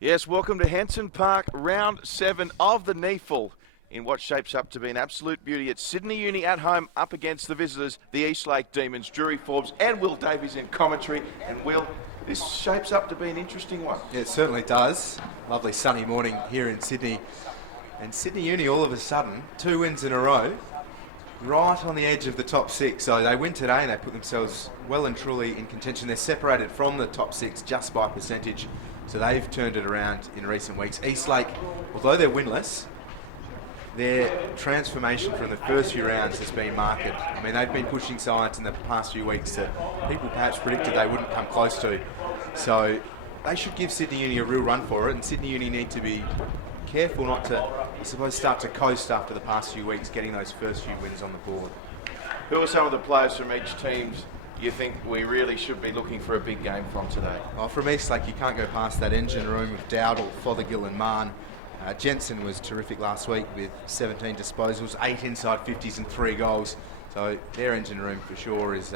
Yes, welcome to Henson Park, round 7 of the NEAFl in what shapes up to be an absolute beauty. It's Sydney Uni at home up against the visitors, the Eastlake Demons, Drury, Forbes and Will Davies in commentary. And Will, this shapes up to be an interesting one. Yeah, it certainly does. Lovely sunny morning here in Sydney. And Sydney Uni all of a sudden, 2 wins in a row, right on the edge of the top 6. So they win today and they put themselves well and truly in contention. They're separated from the top 6 just by percentage. So they've turned it around in recent weeks. Eastlake, although they're winless, their transformation from the first few rounds has been marked. I mean, they've been pushing sides in the past few weeks that people perhaps predicted they wouldn't come close to. So they should give Sydney Uni a real run for it, and Sydney Uni need to be careful not to, I suppose, start to coast after the past few weeks, getting those first few wins on the board. Who are some of the players from each team you think we really should be looking for a big game from today? Well, from Eastlake, you can't go past that engine room with Dowdle, Fothergill and Marn. Henson was terrific last week with 17 disposals, 8 inside 50s and 3 goals. So their engine room for sure is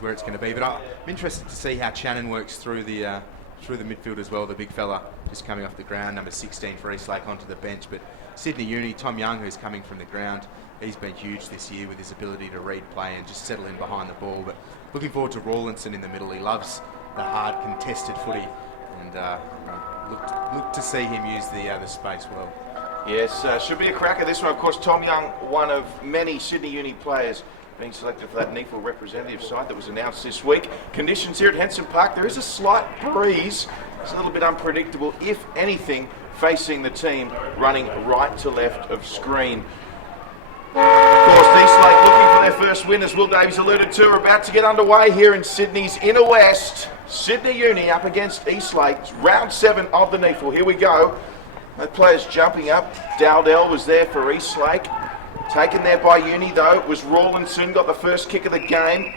where it's going to be. But I'm interested to see how Channon works through the midfield as well. The big fella just coming off the ground, number 16 for Eastlake, onto the bench. But Sydney Uni, Tom Young, who's coming from the ground, he's been huge this year with his ability to read play and just settle in behind the ball. But looking forward to Rawlinson in the middle. He loves the hard contested footy, and look to see him use the space well. Yes, should be a cracker this one. Of course, Tom Young, one of many Sydney Uni players being selected for that NEAFl representative side that was announced this week. Conditions here at Henson Park, there is a slight breeze. It's a little bit unpredictable, if anything, facing the team running right to left of screen. Of course, Eastlake looking for their first win, as Will Davies alluded to, are about to get underway here in Sydney's inner west. Sydney Uni up against Eastlake, round 7 of the NEAFl. Here we go. The players jumping up. Dowdell was there for Eastlake. Taken there by Uni, though, it was Rawlinson, got the first kick of the game.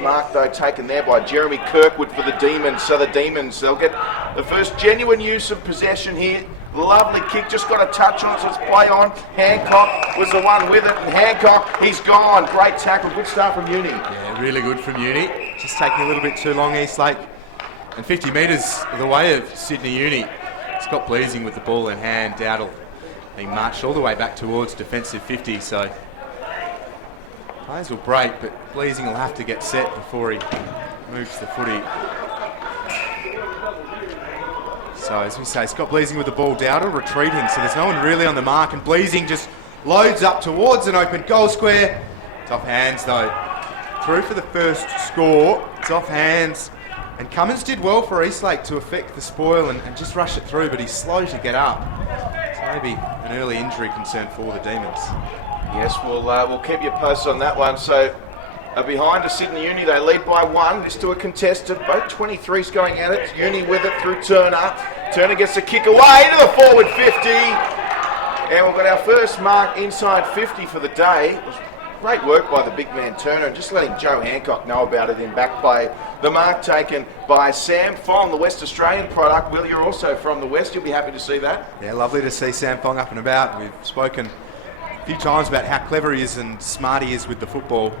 Mark, though, taken there by Jeremy Kirkwood for the Demons. So the Demons, they'll get the first genuine use of possession here. Lovely kick, just got a touch on it, so it's play on. Hancock was the one with it, and Hancock, he's gone. Great tackle, good start from Uni. Yeah, really good from Uni. Just taking a little bit too long, Eastlake. And 50 metres the way of Sydney Uni. Scott Bleasing with the ball in hand. Dowdle being marched all the way back towards defensive 50, so players will break, but Bleasing will have to get set before he moves the footy. So as we say, Scott Bleasing with the ball, Dowdle retreating, so there's no one really on the mark, and Bleasing just loads up towards an open goal square. It's off hands though. Through for the first score. It's off hands. And Cummins did well for Eastlake to affect the spoil and just rush it through, but he's slow to get up. So maybe an early injury concern for the Demons. Yes, we'll keep you posted on that one. So behind the Sydney Uni, they lead by 1. This to a contested. Both 23s going at it. Uni with it through Turner. Turner gets the kick away to the forward 50. And we've got our first mark inside 50 for the day. It was great work by the big man Turner, and just letting Joe Hancock know about it in back play. The mark taken by Sam Fong, the West Australian product. Will, you're also from the West. You'll be happy to see that. Yeah, lovely to see Sam Fong up and about. We've spoken a few times about how clever he is and smart he is with the football.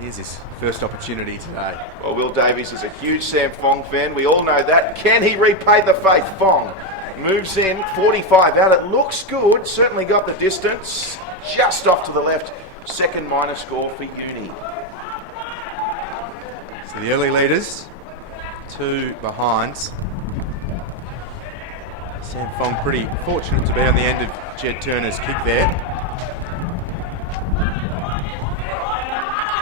Here's his first opportunity today. Well, Will Davies is a huge Sam Fong fan. We all know that. Can he repay the faith? Fong moves in, 45 out. It looks good. Certainly got the distance. Just off to the left. Second minor score for Uni. So the early leaders, 2 behinds. Sam Fong pretty fortunate to be on the end of Jed Turner's kick there.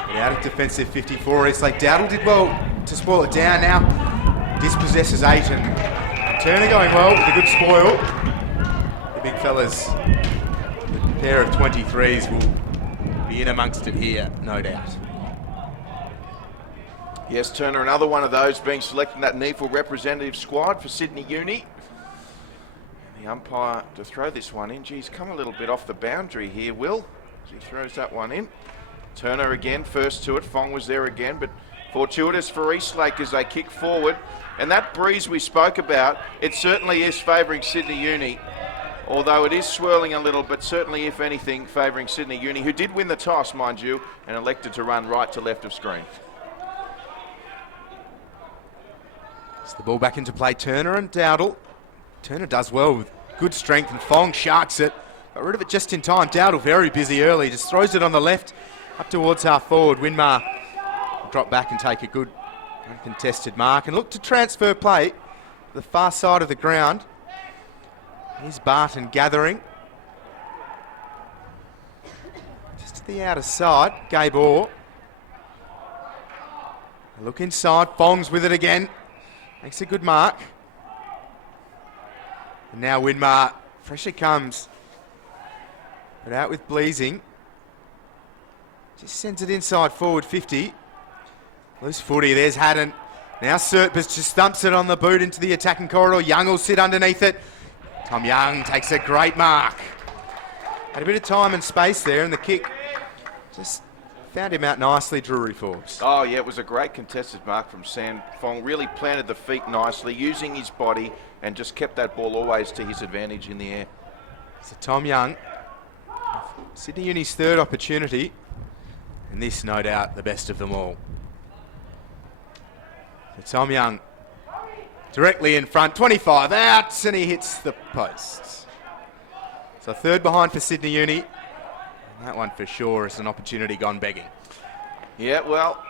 But out of defensive 54, it's like Dowdle did well to spoil it down. Now dispossesses 8, and Turner going well with a good spoil. The big fellas, the pair of 23s will be in amongst it here, no doubt. Yes, Turner, another one of those being selected in that NEAFl representative squad for Sydney Uni. And the umpire to throw this one in. Geez, come a little bit off the boundary here, Will, as he throws that one in. Turner again, first to it. Fong was there again, but fortuitous for Eastlake as they kick forward. And that breeze we spoke about, it certainly is favouring Sydney Uni. Although it is swirling a little, but certainly, if anything, favouring Sydney Uni, who did win the toss, mind you, and elected to run right to left of screen. It's the ball back into play. Turner and Dowdle Turner does well with good strength, and Fong sharks it. Got rid of it just in time. Dowdle very busy early, just throws it on the left up towards half forward. Winmar will drop back and take a good uncontested mark and look to transfer play to the far side of the ground. Here's Barton gathering. Just to the outer side, Gabe Orr. Look inside, Fong's with it again. Makes a good mark. And now Winmar, pressure comes. But out with Bleasing. Just sends it inside forward 50. Loose footy, there's Haddon. Now Serpers just thumps it on the boot into the attacking corridor. Young will sit underneath it. Tom Young takes a great mark. Had a bit of time and space there, and the kick just found him out nicely, Drury Forbes. Oh, yeah, it was a great contested mark from Sam Fong. Really planted the feet nicely, using his body, and just kept that ball always to his advantage in the air. So Tom Young, Sydney Uni's third opportunity, and this, no doubt, the best of them all. So Tom Young, directly in front, 25 out, and he hits the post. So third behind for Sydney Uni. That one for sure is an opportunity gone begging. Yeah, well,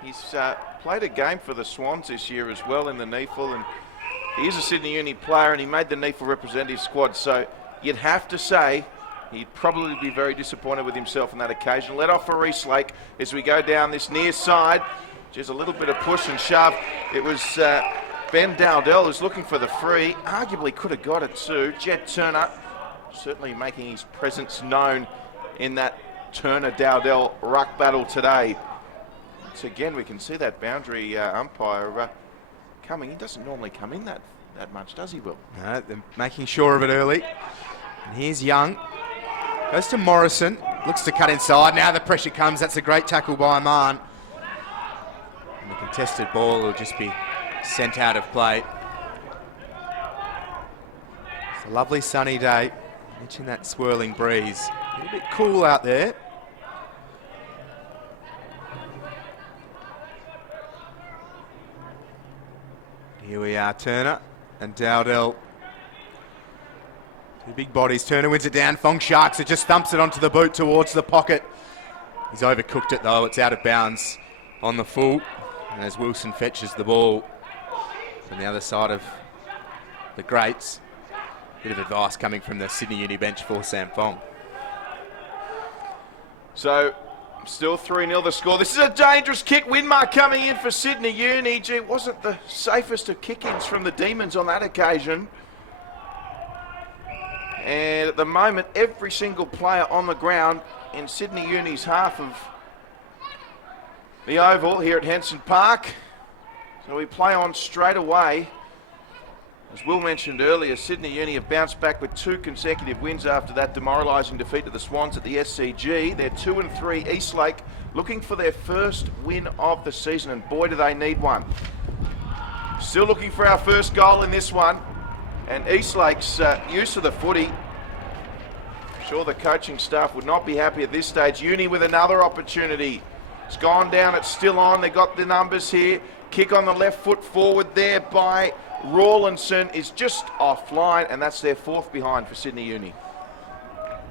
he's played a game for the Swans this year as well in the NEAFl, and he is a Sydney Uni player, and he made the NEAFl representative squad, so you'd have to say he'd probably be very disappointed with himself on that occasion. Let off for Eastlake as we go down this near side. Just a little bit of push and shove. It was Ben Dowdell who's looking for the free. Arguably could have got it too. Jed Turner certainly making his presence known in that Turner-Dowdell ruck battle today. Once again, we can see that boundary umpire coming. He doesn't normally come in that much, does he, Will? No, they're making sure of it early. And here's Young. Goes to Morrison. Looks to cut inside. Now the pressure comes. That's a great tackle by Aman. And the contested ball will just be sent out of play. It's a lovely sunny day. Mention that swirling breeze. A little bit cool out there. Here we are, Turner and Dowdell. Two big bodies. Turner wins it down. Fong sharks it, just thumps it onto the boot towards the pocket. He's overcooked it though. It's out of bounds on the full. And as Wilson fetches the ball from the other side of the grates, bit of advice coming from the Sydney Uni bench for Sam Fong. So, still 3-0 the score. This is a dangerous kick. Winmar coming in for Sydney Uni. Gee, it wasn't the safest of kick-ins from the Demons on that occasion. And at the moment, every single player on the ground in Sydney Uni's half of the oval here at Henson Park. So we play on straight away. As Will mentioned earlier, Sydney Uni have bounced back with 2 consecutive wins after that demoralising defeat to the Swans at the SCG. They're 2-3. Eastlake looking for their first win of the season, and boy do they need one. Still looking for our first goal in this one, and Eastlake's use of the footy. I'm sure the coaching staff would not be happy at this stage. Uni with another opportunity. It's gone down, it's still on. They got the numbers here. Kick on the left foot forward there by Rawlinson is just offline, and that's their 4th behind for Sydney Uni.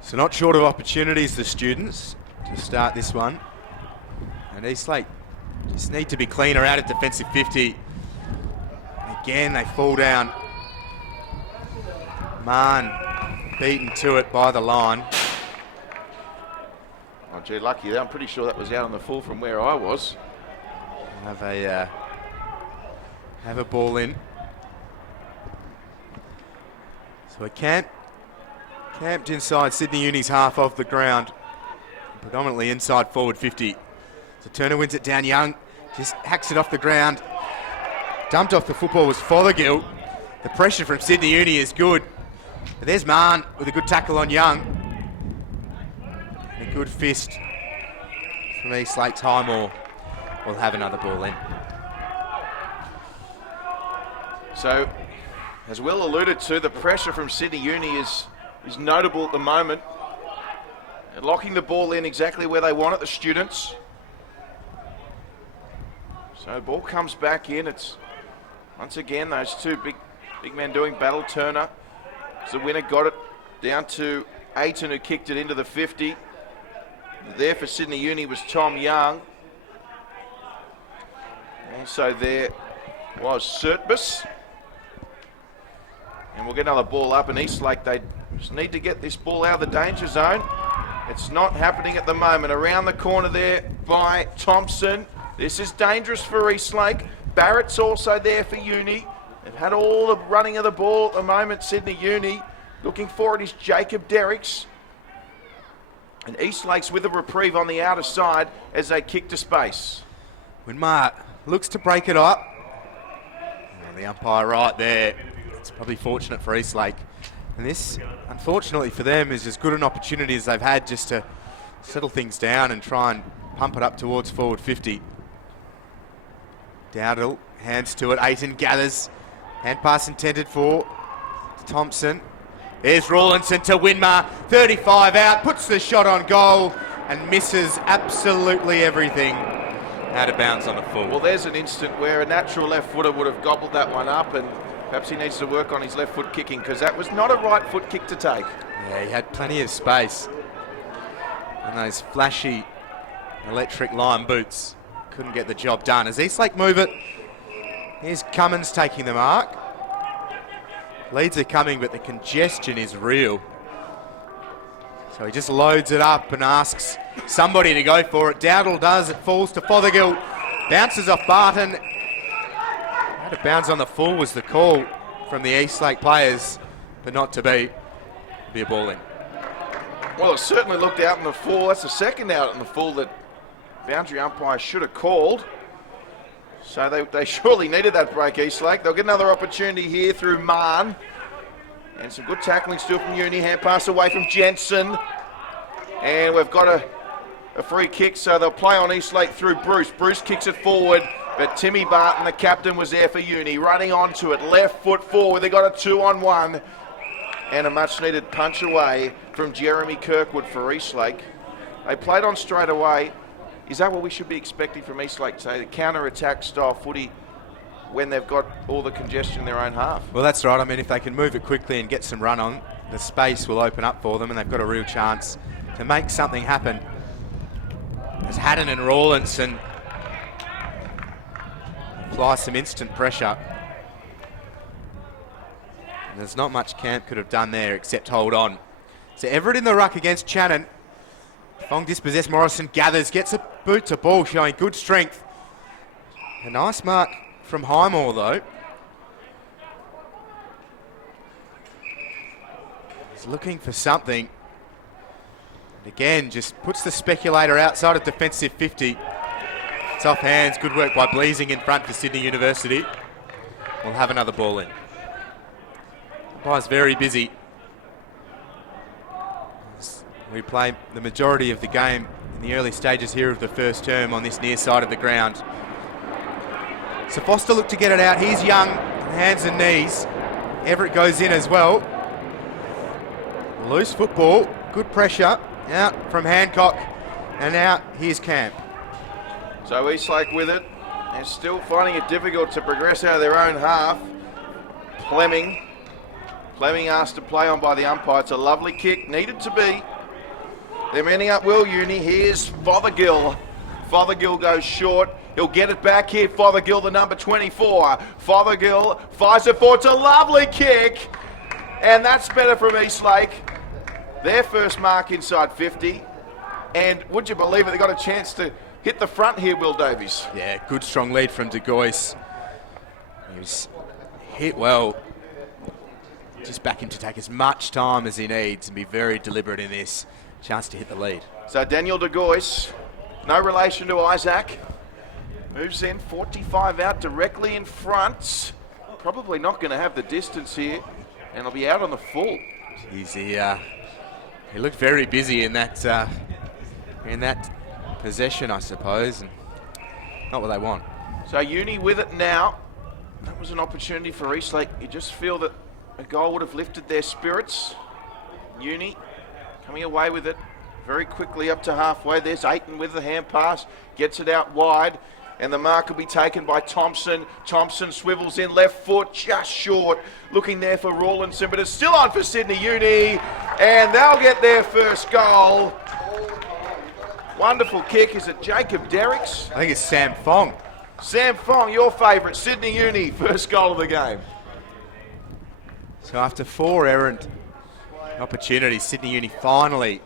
So not short of opportunities, the students, to start this one. And Eastlake just need to be cleaner out at defensive 50. Again, they fall down. Mann beaten to it by the line. Oh, gee, lucky there. I'm pretty sure that was out on the full from where I was. Have a ball in. So we're camped inside Sydney Uni's half of the ground, predominantly inside forward 50. So Turner wins it down. Young just hacks it off the ground. Dumped off the football was Fothergill. The pressure from Sydney Uni is good. But there's Mann with a good tackle on Young. And a good fist from Eastlake. Highmore will have another ball in. So, as Will alluded to, the pressure from Sydney Uni is notable at the moment. They're locking the ball in exactly where they want it, the students. So ball comes back in. It's once again those 2 big Big man doing battle. Turner as the winner, got it down to Aiton, who kicked it into the 50. There for Sydney Uni was Tom Young. Also there was Surtbus. And we'll get another ball up, and Eastlake, they just need to get this ball out of the danger zone. It's not happening at the moment. Around the corner there by Thompson. This is dangerous for Eastlake. Barrett's also there for Uni. They've had all the running of the ball at the moment, Sydney Uni. Looking forward is Jacob Derricks. And Eastlake's with a reprieve on the outer side as they kick to space. Winmar looks to break it up. The umpire right there. It's probably fortunate for Eastlake. And this, unfortunately for them, is as good an opportunity as they've had just to settle things down and try and pump it up towards forward 50. Dowdle hands to it. Aiton gathers. Hand pass intended for Thompson. There's Rawlinson to Winmar. 35 out. Puts the shot on goal and misses absolutely everything. Out of bounds on the full. Well, there's an instant where a natural left footer would have gobbled that one up, and perhaps he needs to work on his left foot kicking, because that was not a right foot kick to take. Yeah, he had plenty of space. And those flashy electric lime boots couldn't get the job done. As Eastlake move it, here's Cummins taking the mark. Leads are coming, but the congestion is real. So he just loads it up and asks somebody to go for it. Dowdle does. It falls to Fothergill. Bounces off Barton. Out of bounds on the full was the call from the Eastlake players, but not to be. Be a ball in. Well, it certainly looked out in the full. That's the second out in the full that boundary umpire should have called. So they surely needed that break, Eastlake. They'll get another opportunity here through Mahn. And some good tackling still from Uni. Hand pass away from Jensen. And we've got a free kick, so they'll play on Eastlake through Bruce. Bruce kicks it forward, but Timmy Barton, the captain, was there for Uni. Running onto it, left foot forward. They got a 2-on-1. And a much-needed punch away from Jeremy Kirkwood for Eastlake. They played on straight away. Is that what we should be expecting from Eastlake today? The counter-attack style footy when they've got all the congestion in their own half? Well, that's right. I mean, if they can move it quickly and get some run on, the space will open up for them, and they've got a real chance to make something happen. As Haddon and Rawlinson apply some instant pressure. And there's not much Camp could have done there except hold on. So Everett in the ruck against Channon. Fong dispossessed. Morrison gathers, gets a boot to ball, showing good strength. A nice mark from Highmore, though. He's looking for something. And again, just puts the speculator outside of defensive 50. It's off hands. Good work by Bleasing in front for Sydney University. We'll have another ball in. Umpire's very busy. We play the majority of the game in the early stages here of the first term on this near side of the ground. So Foster looked to get it out. He's Young, hands and knees. Everett goes in as well. Loose football, good pressure. Out from Hancock, and out here's Camp. So Eastlake with it. They're still finding it difficult to progress out of their own half. Fleming asked to play on by the umpire. It's a lovely kick, needed to be. They're ending up well, Uni. Here's Fothergill. Fothergill goes short. He'll get it back here. Fothergill, the number 24. Fothergill fires it forward. It's a lovely kick. And that's better from Eastlake. Their first mark inside 50. And would you believe it, they got a chance to hit the front here, Will Davies. Yeah, good strong lead from De Gois. He was hit well. Just back him to take as much time as he needs and be very deliberate in this. Chance to hit the lead. So Daniel De Gois, no relation to Isaac, moves in, 45 out directly in front. Probably not going to have the distance here, and he'll be out on the full. Jeez, he looked very busy in that possession, I suppose, and not what they want. So Uni with it now. That was an opportunity for Eastlake. You just feel that a goal would have lifted their spirits. Uni coming away with it very quickly up to halfway. There's Aiton with the hand pass, gets it out wide. And the mark will be taken by Thompson. Thompson swivels in, left foot, just short. Looking there for Rawlinson, but it's still on for Sydney Uni. And they'll get their first goal. Wonderful kick. Is it Jacob Derricks? I think it's Sam Fong. Sam Fong, your favourite. Sydney Uni, first goal of the game. So after 4 errant opportunities, Sydney Uni finally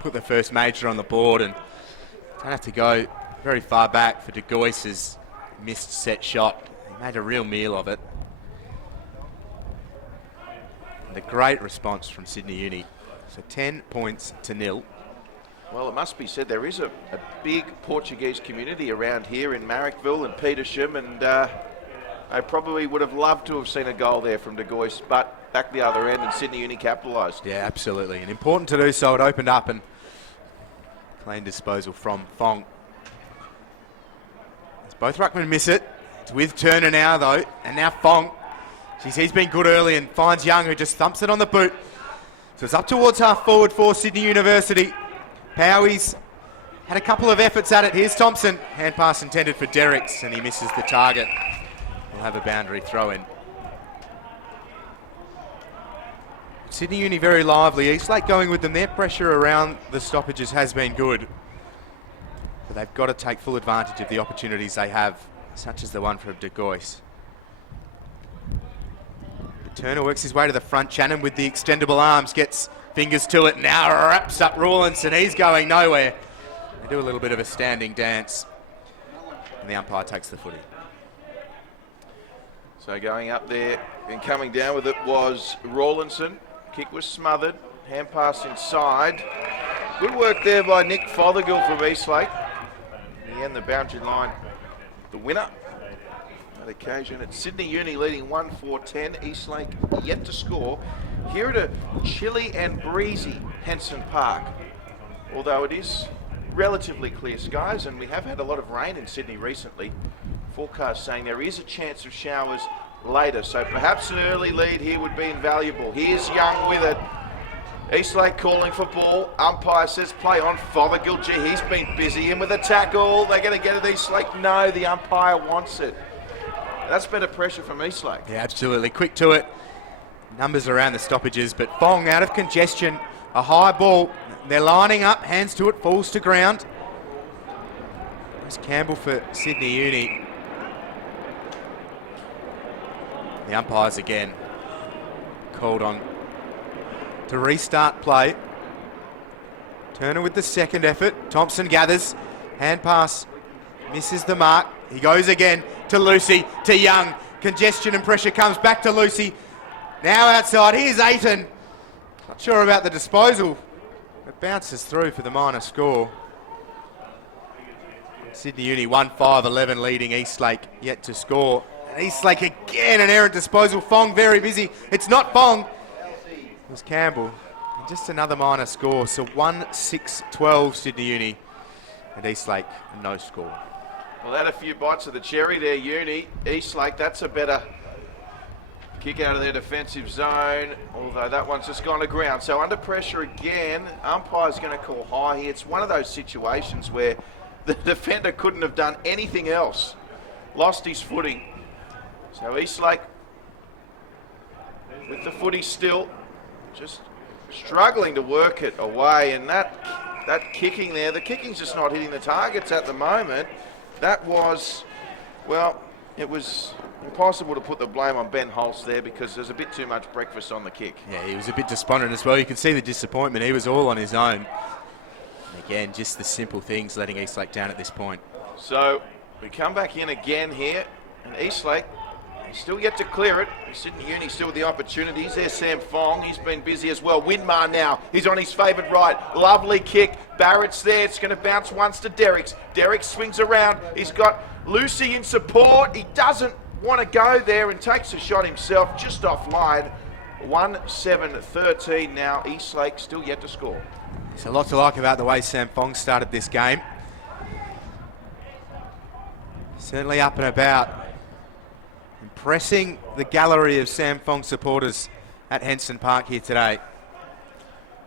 put the first major on the board and don't have to go very far back for De Gois's missed set shot. He made a real meal of it. And a great response from Sydney Uni. So 10 points to 0. Well, it must be said there is a big Portuguese community around here in Marrickville and Petersham, and I probably would have loved to have seen a goal there from De Gois, but back the other end and Sydney Uni capitalised. Yeah, absolutely. And important to do so. It opened up and clean disposal from Fong. As both ruckmen miss it. It's with Turner now, though. And now Fong. He's been good early and finds Young, who just thumps it on the boot. So it's up towards half forward for Sydney University. Powie's had a couple of efforts at it. Here's Thompson. Hand pass intended for Derricks, and he misses the target. We'll have a boundary throw in. Sydney Uni very lively. Eastlake going with them. Their pressure around the stoppages has been good. But they've got to take full advantage of the opportunities they have, such as the one from De Gois. Turner works his way to the front. Shannon with the extendable arms gets fingers to it. Now wraps up Rawlinson. He's going nowhere. They do a little bit of a standing dance. And the umpire takes the footy. So going up there and coming down with it was Rawlinson. Kick was smothered. Hand pass inside. Good work there by Nick Fothergill from Eastlake. In the end, the boundary line, the winner. That occasion, it's Sydney Uni leading 1-4-10. Eastlake yet to score. Here at a chilly and breezy Henson Park. Although it is relatively clear skies, and we have had a lot of rain in Sydney recently. Forecast saying there is a chance of showers later, so perhaps an early lead here would be invaluable. Here's Young with it. Eastlake calling for ball. Umpire says play on. Fothergill, gee, he's been busy. In with a tackle. They're going to get it, Eastlake. No, the umpire wants it. That's better pressure from Eastlake. Yeah, absolutely. Quick to it. Numbers around the stoppages, but Fong out of congestion. A high ball. They're lining up. Hands to it. Falls to ground. There's Campbell for Sydney Uni. The umpires again called on to restart play. Turner with the second effort. Thompson gathers. Hand pass. Misses the mark. He goes again to Lucy, to Young. Congestion and pressure comes back to Lucy. Now outside. Here's Aiton. Not sure about the disposal. It bounces through for the minor score. Sydney Uni 1-5-11 leading Eastlake yet to score. And Eastlake again, an errant disposal. Fong very busy. It's not Fong. It was Campbell. And just another minor score. So 1-6-12 Sydney Uni. And Eastlake, no score. Well, had a few bites of the cherry there, Uni. Eastlake, that's a better kick out of their defensive zone, although that one's just gone to ground. So under pressure again. Umpire's going to call high here. It's one of those situations where the defender couldn't have done anything else. Lost his footing. So Eastlake with the footy still, just struggling to work it away. And that kicking there, the kicking's just not hitting the targets at the moment. That was, well, it was impossible to put the blame on Ben Holst there because there's a bit too much breakfast on the kick. Yeah, he was a bit despondent as well. You can see the disappointment. He was all on his own. And again, just the simple things letting Eastlake down at this point. So we come back in again here, and Eastlake still yet to clear it. Sydney Uni still with the opportunities. There's Sam Fong. He's been busy as well. Winmar now. He's on his favourite right. Lovely kick. Barrett's there. It's going to bounce once to Derricks. Derricks swings around. He's got Lucy in support. He doesn't want to go there and takes a shot himself just offline. 1-7-13 now. Eastlake still yet to score. There's a lot to like about the way Sam Fong started this game. Certainly up and about. Impressing the gallery of Sam Fong supporters at Henson Park here today.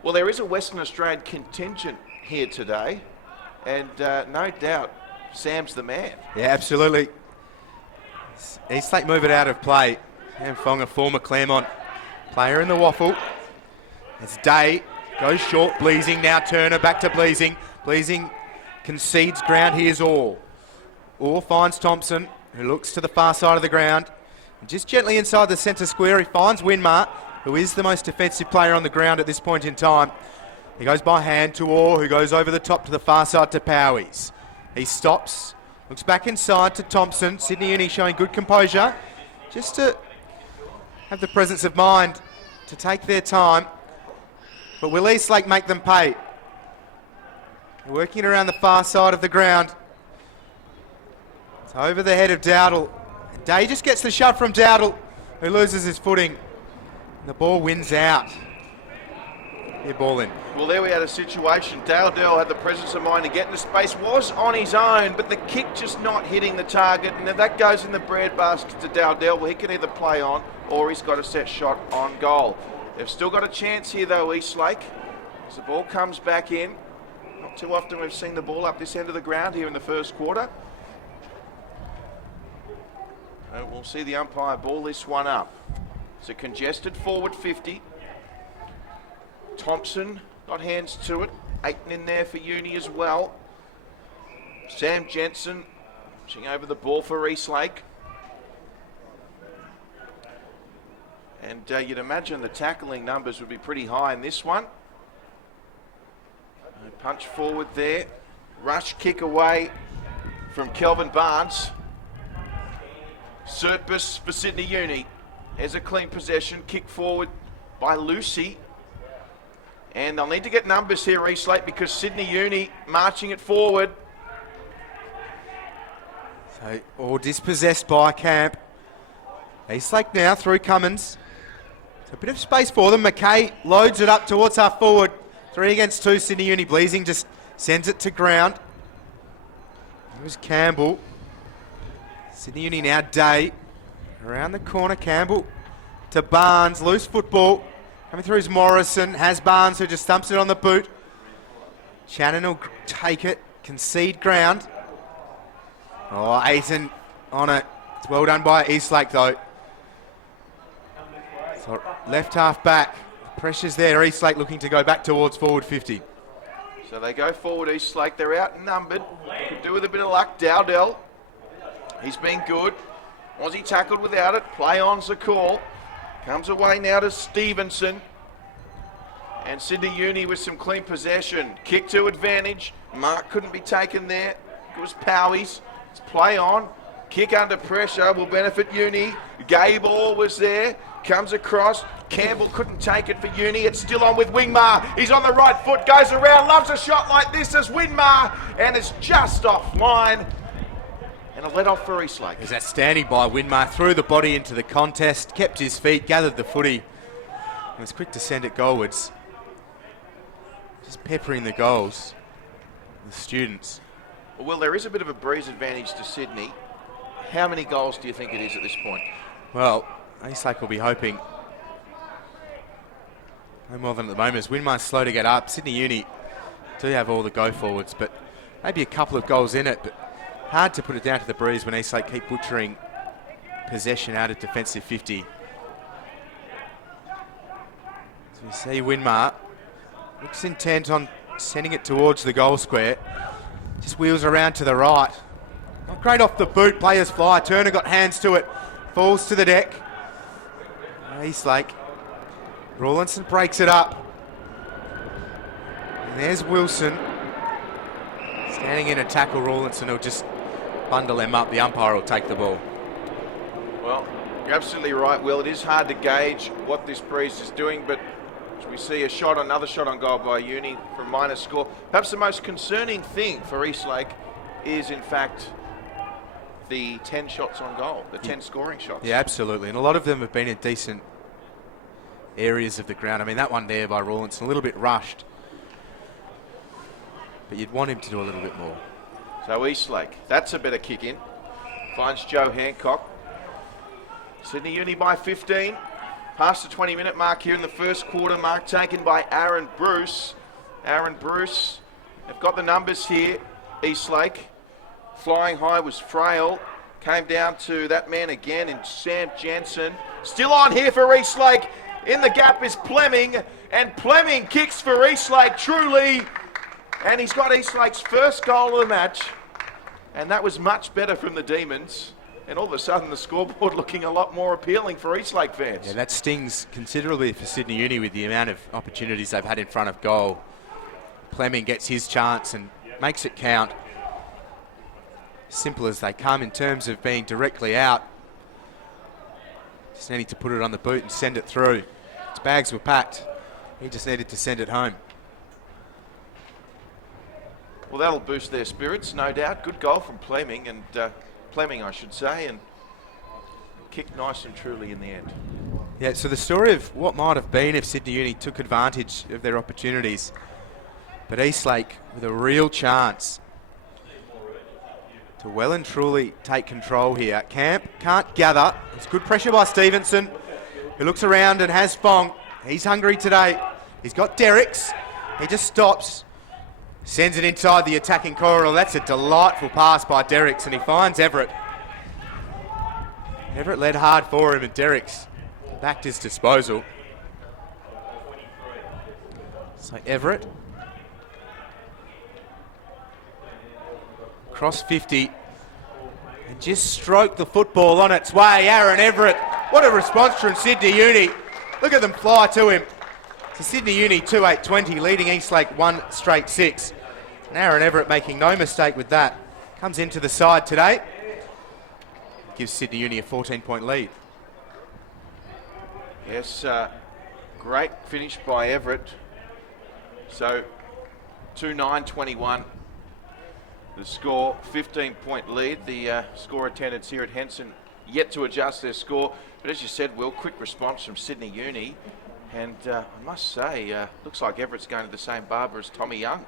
Well, there is a Western Australian contingent here today, and no doubt Sam's the man. Yeah, absolutely. Eastlake move it out of play. Sam Fong, a former Claremont player in the waffle. As Day goes short, Bleasing, now Turner, back to Bleasing. Bleasing concedes ground, here's Orr. Orr finds Thompson, who looks to the far side of the ground. And just gently inside the centre square, he finds Winmar, who is the most defensive player on the ground at this point in time. He goes by hand to Orr, who goes over the top to the far side to Powies. He stops, looks back inside to Thompson. Sydney Uni showing good composure, just to have the presence of mind to take their time. But will Eastlake make them pay? They're working around the far side of the ground. It's over the head of Dowdle. Day just gets the shove from Dowdle, who loses his footing. And the ball wins out. Yeah, ball in. Well, there we had a situation. Dowdell had the presence of mind to get into space, was on his own, but the kick just not hitting the target. And if that goes in the breadbasket to Dowdell, well, he can either play on or he's got a set shot on goal. They've still got a chance here, though, Eastlake. As the ball comes back in. Not too often we've seen the ball up this end of the ground here in the first quarter. So we'll see the umpire ball this one up. It's a congested forward 50. Thompson got hands to it. Aiton in there for Uni as well. Sam Jensen pushing over the ball for Eastlake. And you'd imagine the tackling numbers would be pretty high in this one. Punch forward there. Rush kick away from Kelvin Barnes. Surpus for Sydney Uni. There's a clean possession. Kick forward by Lucy. And they'll need to get numbers here, Eastlake, because Sydney Uni marching it forward. So, all dispossessed by Camp. Eastlake now through Cummins. So a bit of space for them. McKay loads it up towards half forward. 3 against 2, Sydney Uni. Bleasing just sends it to ground. Here's Campbell. Sydney Uni now Day. Around the corner, Campbell to Barnes. Loose football. Coming through is Morrison. Has Barnes, who just thumps it on the boot. Shannon will take it. Concede ground. Oh, Aiton on it. It's well done by Eastlake, though. So left half back. Pressure's there. Eastlake looking to go back towards forward 50. So they go forward, Eastlake. They're outnumbered. They could do with a bit of luck. Dowdell. He's been good. Was he tackled without it? Play on's the call. Comes away now to Stevenson. And Sydney Uni with some clean possession. Kick to advantage. Mark couldn't be taken there. It was Powies. It's play on. Kick under pressure will benefit Uni. Gable was there. Comes across. Campbell couldn't take it for Uni. It's still on with Wingmar. He's on the right foot. Goes around. Loves a shot like this as Wingmar. And it's just offline. And a let off for Eastlake. There's that standing by Winmar, threw the body into the contest, kept his feet, gathered the footy, and was quick to send it goalwards. Just peppering the goals, the students. Well, there is a bit of a breeze advantage to Sydney. How many goals do you think it is at this point? Well, Eastlake will be hoping no more than at the moment. As Winmar's slow to get up, Sydney Uni do have all the go forwards, but maybe a couple of goals in it, but hard to put it down to the breeze when Eastlake keep butchering possession out of defensive 50. So we see Winmar looks intent on sending it towards the goal square. Just wheels around to the right. Not great off the boot, players fly. Turner got hands to it. Falls to the deck. Eastlake. Rawlinson breaks it up. And there's Wilson. Standing in a tackle, Rawlinson will just bundle them up. The umpire will take the ball. Well, you're absolutely right, Will. It is hard to gauge what this breeze is doing, but as we see another shot on goal by Uni from minor score. Perhaps the most concerning thing for Eastlake is, in fact, the 10 shots on goal, the 10 scoring shots. Yeah, absolutely. And a lot of them have been in decent areas of the ground. I mean, that one there by Rawlinson, a little bit rushed. But you'd want him to do a little bit more. So Eastlake, that's a better kick in. Finds Joe Hancock. Sydney Uni by 15. Past the 20-minute mark here in the first quarter. Mark taken by Aaron Bruce. Aaron Bruce, they've got the numbers here. Eastlake. flying high was Frail. Came down to that man again in Sam Jensen. Still on here for Eastlake. In the gap is Fleming, and Fleming kicks for Eastlake truly. And he's got Eastlake's first goal of the match. And that was much better from the Demons. And all of a sudden the scoreboard looking a lot more appealing for Eastlake fans. Yeah, that stings considerably for Sydney Uni with the amount of opportunities they've had in front of goal. Fleming gets his chance and makes it count. Simple as they come in terms of being directly out. Just needed to put it on the boot and send it through. His bags were packed. He just needed to send it home. Well, that'll boost their spirits, no doubt. Good goal from Fleming, and Fleming, I should say, and kicked nice and truly in the end. Yeah, so the story of what might have been if Sydney Uni took advantage of their opportunities. But Eastlake with a real chance to well and truly take control here. Camp can't gather. It's good pressure by Stevenson, who looks around and has Fong. He's hungry today. He's got Derricks. He just stops. Sends it inside the attacking corridor. That's a delightful pass by Derricks, and he finds Everett. Everett led hard for him, and Derricks backed his disposal. So Everett cross 50 and just stroke the football on its way. Aaron Everett, what a response from Sydney Uni. Look at them fly to him. So Sydney Uni 2-8-20, leading Eastlake 1 straight 6. And Aaron Everett making no mistake with that. Comes into the side today. Gives Sydney Uni a 14-point lead. Yes, great finish by Everett. So 2-9-21. The score, 15-point lead. The score attendance here at Henson yet to adjust their score. But as you said, Will, quick response from Sydney Uni. And I must say, looks like Everett's going to the same barber as Tommy Young.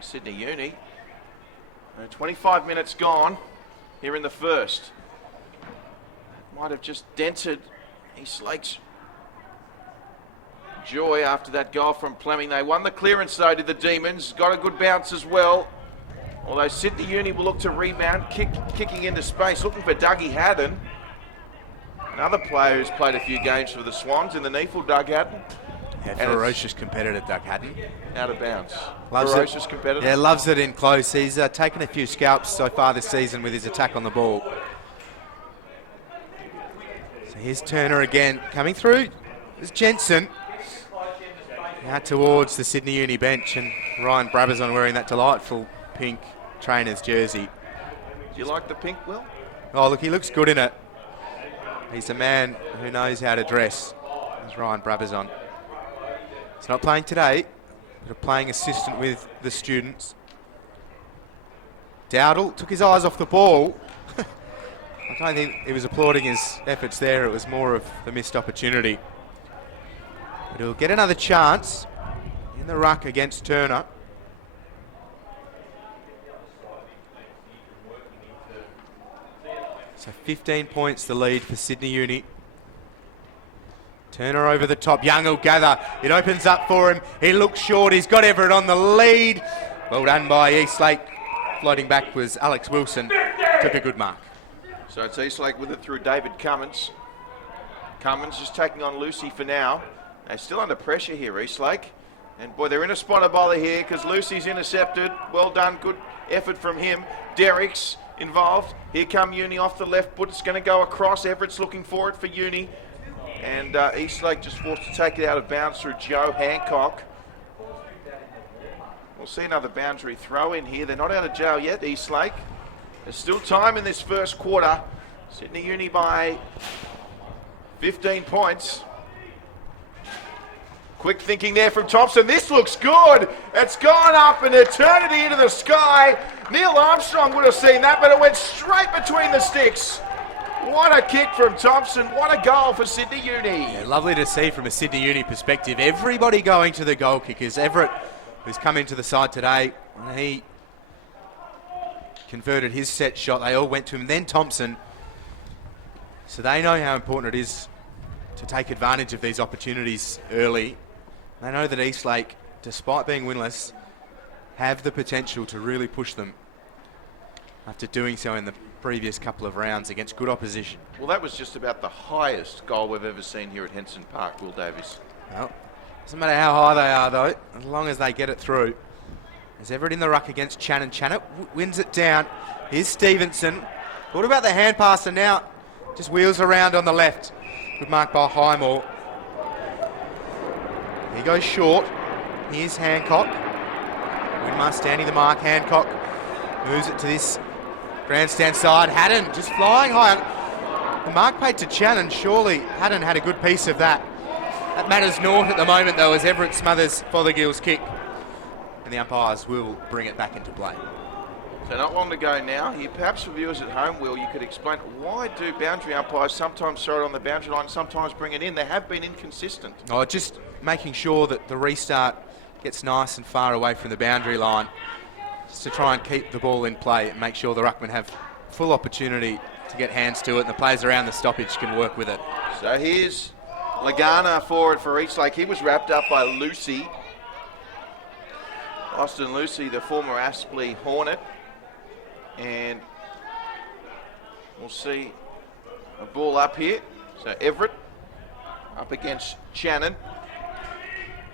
Sydney Uni. 25 minutes gone here in the first. That might have just dented Eastlake's joy after that goal from Fleming. They won the clearance though to the Demons. Got a good bounce as well. Although Sydney Uni will look to rebound, kicking into space, looking for Dougie Haddon. Another player who's played a few games for the Swans in the NEAFl, Doug Haddon. Yeah, ferocious competitor, Doug Haddon. Out of bounds. Loves ferocious it. competitor. Yeah, loves it in close. He's taken a few scalps so far this season with his attack on the ball. So here's Turner again coming through. There's Jensen. Out towards the Sydney Uni bench, and Ryan Brabazon wearing that delightful pink trainer's jersey. Do you like the pink, Will? Oh, look, he looks good in it. He's a man who knows how to dress. There's Ryan Brabazon. He's not playing today, but a playing assistant with the students. Dowdle took his eyes off the ball. I don't think he was applauding his efforts there. It was more of the missed opportunity. But he'll get another chance in the ruck against Turner. So 15 points the lead for Sydney Uni. Turner over the top. Young will gather. It opens up for him. He looks short. He's got Everett on the lead. Well done by Eastlake. Floating back was Alex Wilson. Took a good mark. So it's Eastlake with it through David Cummins. Cummins just taking on Lucy for now. They're still under pressure here, Eastlake. And boy, they're in a spot of bother here because Lucy's intercepted. Well done. Good effort from him. Derricks involved. Here come Uni off the left foot. It's going to go across. Everett's looking for it for Uni. And Eastlake just forced to take it out of bounds through Joe Hancock. We'll see another boundary throw in here. They're not out of jail yet, Eastlake. There's still time in this first quarter. Sydney Uni by 15 points. Quick thinking there from Thompson. This looks good. It's gone up an eternity into the sky. Neil Armstrong would have seen that, but it went straight between the sticks. What a kick from Thompson. What a goal for Sydney Uni. Yeah, lovely to see from a Sydney Uni perspective. Everybody going to the goal kickers. Everett, who's come into the side today, he converted his set shot. They all went to him. Then Thompson. So they know how important it is to take advantage of these opportunities early. They know that Eastlake, despite being winless, have the potential to really push them. after doing so in the previous couple of rounds against good opposition. Well, that was just about the highest goal we've ever seen here at Henson Park, Will Davies. Well, doesn't matter how high they are, though, as long as they get it through. As Everett in the ruck against Channon. Channon wins it down. Here's Stevenson. What about the hand pass, and now just wheels around on the left. Good mark by Highmore. He goes short. Here's Hancock. Winmar standing the mark. Hancock moves it to this grandstand side. Haddon just flying high. The mark paid to Channon. Surely Haddon had a good piece of that. That matters naught at the moment, though, as Everett smothers Fothergill's kick. And the umpires will bring it back into play. So not long to go now. Here, perhaps for viewers at home, Will, you could explain why do boundary umpires sometimes throw it on the boundary line, sometimes bring it in? They have been inconsistent. Oh, just making sure that the restart gets nice and far away from the boundary line, just to try and keep the ball in play and make sure the ruckmen have full opportunity to get hands to it, and the players around the stoppage can work with it. So here's Lagana forward for Eastlake. He was wrapped up by Lucy. Austin Lucy, the former Aspley Hornet. And we'll see a ball up here. So Everett up against Channon.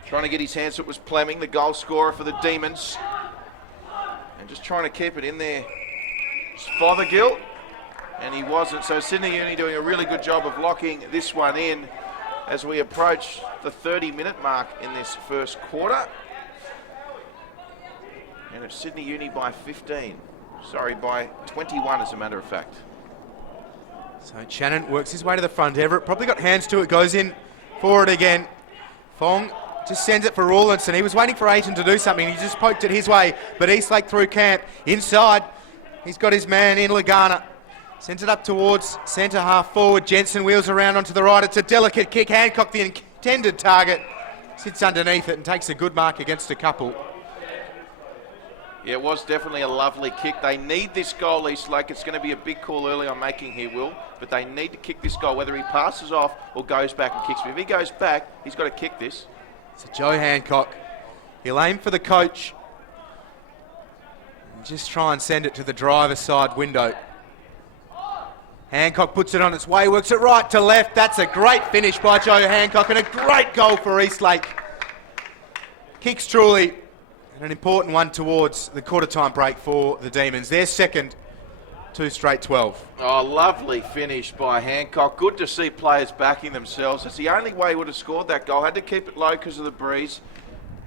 Trying to get his hands. It was Plemming, the goal scorer for the Demons. And just trying to keep it in there. It's Fothergill. And he wasn't. So Sydney Uni doing a really good job of locking this one in as we approach the 30-minute mark in this first quarter. And it's Sydney Uni by 15. Sorry, by 21 as a matter of fact. So Channon works his way to the front. Everett probably got hands to it, goes in forward again. Fong just sends it for Rawlinson. He was waiting for Ayton to do something. He just poked it his way, but Eastlake through camp. Inside, he's got his man in Lagana. Sends it up towards centre half forward. Jensen wheels around onto the right. It's a delicate kick. Hancock, the intended target, sits underneath it and takes a good mark against a couple. Yeah, it was definitely a lovely kick. They need this goal, Eastlake. It's going to be a big call early on making here, Will. But they need to kick this goal, whether he passes off or goes back and kicks. But if he goes back, he's got to kick this. So Joe Hancock, he'll aim for the coach. And just try and send it to the driver's side window. Hancock puts it on its way, works it right to left. That's a great finish by Joe Hancock and a great goal for Eastlake. Kicks truly. And an important one towards the quarter-time break for the Demons. Their second, 2 straight 12. Oh, lovely finish by Hancock. Good to see players backing themselves. It's the only way he would have scored that goal. Had to keep it low because of the breeze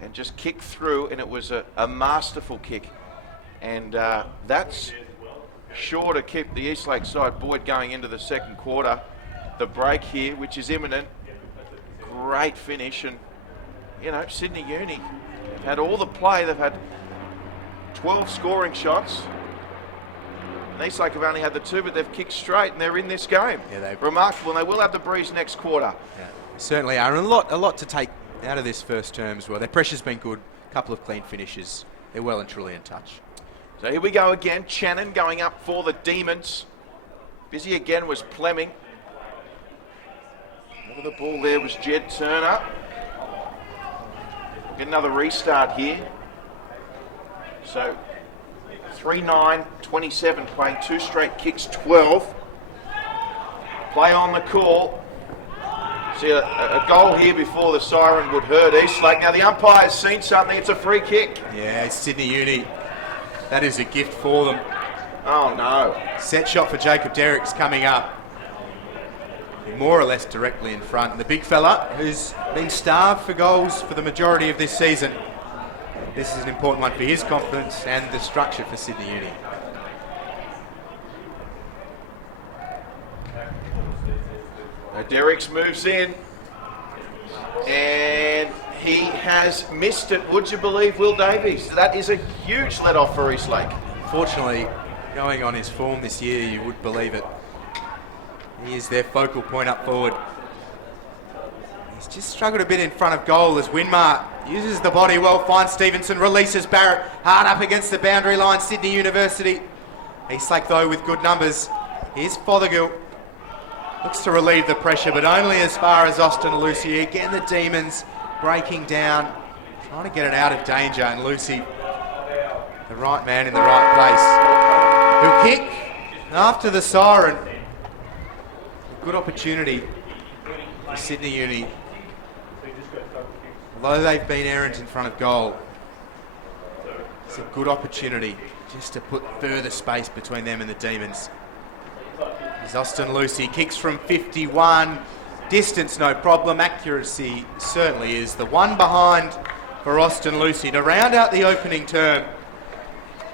and just kick through, and it was a masterful kick. And that's sure to keep the Eastlake side buoyed going into the second quarter. The break here, which is imminent. Great finish. And, you know, Sydney Uni have had all the play. They've had 12 scoring shots. And Eastlake have only had the 2, but they've kicked straight and they're in this game. Yeah, they've remarkable, and they will have the breeze next quarter. Yeah, certainly are. And a lot to take out of this first term as well. Their pressure's been good. A couple of clean finishes. They're well and truly in touch. So here we go again. Channon going up for the Demons. Busy again was Plemming. Over the ball there was Jed Turner. Get another restart here. So 3-9-27, playing 2 straight kicks, 12. Play on the call. See a goal here before the siren would hurt Eastlake. Now the umpire's seen something. It's a free kick. Yeah, it's Sydney Uni. That is a gift for them. Oh no. Set shot for Jacob Derricks coming up. More or less directly in front. And the big fella who's been starved for goals for the majority of this season. This is an important one for his confidence and the structure for Sydney Uni. Derricks moves in. And he has missed it, would you believe, Will Davies? That is a huge let-off for Eastlake. Fortunately, going on his form this year, you would believe it. He is their focal point up forward. He's just struggled a bit in front of goal as Winmar uses the body well, finds Stevenson, releases Barrett, hard up against the boundary line, Sydney University. Eastlake, though, with good numbers. Here's Fothergill. Looks to relieve the pressure, but only as far as Austin Lucy. Again, the Demons breaking down, trying to get it out of danger, and Lucy, the right man in the right place. He'll kick after the siren. A good opportunity for Sydney Uni. Although they've been errant in front of goal, it's a good opportunity just to put further space between them and the Demons. As Austin Lucy kicks from 51. Distance no problem, accuracy certainly is. The one behind for Austin Lucy to round out the opening term.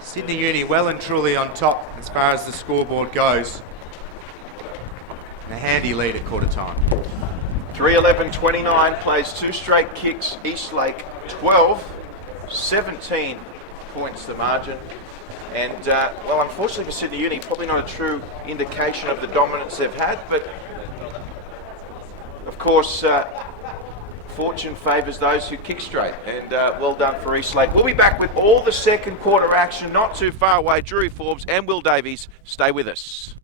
Sydney Uni well and truly on top as far as the scoreboard goes. And a handy lead at quarter time. 3:11:29 plays two straight kicks. Eastlake 12, 17 points the margin. And, well, unfortunately for Sydney Uni, probably not a true indication of the dominance they've had, but of course, fortune favours those who kick straight, and well done for Eastlake. We'll be back with all the second quarter action not too far away. Drury, Forbes and Will Davies, stay with us.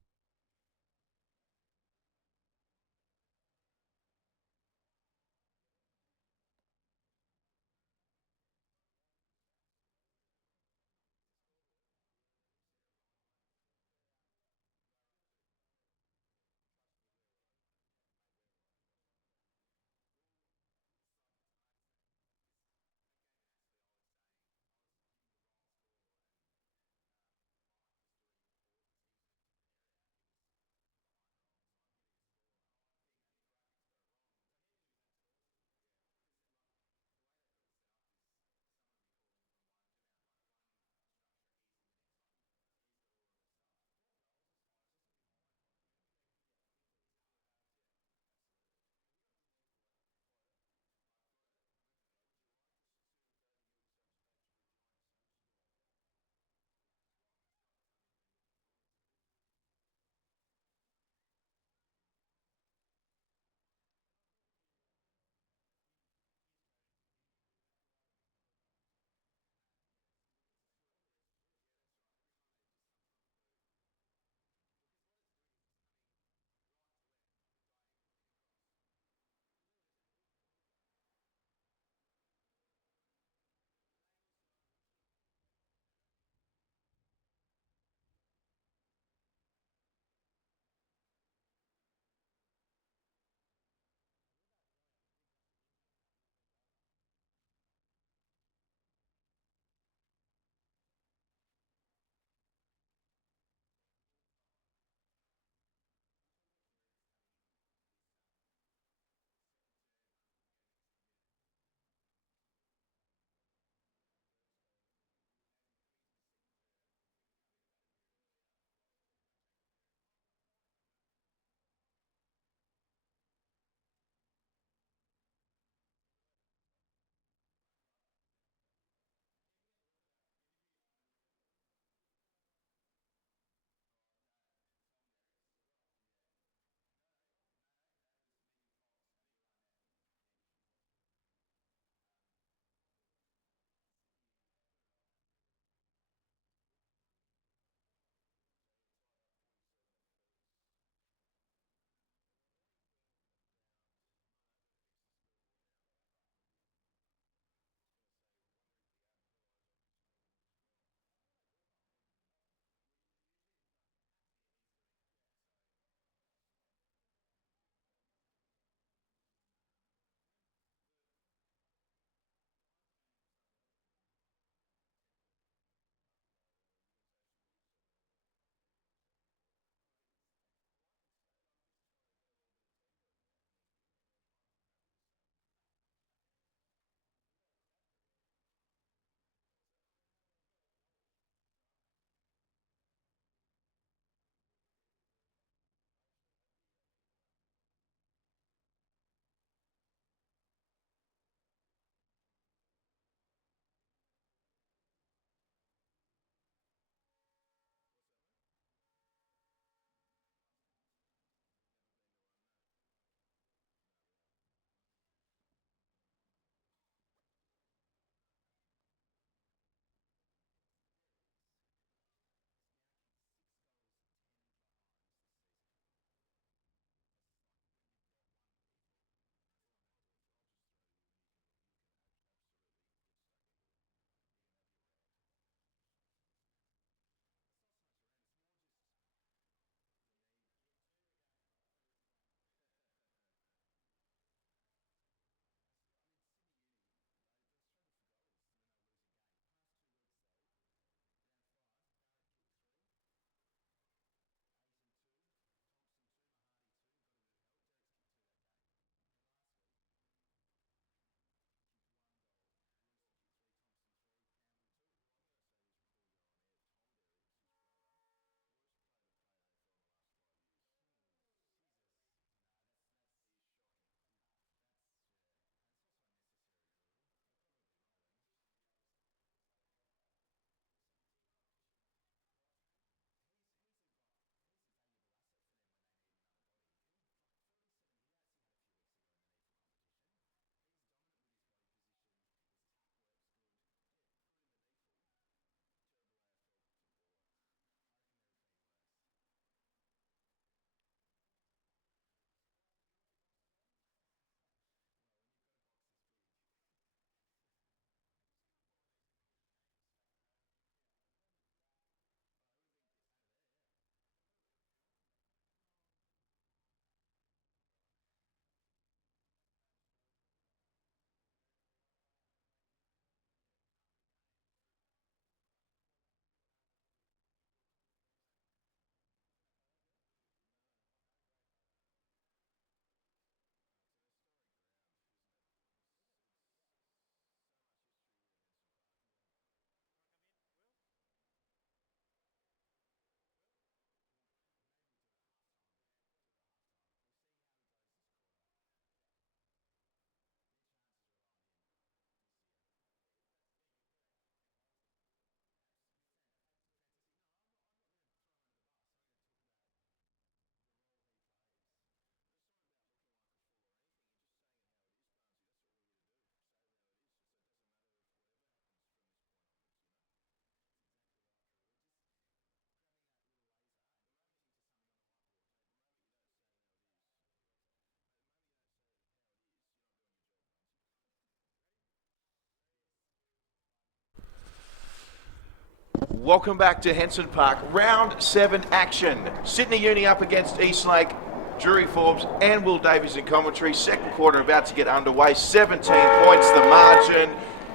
Welcome back to Henson Park. Round 7 action. Sydney Uni up against Eastlake. Drury, Forbes and Will Davies in commentary. Second quarter about to get underway. 17 points the margin.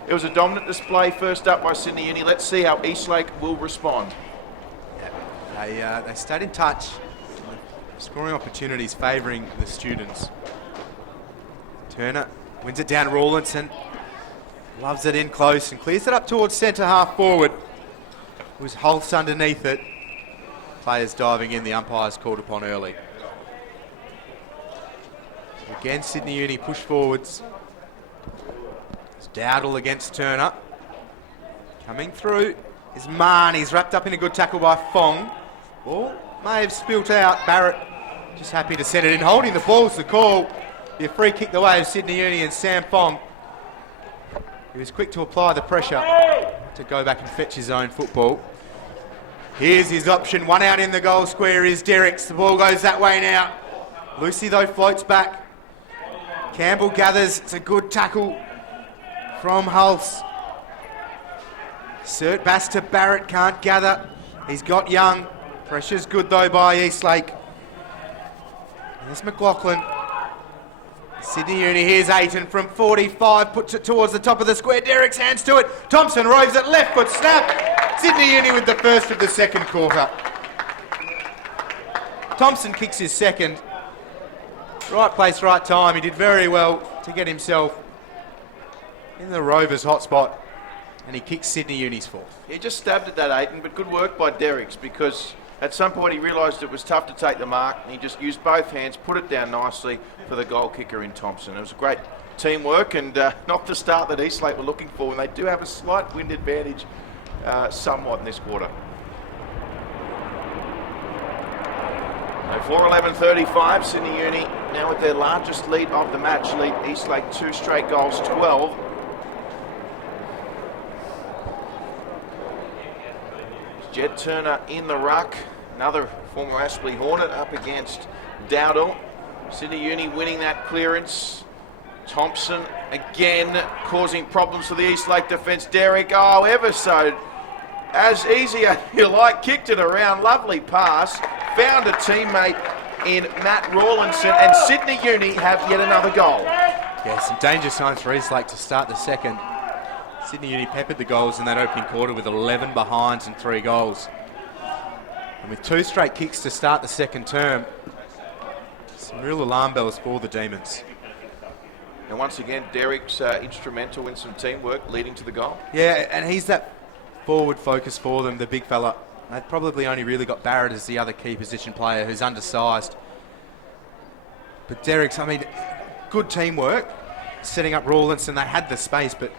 It was a dominant display first up by Sydney Uni. Let's see how Eastlake will respond. They stayed in touch. Scoring opportunities favouring the students. Turner wins it down Rawlinson. Loves it in close and clears it up towards centre half forward. It was Holtz underneath it. Players diving in, the umpires called upon early. Again, Sydney Uni push forwards. It's Dowdle against Turner. Coming through is Mann. He's wrapped up in a good tackle by Fong. Ball may have spilt out. Barrett just happy to send it in. Holding the ball's the call. Be a free kick the way of Sydney Uni and Sam Fong. He was quick to apply the pressure to go back and fetch his own football. Here's his option. One out in the goal square is Derricks. The ball goes that way now. Lucy, though, floats back. Campbell gathers. It's a good tackle from Hulse. Cert Bass to Barrett. Can't gather. He's got Young. Pressure's good, though, by Eastlake. There's McLaughlin. Sydney Uni, here's Ayton from 45, puts it towards the top of the square. Derrick's hands to it. Thompson roves it, left foot snap. Sydney Uni with the first of the second quarter. Thompson kicks his second. Right place, right time. He did very well to get himself in the Rovers hotspot, and he kicks Sydney Uni's fourth. He just stabbed at that, Ayton, but good work by Derricks, because at some point he realised it was tough to take the mark, and he just used both hands, put it down nicely for the goal kicker in Thompson. It was a great teamwork, and not the start that Eastlake were looking for, and they do have a slight wind advantage somewhat in this quarter. 4:11:35, Sydney Uni now with their largest lead of the match, lead Eastlake 2 straight goals, 12. Jed Turner in the ruck, another former Aspley Hornet up against Dowdle. Sydney Uni winning that clearance. Thompson again causing problems for the Eastlake defence. Derrick, oh, ever so as easy as you like, kicked it around, lovely pass, found a teammate in Matt Rawlinson, and Sydney Uni have yet another goal. Yeah, some danger signs for Eastlake to start the second. Sydney Uni peppered the goals in that opening quarter with 11 behinds and 3 goals. And with 2 straight kicks to start the second term, some real alarm bells for the Demons. And once again, Derrick's instrumental in some teamwork leading to the goal. Yeah, and he's that forward focus for them, the big fella. They've probably only really got Barrett as the other key position player who's undersized. But Derrick's, I mean, good teamwork, setting up Rawlinson. They had the space, but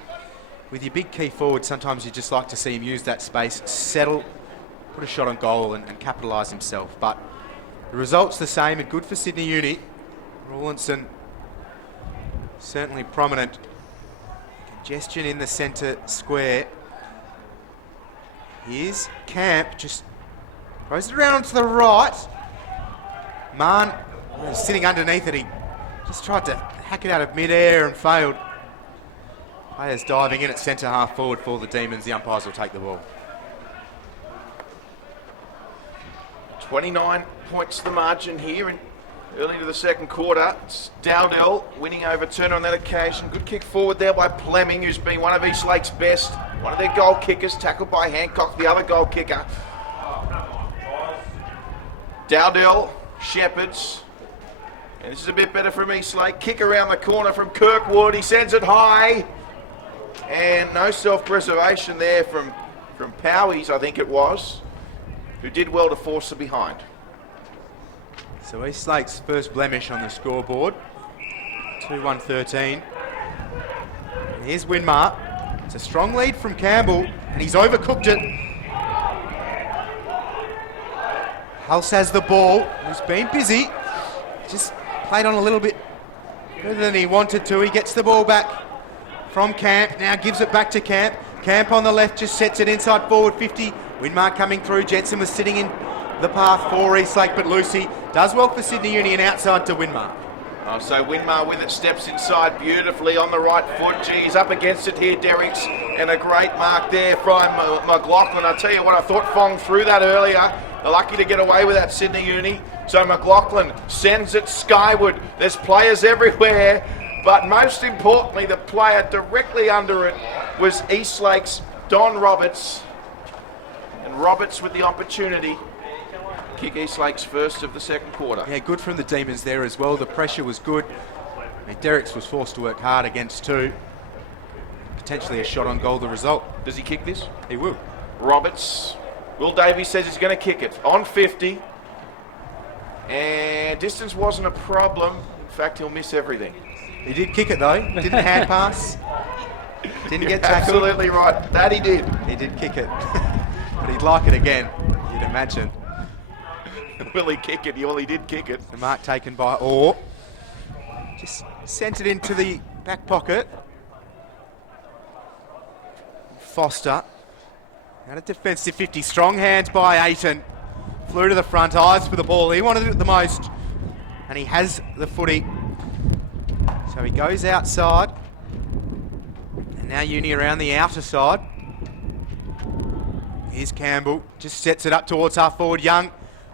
with your big key forward, sometimes you just like to see him use that space, settle, put a shot on goal and capitalise himself. But the result's the same and good for Sydney Uni. Rawlinson certainly prominent. Congestion in the centre square. Here's Camp, just throws it around onto the right. Mann sitting underneath it. He just tried to hack it out of mid-air and failed. Players diving in at centre half forward for the Demons. The umpires will take the ball. 29 points the margin here in early into the second quarter. It's Dowdell winning over Turner on that occasion. Good kick forward there by Plemming, who's been one of Eastlake's best. One of their goal kickers, tackled by Hancock, the other goal kicker. Dowdell, Shepherds. And this is a bit better from Eastlake. Kick around the corner from Kirkwood. He sends it high. And no self-preservation there from Powies, I think it was, who did well to force the behind. So Eastlake's first blemish on the scoreboard. 2-1-13. And here's Winmar. It's a strong lead from Campbell, and he's overcooked it. Hulse has the ball. He's been busy. Just played on a little bit further than he wanted to. He gets the ball back from Camp. Now gives it back to Camp. Camp on the left just sets it inside forward 50. Winmar coming through. Jensen was sitting in the path for Eastlake, but Lucy does well for Sydney Uni and outside to Winmar. Oh, so Winmar with it, steps inside beautifully on the right foot. Gee, he's up against it here, Derricks, and a great mark there from McLaughlin. I tell you what, I thought Fong threw that earlier. They're lucky to get away with that, Sydney Uni. So McLaughlin sends it skyward. There's players everywhere, but most importantly, the player directly under it was Eastlake's Don Roberts. And Roberts with the opportunity kick Eastlake's first of the second quarter. Yeah, good from the Demons there as well. The pressure was good. Derricks was forced to work hard against two. Potentially a shot on goal, the result. Does he kick this? He will. Roberts. Will Davies says he's going to kick it. On 50. And distance wasn't a problem. In fact, he'll miss everything. He did kick it though. Didn't hand pass. Didn't get tackled. Absolutely right. That he did. He did kick it. But he'd like it again, you'd imagine. Will he kick it? Well, he did kick it. The mark taken by Orr. Just sent it into the back pocket. Foster. Out of defensive 50. Strong hands by Ayton. Flew to the front, eyes for the ball. He wanted it the most. And he has the footy. So he goes outside. And now Uni around the outer side. Here's Campbell. Just sets it up towards half forward. Young.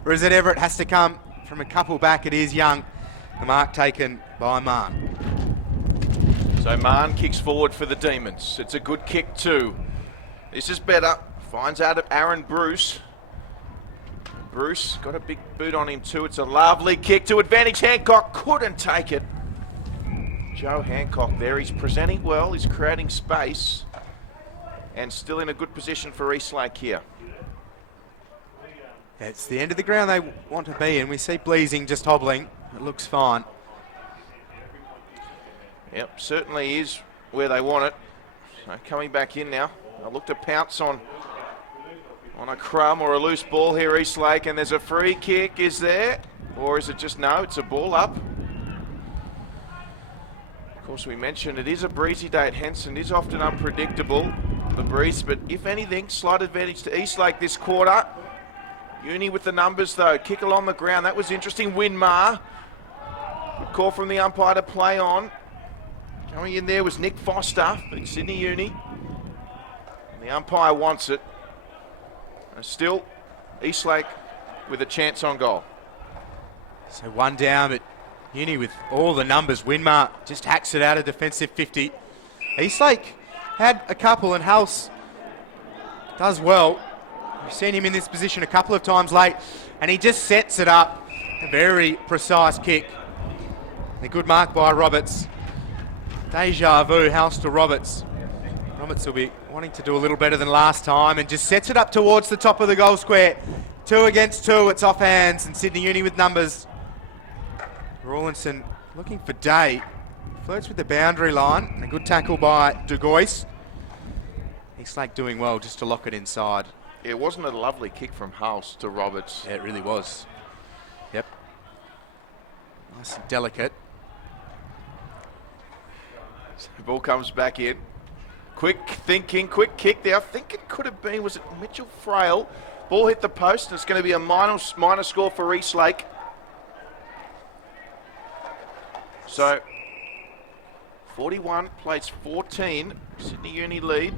Or is it Everett? Has to come from a couple back. It is Young. The mark taken by Marn. So Marn kicks forward for the Demons. It's a good kick too. This is better. Finds out of Aaron Bruce. Bruce got a big boot on him too. It's a lovely kick to advantage. Hancock couldn't take it. Joe Hancock there. He's presenting well. He's creating space. And still in a good position for Eastlake here. It's the end of the ground they want to be in. We see Bleasing just hobbling. It looks fine. Yep, certainly is where they want it. So coming back in now. They'll look to pounce on a crumb or a loose ball here, Eastlake, and there's a free kick. Is there? Or is it just no? It's a ball up. Of course, we mentioned it is a breezy day at Henson. It is often unpredictable, the breeze, but if anything, slight advantage to Eastlake this quarter. Uni with the numbers though. Kick along the ground. That was interesting. Winmar. Good call from the umpire to play on. Going in there was Nick Foster, but Sydney Uni. And the umpire wants it. And still, Eastlake with a chance on goal. So one down, but Uni with all the numbers. Winmar just hacks it out of defensive 50. Eastlake had a couple, and House does well. We've seen him in this position a couple of times late, and he just sets it up. A very precise kick. A good mark by Roberts. Deja vu, House to Roberts. Roberts will be wanting to do a little better than last time and just sets it up towards the top of the goal square. 2 against 2, it's off hands, and Sydney Uni with numbers. Rawlinson looking for Day. Flirts with the boundary line, and a good tackle by DeGoyce. Eastlake doing well just to lock it inside. It wasn't a lovely kick from House to Roberts. Yeah, it really was. Yep. Nice and delicate. So the ball comes back in. Quick thinking, quick kick there. I think it could have been, was it Mitchell Frail? Ball hit the post, and it's going to be a minor score for Eastlake. So 41 plays 14. Sydney Uni lead.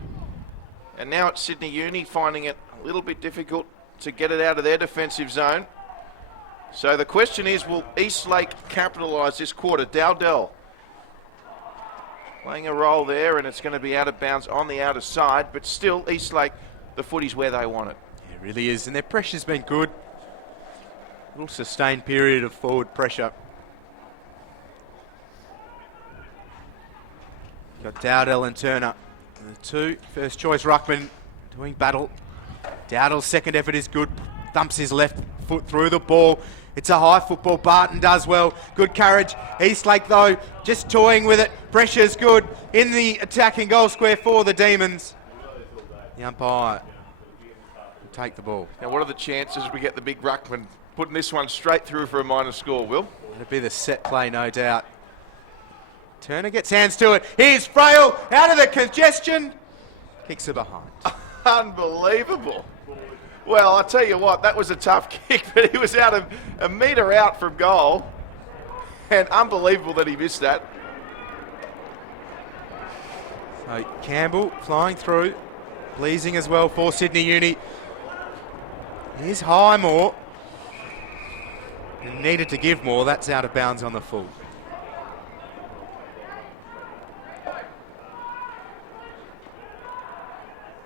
And now it's Sydney Uni finding it a little bit difficult to get it out of their defensive zone. So the question is, will Eastlake capitalise this quarter? Dowdell playing a role there, and it's going to be out of bounds on the outer side, but still Eastlake, the footy's where they want it. It really is, and their pressure's been good. A little sustained period of forward pressure. Got Dowdell and Turner. The two first choice ruckman doing battle. Dowdell's second effort is good. Thumps his left foot through the ball. It's a high football. Barton does well. Good carriage. Eastlake though just toying with it. Pressure's good in the attacking goal square for the Demons. The umpire will take the ball. Now what are the chances we get the big ruckman putting this one straight through for a minor score, Will? It'll be the set play, no doubt. Turner gets hands to it. Here's Frail out of the congestion. Kicks it behind. Unbelievable. Well, I tell you what, that was a tough kick, but he was out of a metre out from goal. man, unbelievable that he missed that. So Campbell flying through, pleasing as well for Sydney Uni. Here's Highmore. He needed to give more, that's out of bounds on the full.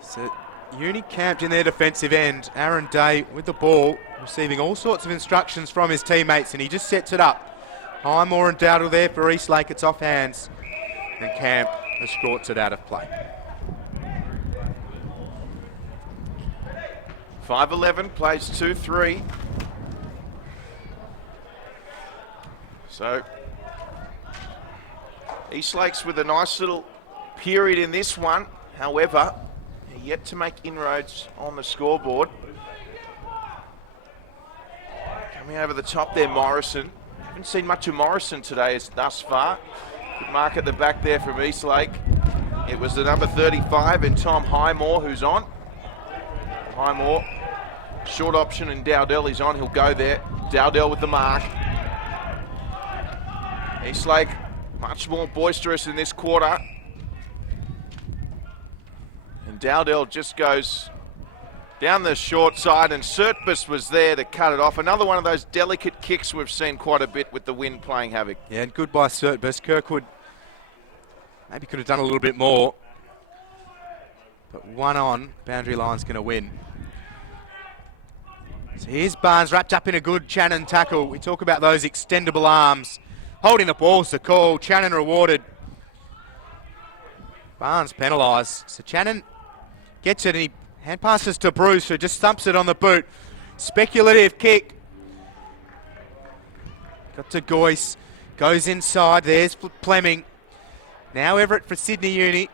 So Uni camped in their defensive end. Aaron Day with the ball, receiving all sorts of instructions from his teammates, and he just sets it up. Highmore and Dowdle there for Eastlake, it's off hands. And Camp escorts it out of play. 5-11, plays 2-3. So, Eastlake's with a nice little period in this one. However, yet to make inroads on the scoreboard. Coming over the top there, Morrison. Haven't seen much of Morrison today thus far. Good mark at the back there from Eastlake. It was the number 35 and Tom Highmore who's on. Highmore, short option, and Dowdell is on. He'll go there. Dowdell with the mark. Eastlake much more boisterous in this quarter. And Dowdell just goes down the short side, and Surtbus was there to cut it off. Another one of those delicate kicks we've seen quite a bit with the wind playing havoc. Yeah, and good by Surtbus. Kirkwood maybe could have done a little bit more. But one on, boundary line's going to win. So here's Barnes wrapped up in a good Channon tackle. We talk about those extendable arms. Holding the ball's the call. Channon rewarded. Barnes penalised. So Channon gets it and he hand passes to Bruce, who just thumps it on the boot. Speculative kick. Got to Goyce. Goes inside. There's Plemming. Now Everett for Sydney Uni.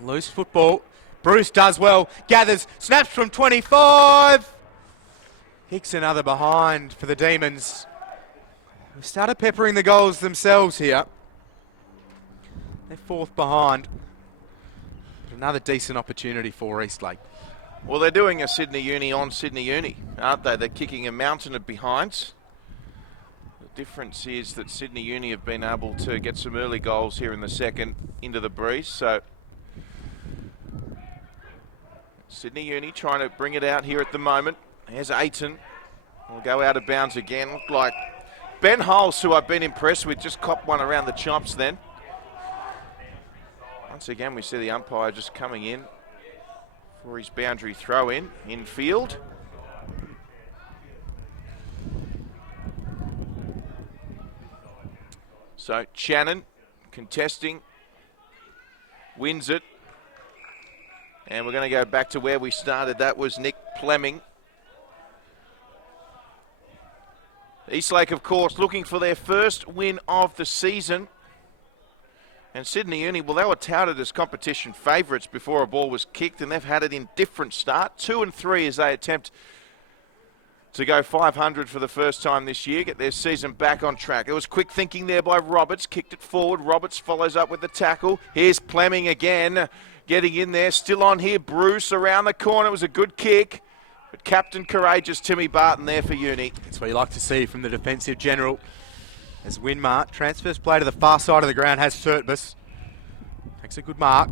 Loose football. Bruce does well. Gathers. Snaps from 25. Kicks another behind for the Demons. We've started peppering the goals themselves here. They're fourth behind. But another decent opportunity for Eastlake. Well, they're doing a Sydney Uni on Sydney Uni, aren't they? They're kicking a mountain of behinds. The difference is that Sydney Uni have been able to get some early goals here in the second into the breeze. So Sydney Uni trying to bring it out here at the moment. Here's Aiton. Will go out of bounds again. Looked like Ben Hulse, who I've been impressed with, just copped one around the chomps then. Once again, we see the umpire just coming in for his boundary throw in field. So Channon contesting, wins it. And we're going to go back to where we started. That was Nick Plemming. Eastlake, of course, looking for their first win of the season. And Sydney Uni, well, they were touted as competition favourites before a ball was kicked, and they've had an indifferent start. 2-3 as they attempt to go 500 for the first time this year, get their season back on track. It was quick thinking there by Roberts, kicked it forward. Roberts follows up with the tackle. Here's Plemming again, getting in there. Still on here, Bruce around the corner. It was a good kick. But Captain Courageous Timmy Barton there for Uni. That's what you like to see from the defensive general. As Winmar transfers play to the far side of the ground, has Surtbus. Takes a good mark.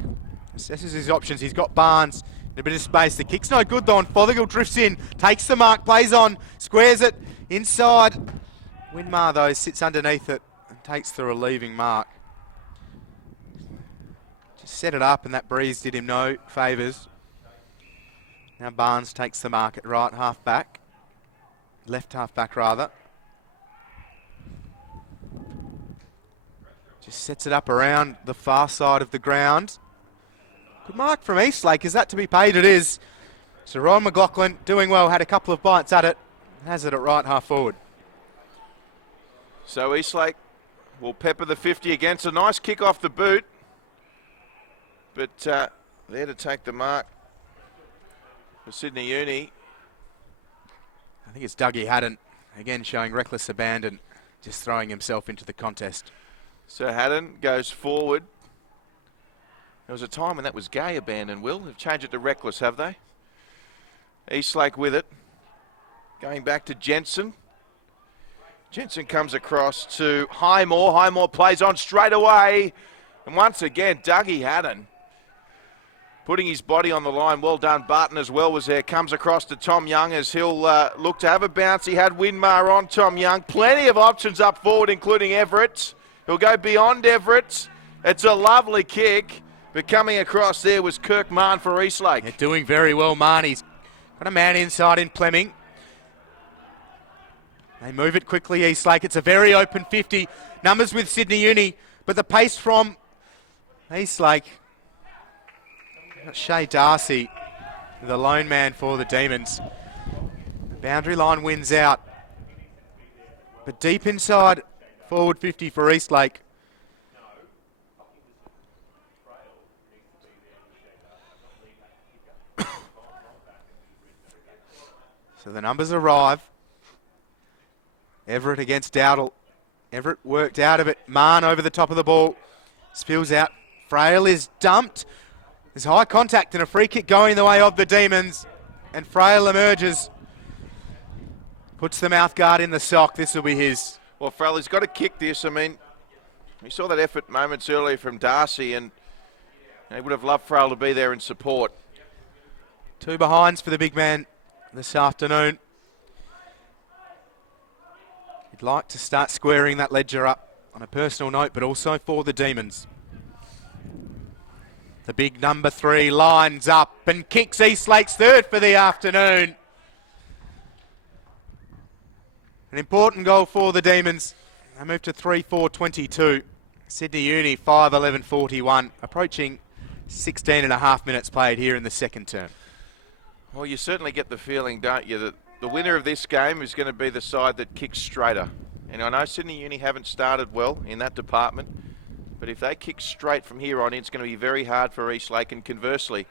Assesses his options. He's got Barnes in a bit of space. The kick's no good though, and Fothergill drifts in. Takes the mark, plays on, squares it inside. Winmar though sits underneath it and takes the relieving mark. Just set it up, and that breeze did him no favours. Now Barnes takes the mark at right half back. Left half back rather. Just sets it up around the far side of the ground. Good mark from Eastlake. Is that to be paid? It is. So Ron McLaughlin doing well. Had a couple of bites at it. Has it at right half forward. So Eastlake will pepper the 50 again. It's a nice kick off the boot. But there to take the mark for Sydney Uni. I think it's Dougie Haddon. Again showing reckless abandon. Just throwing himself into the contest. So Haddon goes forward. There was a time when that was gay abandon, Will. They've changed it to reckless, have they? Eastlake with it. Going back to Jensen. Henson comes across to Highmore. Highmore plays on straight away. And once again, Dougie Haddon putting his body on the line. Well done. Barton as well was there. Comes across to Tom Young as he'll look to have a bounce. He had Winmar on Tom Young. Plenty of options up forward, including Everett. He'll go beyond Everett. It's a lovely kick. But coming across there was Kirk Mahon for Eastlake. They're doing very well, Mahon. He's got a man inside in Fleming. They move it quickly, Eastlake. It's a very open 50. Numbers with Sydney Uni, but the pace from Eastlake. Shea Darcy, the lone man for the Demons. The boundary line wins out. But deep inside, forward 50 for Eastlake. So the numbers arrive. Everett against Dowdle. Everett worked out of it. Mahon over the top of the ball. Spills out. Frail is dumped. There's high contact and a free kick going the way of the Demons. And Frail emerges. Puts the mouth guard in the sock. This will be his. Well, Frail, he's got to kick this. I mean, we saw that effort moments earlier from Darcy, and he would have loved Frail to be there in support. 2 behinds for the big man this afternoon. He'd like to start squaring that ledger up on a personal note, but also for the Demons. The big number 3 lines up and kicks Eastlake's third for the afternoon. An important goal for the Demons. They move to 3-4-22. Sydney Uni 5-11-41, approaching 16 and a half minutes played here in the second term. Well, you certainly get the feeling, don't you, that the winner of this game is going to be the side that kicks straighter. And I know Sydney Uni haven't started well in that department, but if they kick straight from here on in, it's going to be very hard for Eastlake, and conversely,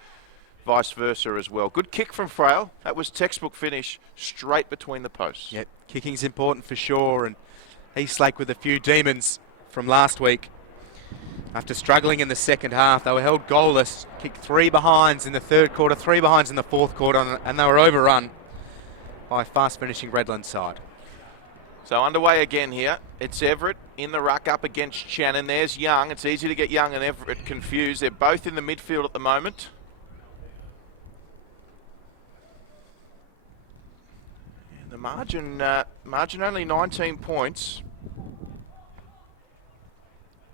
vice versa as well. Good kick from Frail. That was textbook finish, straight between the posts. Yep, kicking's important for sure, and Eastlake with a few Demons from last week. After struggling in the second half, they were held goalless, kicked 3 behinds in the third quarter, 3 behinds in the fourth quarter, and they were overrun by a fast-finishing Redland side. So underway again here. It's Everett in the ruck up against Shannon. There's Young. It's easy to get Young and Everett confused. They're both in the midfield at the moment. And the margin only 19 points.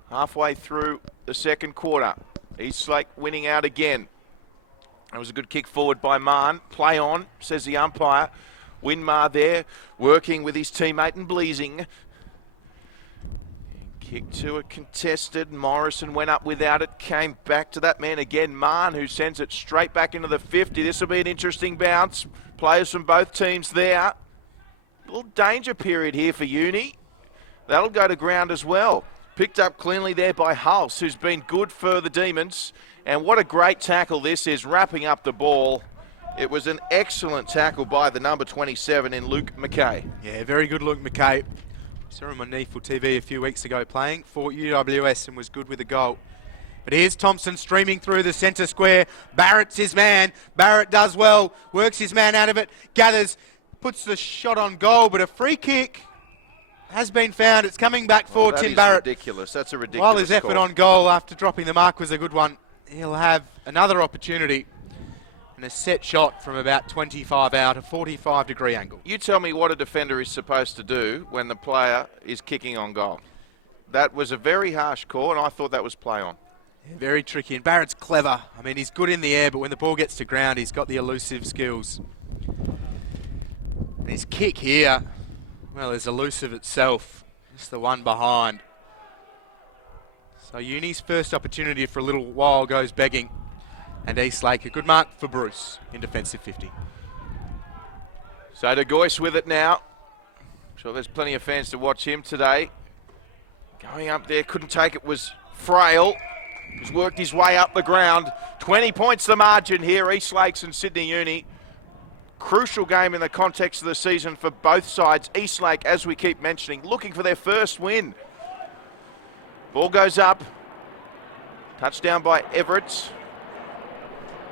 Halfway through the second quarter. Eastlake winning out again. That was a good kick forward by Mahon. Play on, says the umpire. Winmar there, working with his teammate and Bleasing. Kick to a contested. Morrison went up without it. Came back to that man again, Mahon, who sends it straight back into the 50. This will be an interesting bounce. Players from both teams there. A little danger period here for Uni. That'll go to ground as well. Picked up cleanly there by Hulse, who's been good for the Demons. And what a great tackle this is, wrapping up the ball. It was an excellent tackle by the number 27 in Luke McKay. Yeah, very good Luke McKay. Saw him on NEAFl TV a few weeks ago playing for UWS and was good with a goal. But here's Thompson streaming through the centre square. Barrett's his man. Barrett does well, works his man out of it, gathers, puts the shot on goal, but a free kick has been found. It's coming back for Tim Barrett. Ridiculous. That's a ridiculous While his effort call on goal after dropping the mark was a good one, he'll have another opportunity and a set shot from about 25 out, a 45-degree angle. You tell me what a defender is supposed to do when the player is kicking on goal. That was a very harsh call, and I thought that was play on. Yeah, very tricky, and Barrett's clever. I mean, he's good in the air, but when the ball gets to ground, he's got the elusive skills. And his kick here, well, is elusive itself. Just the one behind. So Uni's first opportunity for a little while goes begging. And Eastlake, a good mark for Bruce in defensive 50. So De Goyce with it now. I'm sure there's plenty of fans to watch him today. Going up there, couldn't take it, was Frail. He's worked his way up the ground. 20 points the margin here, Eastlakes and Sydney Uni. Crucial game in the context of the season for both sides. Eastlake, as we keep mentioning, looking for their first win. Ball goes up. Touchdown by Everett.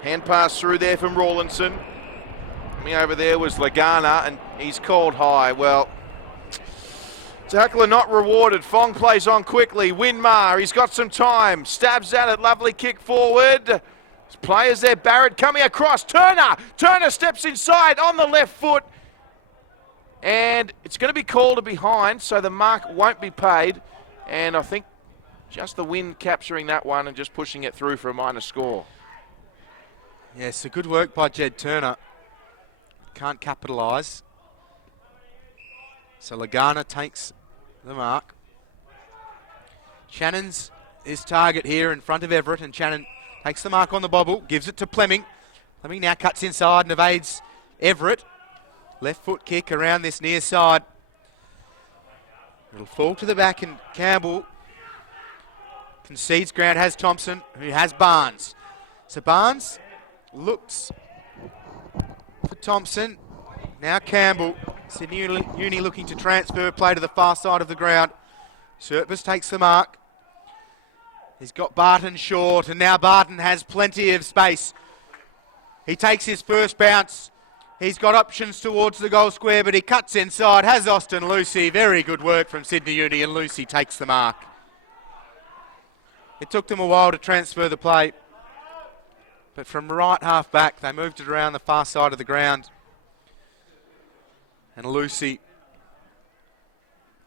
Hand pass through there from Rawlinson. Coming over there was Lagana, and he's called high. Well, Tackler not rewarded. Fong plays on quickly. Winmar, he's got some time. Stabs at it. Lovely kick forward. There's players there. Barrett coming across. Turner steps inside on the left foot. And it's going to be called a behind, so the mark won't be paid. And I think just the wind capturing that one and just pushing it through for a minor score. Yes, so good work by Jed Turner. Can't capitalise. So Lagana takes the mark. Shannon's his target here in front of Everett, and Shannon takes the mark on the bobble, gives it to Fleming. Fleming now cuts inside and evades Everett. Left foot kick around this near side. It'll fall to the back, and Campbell concedes ground, has Thompson, who has Barnes. So Barnes looks for Thompson. Now Campbell. Sydney Uni looking to transfer play to the far side of the ground. Serpus takes the mark. He's got Barton short, and now Barton has plenty of space. He takes his first bounce. He's got options towards the goal square, but he cuts inside, has Austin Lucy. Very good work from Sydney Uni, and Lucy takes the mark. It took them a while to transfer the play, but from right half back, they moved it around the far side of the ground. And Lucy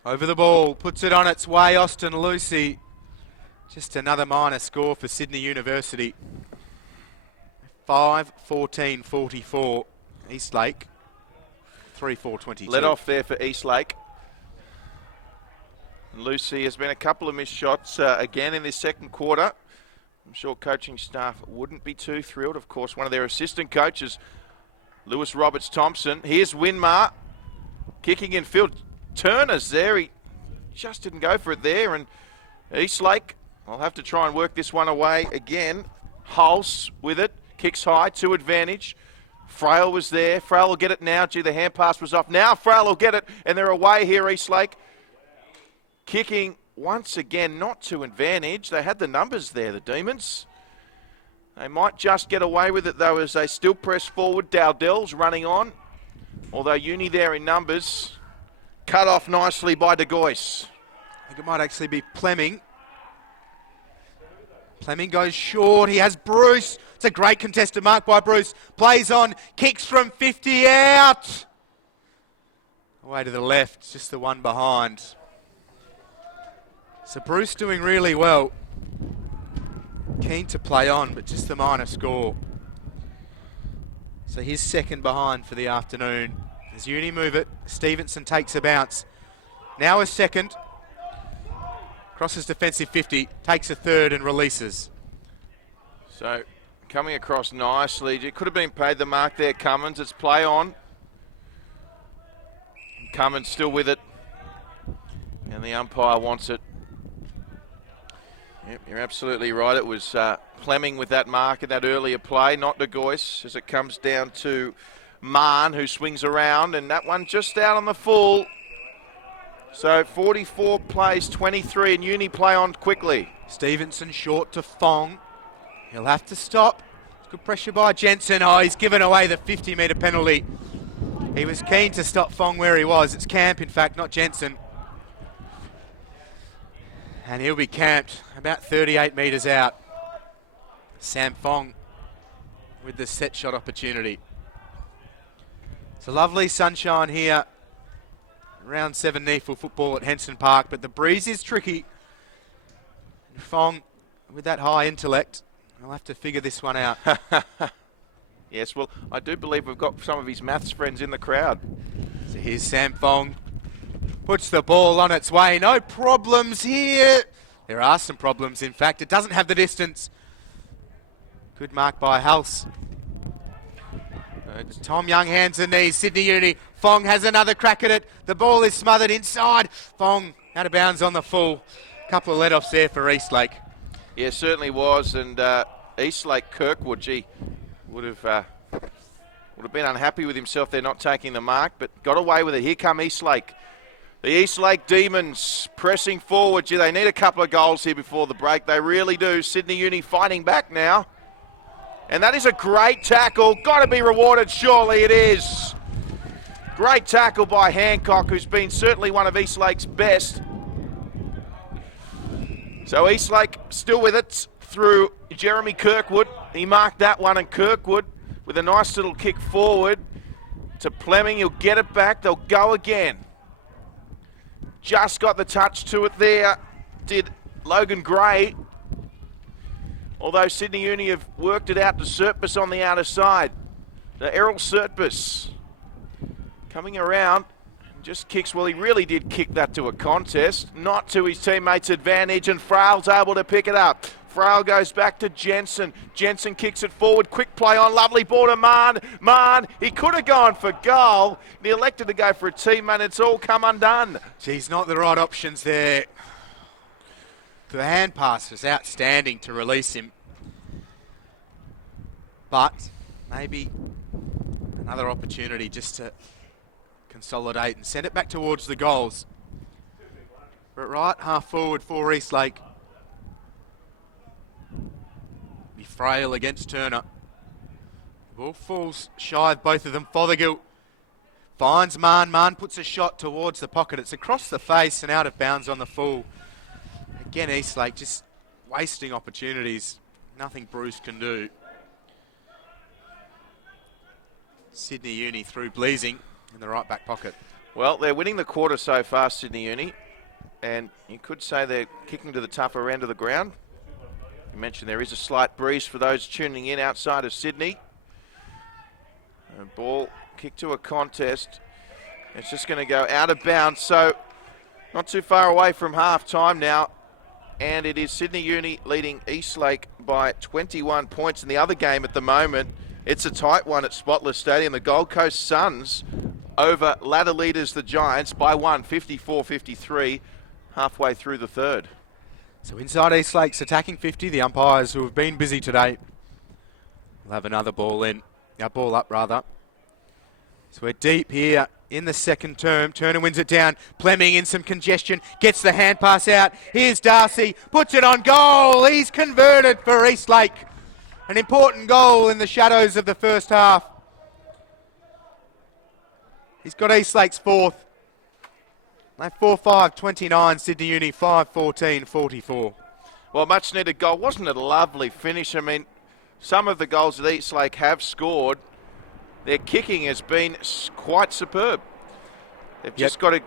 over the ball, puts it on its way. Austin Lucy. Just another minor score for Sydney University. 5-14-44. Eastlake. 3-4-22. Let off there for Eastlake. And Lucy has been a couple of missed shots again in this second quarter. I'm sure coaching staff wouldn't be too thrilled. Of course, one of their assistant coaches, Lewis Roberts-Thompson. Here's Winmar. Kicking in field. Turner's there. He just didn't go for it there. And Eastlake, I'll have to try and work this one away again. Hulse with it. Kicks high to advantage. Frail was there. Frail will get it now. Gee, the hand pass was off. Now Frail will get it. And they're away here, Eastlake. Kicking once again, not to advantage. They had the numbers there, the Demons. They might just get away with it, though, as they still press forward. Dowdell's running on. Although Uni there in numbers, cut off nicely by De Goyce. I think it might actually be Fleming. Fleming goes short. He has Bruce. It's a great contested mark by Bruce. Plays on, kicks from 50 out. Away to the left, just the one behind. So Bruce doing really well. Keen to play on, but just the minor score. So he's second behind for the afternoon. As Uni move it, Stevenson takes a bounce. Now a second. Crosses defensive 50, takes a third and releases. So coming across nicely. It could have been paid the mark there, Cummins. It's play on. Cummins still with it. And the umpire wants it. Yep, you're absolutely right. It was Fleming with that mark in that earlier play, not De Goyce, as it comes down to Mahn, who swings around, and that one just out on the full. So 44 plays 23, and Uni play on quickly. Stevenson short to Fong. He'll have to stop. Good pressure by Jensen. Oh, he's given away the 50-metre penalty. He was keen to stop Fong where he was. It's Camp, in fact, not Jensen. And he'll be camped about 38 metres out. Sam Fong with the set shot opportunity. It's a lovely sunshine here. Round 7 NEAFl football at Henson Park, but the breeze is tricky. And Fong, with that high intellect, will have to figure this one out. Yes, well, I do believe we've got some of his maths friends in the crowd. So here's Sam Fong. Puts the ball on its way. No problems here. There are some problems, in fact. It doesn't have the distance. Good mark by Hulse. Tom Young hands and knees. Sydney Uni. Fong has another crack at it. The ball is smothered inside. Fong out of bounds on the full. Couple of let-offs there for Eastlake. Yeah, certainly was. And Eastlake Kirkwood, gee, would have been unhappy with himself there not taking the mark, but got away with it. Here come Eastlake. The Eastlake Demons pressing forward. Gee, they need a couple of goals here before the break. They really do. Sydney Uni fighting back now. And that is a great tackle. Got to be rewarded. Surely it is. Great tackle by Hancock, who's been certainly one of Eastlake's best. So Eastlake still with it through Jeremy Kirkwood. He marked that one, and Kirkwood with a nice little kick forward to Plemming. He'll get it back. They'll go again. Just got the touch to it there, did Logan Gray. Although Sydney Uni have worked it out to Surtbus on the outer side. Now Errol Surtbus coming around, just kicks. Well, he really did kick that to a contest, not to his teammates' advantage, and Frail's able to pick it up. Frail goes back to Jensen. Jensen kicks it forward. Quick play on. Lovely ball to Mann. Mann, he could have gone for goal. He elected to go for a teammate. It's all come undone. Geez, not the right options there. The hand pass was outstanding to release him. But maybe another opportunity just to consolidate and send it back towards the goals. But right half forward for Eastlake. Be Frail against Turner. The ball falls shy of both of them. Fothergill finds Mann. Mann puts a shot towards the pocket. It's across the face and out of bounds on the full. Again, Eastlake just wasting opportunities. Nothing Bruce can do. Sydney Uni through Bleasing in the right back pocket. Well, they're winning the quarter so far, Sydney Uni, and you could say they're kicking to the tougher end of the ground. You mentioned there is a slight breeze for those tuning in outside of Sydney. A ball kicked to a contest. It's just going to go out of bounds, so not too far away from half time now. And it is Sydney Uni leading Eastlake by 21 points in the other game at the moment. It's a tight one at Spotless Stadium. The Gold Coast Suns over ladder leaders the Giants by 54-53, halfway through the third. So inside Eastlake's attacking 50, the umpires who have been busy today will have another ball in. Ball up rather. So we're deep here in the second term. Turner wins it down. Plemming in some congestion. Gets the hand pass out. Here's Darcy. Puts it on goal. He's converted for Eastlake. An important goal in the shadows of the first half. He's got Eastlake's fourth. They 4-5-29, Sydney Uni 5-14-44. Well, much needed goal. Wasn't it a lovely finish? I mean, some of the goals that Eastlake have scored, their kicking has been quite superb. They've just got to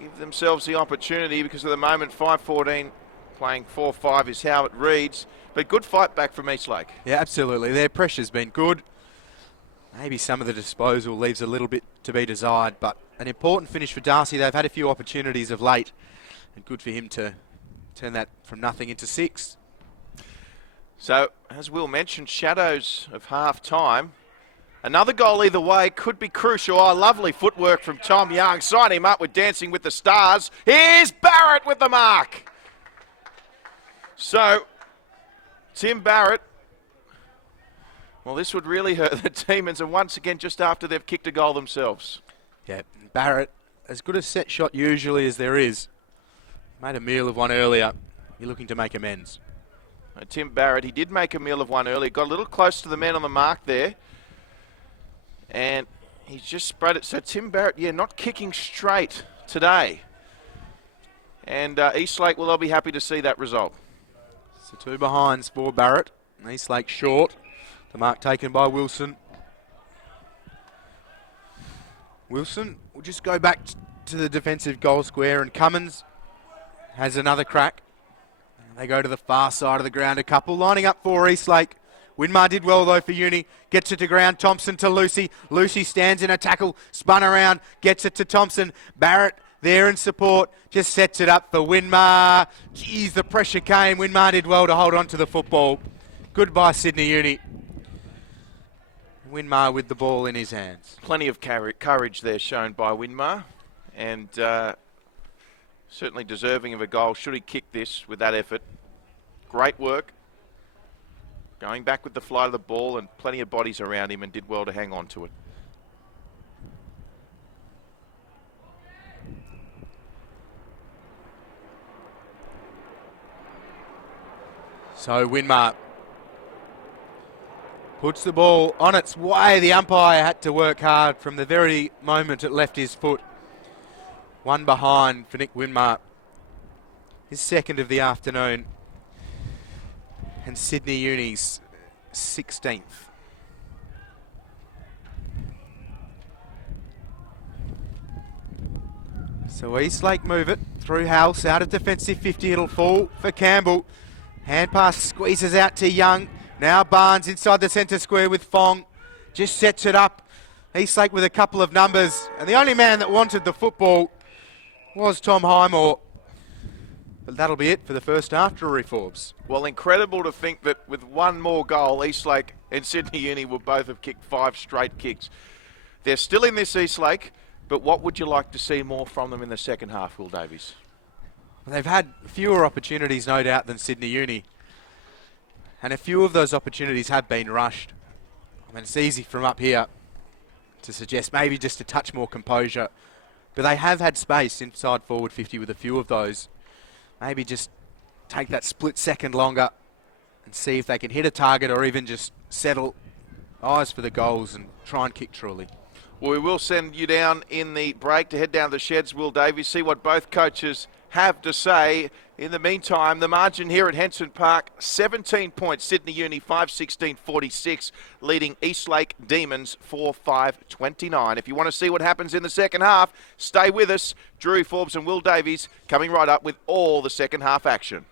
give themselves the opportunity, because at the moment 5-14 playing 4-5 is how it reads. But good fight back from Eastlake. Yeah, absolutely. Their pressure's been good. Maybe some of the disposal leaves a little bit to be desired, but an important finish for Darcy. They've had a few opportunities of late, and good for him to turn that from nothing into 6. So, as Will mentioned, shadows of half-time. Another goal either way could be crucial. Oh, lovely footwork from Tom Young. Sign him up with Dancing with the Stars. Here's Barrett with the mark. So, Tim Barrett. Well, this would really hurt the Demons, and once again, just after they've kicked a goal themselves. Yeah, Barrett, as good a set shot usually as there is. Made a meal of one earlier. You're looking to make amends. Tim Barrett, he did make a meal of one earlier. Got a little close to the man on the mark there. And he's just spread it. So Tim Barrett, not kicking straight today. And Eastlake, well, they'll be happy to see that result. So 2 behinds for Barrett. Eastlake short. The mark taken by Wilson. Wilson will just go back to the defensive goal square, and Cummins has another crack. And they go to the far side of the ground, a couple lining up for Eastlake. Winmar did well though for Uni. Gets it to ground. Thompson to Lucy. Lucy stands in a tackle. Spun around. Gets it to Thompson. Barrett there in support. Just sets it up for Winmar. Geez, the pressure came. Winmar did well to hold on to the football. Goodbye Sydney Uni. Winmar with the ball in his hands. Plenty of courage there shown by Winmar, and certainly deserving of a goal should he kick this with that effort. Great work. Going back with the flight of the ball, and plenty of bodies around him, and did well to hang on to it. So Winmar Puts the ball on its way. The umpire had to work hard from the very moment it left his foot. One behind for Nick Winmar. His second of the afternoon. And Sydney Uni's 16th. So Eastlake move it through House, out of defensive 50. It'll fall for Campbell. Hand pass squeezes out to Young. Now Barnes inside the centre square with Fong. Just sets it up. Eastlake with a couple of numbers. And the only man that wanted the football was Tom Highmore. But that'll be it for the first half, Drury Forbes. Well, incredible to think that with one more goal, Eastlake and Sydney Uni will both have kicked 5 straight kicks. They're still in this Eastlake, but what would you like to see more from them in the second half, Will Davies? They've had fewer opportunities, no doubt, than Sydney Uni. And a few of those opportunities have been rushed. I mean, it's easy from up here to suggest maybe just a touch more composure. But they have had space inside forward 50 with a few of those. Maybe just take that split second longer and see if they can hit a target or even just settle eyes for the goals and try and kick truly. Well, we will send you down in the break to head down the sheds, Will Davies, see what both coaches have to say. In the meantime, the margin here at Henson Park, 17 points. Sydney Uni 5-16-46, leading Eastlake Demons 4-5-29. If you want to see what happens in the second half, stay with us. Drury Forbes and Will Davies coming right up with all the second half action.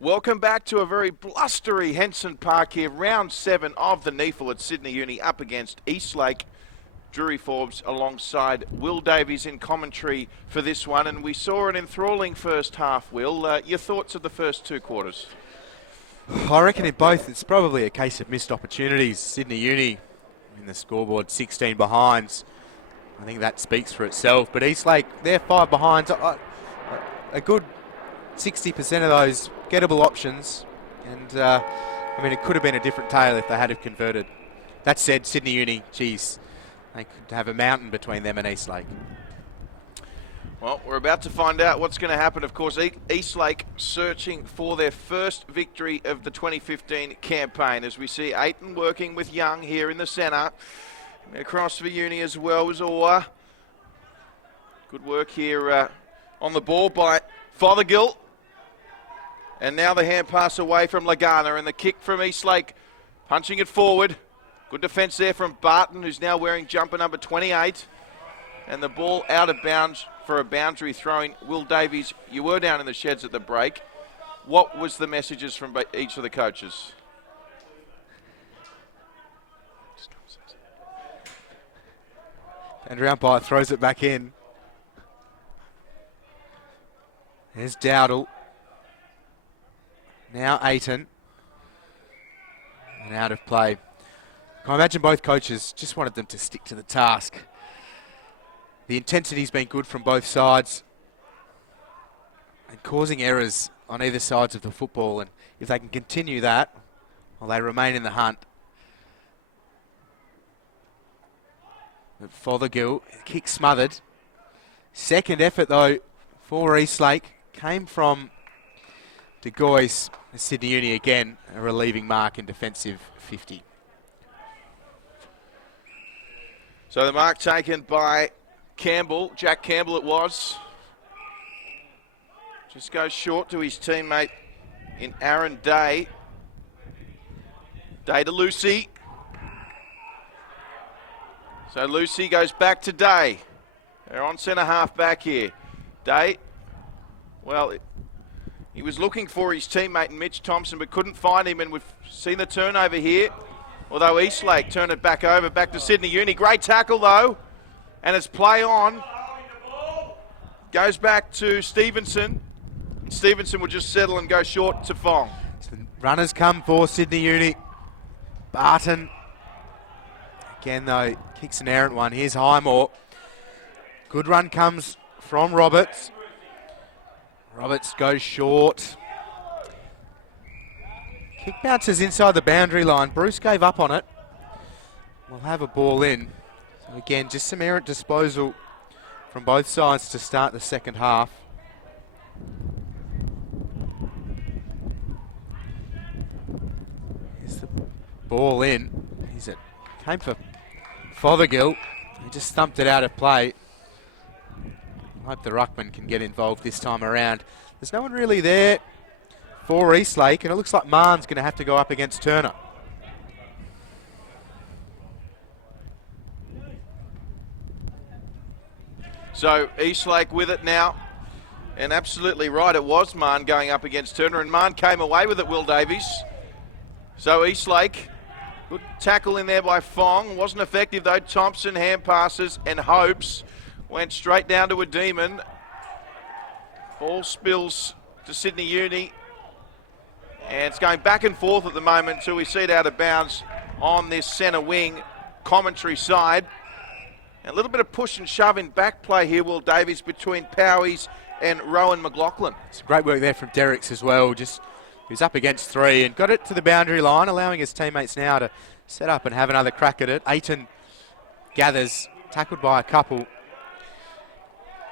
Welcome back to a very blustery Henson Park here. Round 7 of the NEAFl at Sydney Uni up against Eastlake. Drury Forbes alongside Will Davies in commentary for this one. And we saw an enthralling first half, Will. Your thoughts of the first 2 quarters? I reckon in both it's probably a case of missed opportunities. Sydney Uni in the scoreboard 16 behinds. I think that speaks for itself. But Eastlake, they're 5 behinds. A good 60% of those gettable options. And, I mean, it could have been a different tale if they had have converted. That said, Sydney Uni, geez, they could have a mountain between them and Eastlake. Well, we're about to find out what's going to happen. Of course, Eastlake searching for their first victory of the 2015 campaign. As we see Aiton working with Young here in the centre. Across for Uni as well was Orr. Good work here on the ball by Fothergill. And now the hand pass away from Lagana and the kick from Eastlake. Punching it forward. Good defence there from Barton, who's now wearing jumper number 28. And the ball out of bounds for a boundary throwing. Will Davies, you were down in the sheds at the break. What was the messages from each of the coaches? And umpire throws it back in. There's Dowdle. Now Aiton. And out of play. I imagine both coaches just wanted them to stick to the task. The intensity's been good from both sides. And causing errors on either sides of the football. And if they can continue that, well, they remain in the hunt. But Fothergill, kick smothered. Second effort, though, for Eastlake came from De Gois. Sydney Uni again, a relieving mark in defensive 50. So the mark taken by Campbell, Jack Campbell it was. Just goes short to his teammate in Aaron Day. Day to Lucy. So Lucy goes back to Day. They're on centre half back here. Day, well, he was looking for his teammate Mitch Thompson but couldn't find him, and we've seen the turnover here. Although Eastlake turn it back over, back to Sydney Uni. Great tackle though, and it's play on. Goes back to Stevenson. And Stevenson will just settle and go short to Fong. So runners come for Sydney Uni. Barton. Again though, kicks an errant one. Here's Highmore. Good run comes from Roberts. Roberts goes short. Kick bounces inside the boundary line. Bruce gave up on it. We'll have a ball in. So again, just some errant disposal from both sides to start the second half. Here's the ball in. Came for Fothergill. He just thumped it out of play. I hope the ruckman can get involved this time around. There's no one really there for Eastlake, and it looks like Marn's going to have to go up against Turner. So Eastlake with it now. And absolutely right, it was Marn going up against Turner, and Marn came away with it, Will Davies. So Eastlake, good tackle in there by Fong. Wasn't effective though. Thompson, hand passes, and Hopes went straight down to a demon. Ball spills to Sydney Uni. And it's going back and forth at the moment until we see it out of bounds on this centre wing commentary side. And a little bit of push and shove in back play here, Will Davies, between Powies and Rowan McLaughlin. Some great work there from Derricks as well. Just he was up against 3 and got it to the boundary line, allowing his teammates now to set up and have another crack at it. Aiton gathers, tackled by a couple.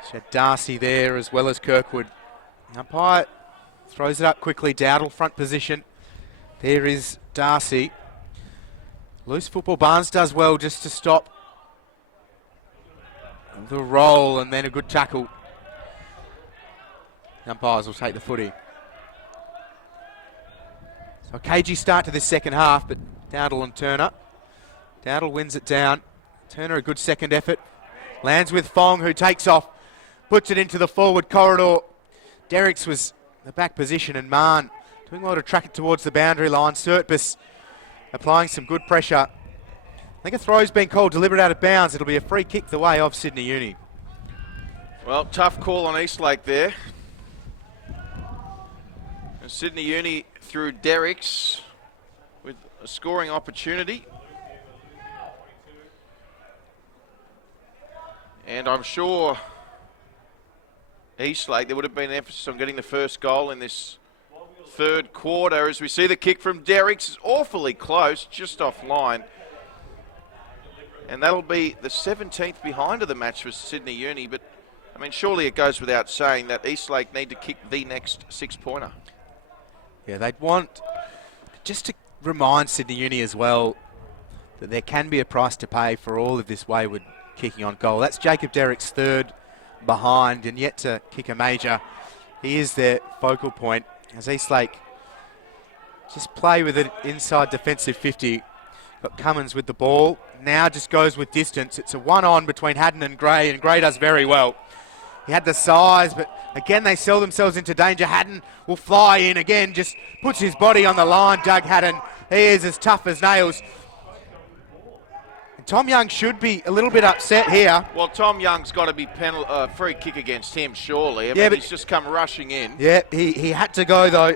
She had Darcy there as well as Kirkwood. Umpire throws it up quickly. Dowdle front position. There is Darcy. Loose football. Barnes does well just to stop the roll, and then a good tackle. Umpires will take the footy. So a cagey start to this second half, but Dowdle and Turner. Dowdle wins it down. Turner a good second effort. Lands with Fong, who takes off. Puts it into the forward corridor. Derricks was the back position, and Marn doing well to track it towards the boundary line. Surtbus applying some good pressure. I think a throw's been called deliberate out of bounds. It'll be a free kick the way of Sydney Uni. Well, tough call on Eastlake there. And Sydney Uni through Derricks with a scoring opportunity. And I'm sure Eastlake, there would have been an emphasis on getting the first goal in this third quarter as we see the kick from Derricks. It's awfully close, just offline. And that'll be the 17th behind of the match for Sydney Uni. But, I mean, surely it goes without saying that Eastlake need to kick the next six-pointer. Yeah, they'd want, just to remind Sydney Uni as well, that there can be a price to pay for all of this wayward kicking on goal. That's Jacob Derrick's third behind and yet to kick a major. He is their focal point as Eastlake just play with it inside defensive 50. Got Cummins with the ball. Now just goes with distance. It's a one-on between Haddon and Gray does very well. He had the size, but again they sell themselves into danger. Haddon will fly in again, just puts his body on the line. Doug Haddon, he is as tough as nails. And Tom Young should be a little bit upset here. Well, Tom Young's got to be free kick against him, surely. I mean, but he's just come rushing in. Yeah, he had to go, though,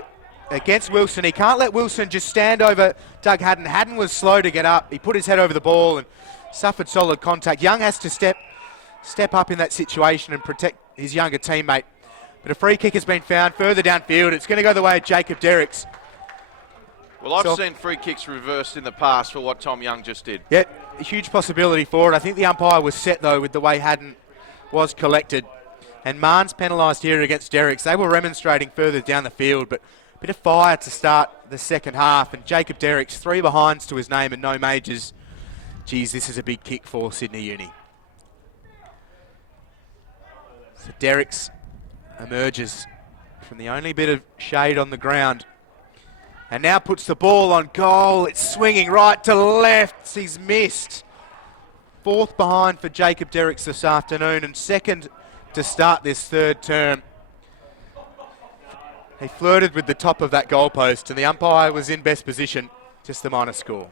against Wilson. He can't let Wilson just stand over Doug Haddon. Haddon was slow to get up. He put his head over the ball and suffered solid contact. Young has to step up in that situation and protect his younger teammate. But a free kick has been found further downfield. It's going to go the way of Jacob Derricks. Well, I've seen free kicks reversed in the past for what Tom Young just did. Yeah, a huge possibility for it. I think the umpire was set, though, with the way Haddon was collected. And Marn's penalised here against Derricks. They were remonstrating further down the field, but a bit of fire to start the second half. And Jacob Derricks, 3 behinds to his name and no majors. Geez, this is a big kick for Sydney Uni. So Derricks emerges from the only bit of shade on the ground and now puts the ball on goal. It's swinging right to left. He's missed. 4th behind for Jacob Derricks this afternoon and 2nd to start this third term. He flirted with the top of that goalpost and the umpire was in best position, just the minor score.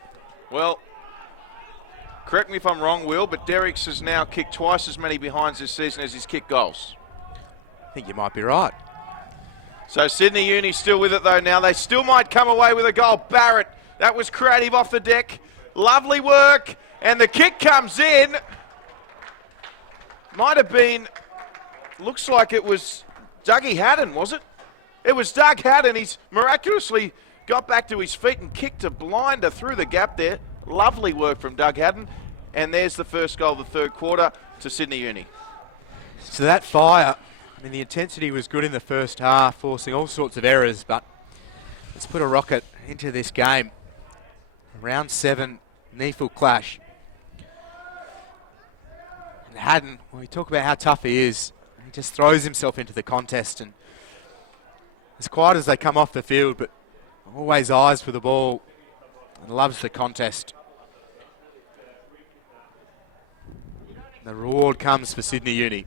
Well, correct me if I'm wrong, Will, but Derricks has now kicked twice as many behinds this season as he's kicked goals. I think you might be right. So Sydney Uni still with it though now. They still might come away with a goal. Barrett, that was creative off the deck. Lovely work. And the kick comes in. Might have been, looks like it was Dougie Haddon, was it? It was Doug Haddon. He's miraculously got back to his feet and kicked a blinder through the gap there. Lovely work from Doug Haddon. And there's the first goal of the third quarter to Sydney Uni. So that fire, I mean, the intensity was good in the first half, forcing all sorts of errors, but let's put a rocket into this game. Round 7, NEAFl clash. And Haddon, when we talk about how tough he is, he just throws himself into the contest and as quiet as they come off the field, but always eyes for the ball and loves the contest. The reward comes for Sydney Uni.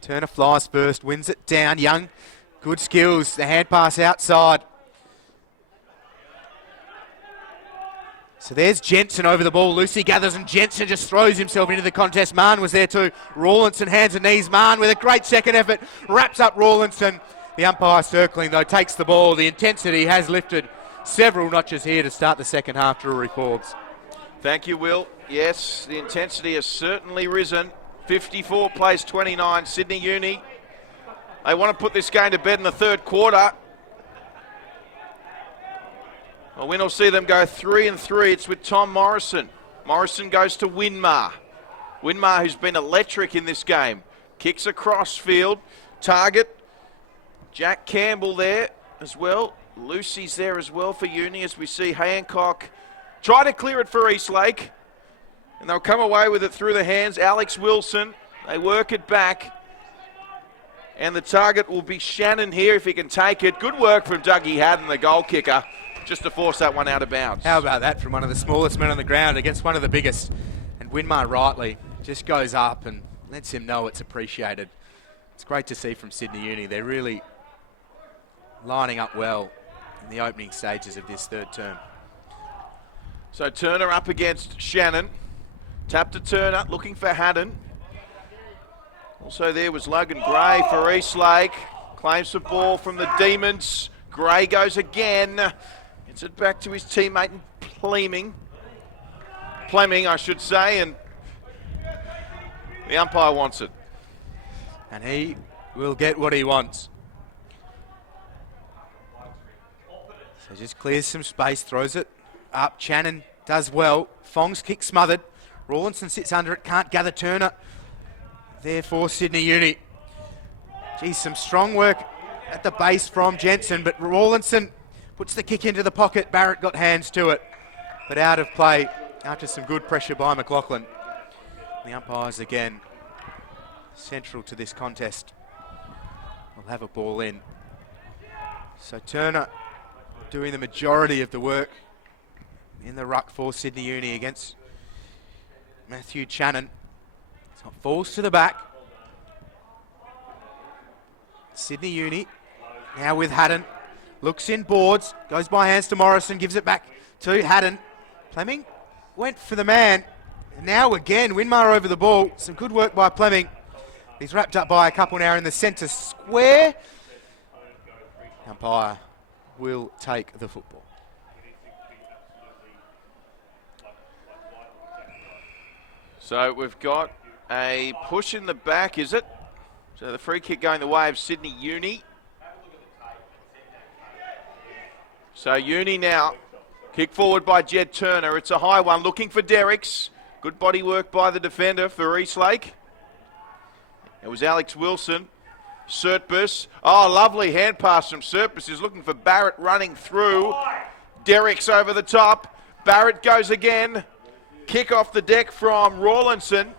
Turner flies first, wins it down. Young, good skills. The hand pass outside. So there's Jensen over the ball. Lucy gathers and Jensen just throws himself into the contest. Marn was there too. Rawlinson, hands and knees. Marn with a great second effort. Wraps up Rawlinson. The umpire circling though, takes the ball. The intensity has lifted several notches here to start the second half, Drury Forbes. Thank you, Will. Yes, the intensity has certainly risen. 54 plays 29, Sydney Uni. They want to put this game to bed in the third quarter. Well, we'll see them go 3-3. It's with Tom Morrison. Morrison goes to Winmar. Winmar, who's been electric in this game. Kicks across field. Target. Jack Campbell there as well. Lucy's there as well for Uni as we see Hancock try to clear it for Eastlake. And they'll come away with it through the hands. Alex Wilson, they work it back. And the target will be Shannon here if he can take it. Good work from Dougie Haddon, the goal kicker, just to force that one out of bounds. How about that from one of the smallest men on the ground against one of the biggest? And Winmar rightly just goes up and lets him know it's appreciated. It's great to see from Sydney Uni. They're really lining up well in the opening stages of this third term. So Turner up against Shannon. Tap to Turner, looking for Haddon. Also there was Logan Gray for Eastlake. Claims the ball from the Demons. Gray goes again. Gets it back to his teammate Fleming, I should say, and the umpire wants it. And he will get what he wants. So just clears some space, throws it up. Shannon does well. Fong's kick smothered. Rawlinson sits under it, can't gather Turner. There for Sydney Uni. Geez, some strong work at the base from Jensen, but Rawlinson puts the kick into the pocket. Barrett got hands to it, but out of play after some good pressure by McLaughlin. The umpires again central to this contest. We'll have a ball in. So Turner doing the majority of the work in the ruck for Sydney Uni against Matthew Shannon. So it falls to the back. Sydney Uni now with Haddon. Looks in boards, goes by hands to Morrison, gives it back to Haddon. Fleming went for the man. And now again, Winmar over the ball. Some good work by Fleming. He's wrapped up by a couple now in the centre square. Umpire will take the football. So we've got a push in the back, is it? So the free kick going the way of Sydney Uni. So Uni now, kick forward by Jed Turner. It's a high one, looking for Derricks. Good body work by the defender for Eastlake. It was Alex Wilson. Surtbus. Oh, lovely hand pass from Surtbus. He's looking for Barrett running through. Derricks over the top. Barrett goes again. Kick off the deck from Rawlinson.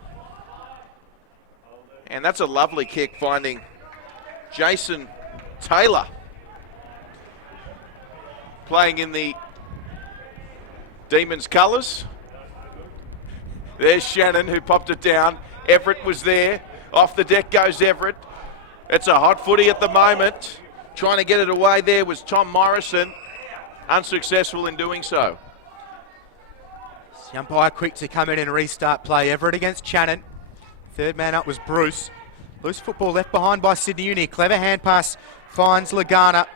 And that's a lovely kick, finding Jason Taylor. Playing in the Demons colours. There's Shannon who popped it down. Everett was there. Off the deck goes Everett. It's a hot footy at the moment. Trying to get it away there was Tom Morrison. Unsuccessful in doing so. The umpire quick to come in and restart play. Everett against Shannon. Third man up was Bruce. Loose football left behind by Sydney Uni. Clever hand pass finds Lagana.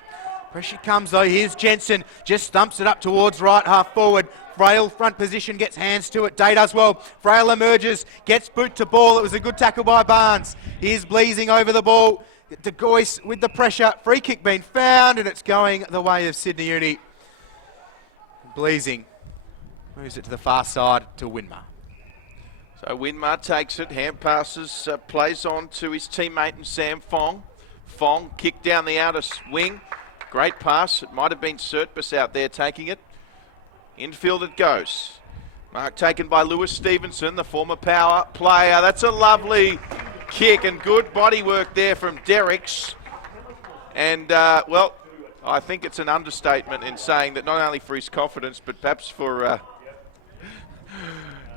Pressure comes though. Here's Jensen. Just stumps it up towards right half forward. Frail front position, gets hands to it. Day does well. Frail emerges, gets boot to ball. It was a good tackle by Barnes. Here's Bleasing over the ball. De Goyce with the pressure. Free kick being found, and it's going the way of Sydney Uni. Bleasing moves it to the far side to Winmar. So Winmar takes it, hand passes, plays on to his teammate and Sam Fong. Fong kick down the outer wing. Great pass. It might have been Surtbus out there taking it. Infield it goes. Mark taken by Lewis Stevenson, the former power player. That's a lovely kick and good body work there from Derricks. And, well, I think it's an understatement in saying that not only for his confidence, but perhaps for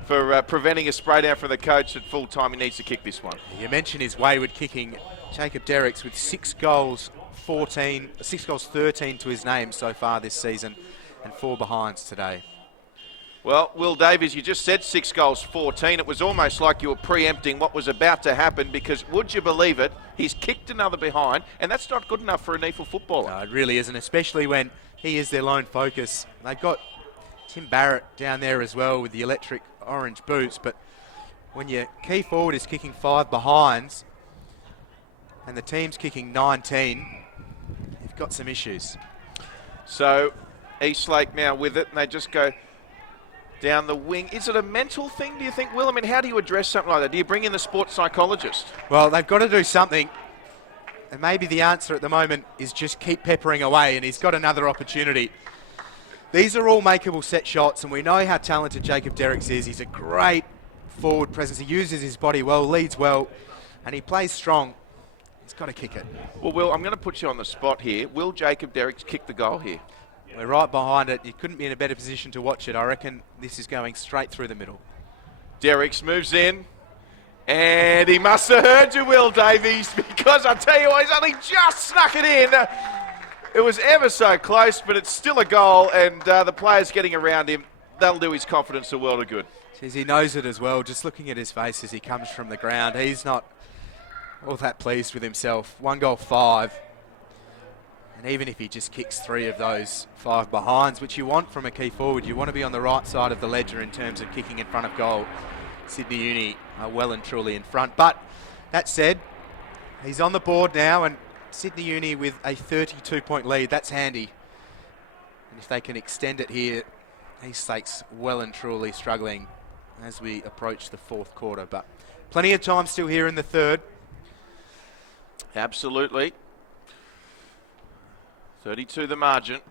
preventing a spray down from the coach at full time, he needs to kick this one. You mentioned his wayward kicking. Jacob Derricks with 6 goals 13 to his name so far this season, and 4 behinds today. Well, Will Davies, you just said 6 goals 14. It was almost like you were preempting what was about to happen, because would you believe it, he's kicked another behind, and that's not good enough for a NEAFl footballer. No, it really isn't, especially when he is their lone focus. They've got Tim Barrett down there as well with the electric orange boots, but when your key forward is kicking 5 behinds and the team's kicking 19, you've got some issues. So Eastlake now with it, and they just go down the wing. Is it a mental thing, do you think, Will? I mean, how do you address something like that? Do you bring in the sports psychologist? Well, they've got to do something, and maybe the answer at the moment is just keep peppering away, and he's got another opportunity. These are all makeable set shots, and we know how talented Jacob Derricks is. He's a great forward presence. He uses his body well, leads well, and he plays strong. He's got to kick it. Well, Will, I'm going to put you on the spot here. Will Jacob Derricks kick the goal here? We're right behind it. You couldn't be in a better position to watch it. I reckon this is going straight through the middle. Derricks moves in, and he must have heard you, Will Davies, because I tell you what, he's only just snuck it in. It was ever so close, but it's still a goal, and the players getting around him, that'll do his confidence a world of good. Jeez, he knows it as well. Just looking at his face as he comes from the ground, he's not all that pleased with himself. 1 goal, 5. And even if he just kicks 3 of those 5 behinds, which you want from a key forward, you want to be on the right side of the ledger in terms of kicking in front of goal. Sydney Uni are well and truly in front. But that said, he's on the board now, and Sydney Uni with a 32-point lead. That's handy. And if they can extend it here, Eastlake's well and truly struggling as we approach the 4th quarter. But plenty of time still here in the 3rd. Absolutely. 32 the margin.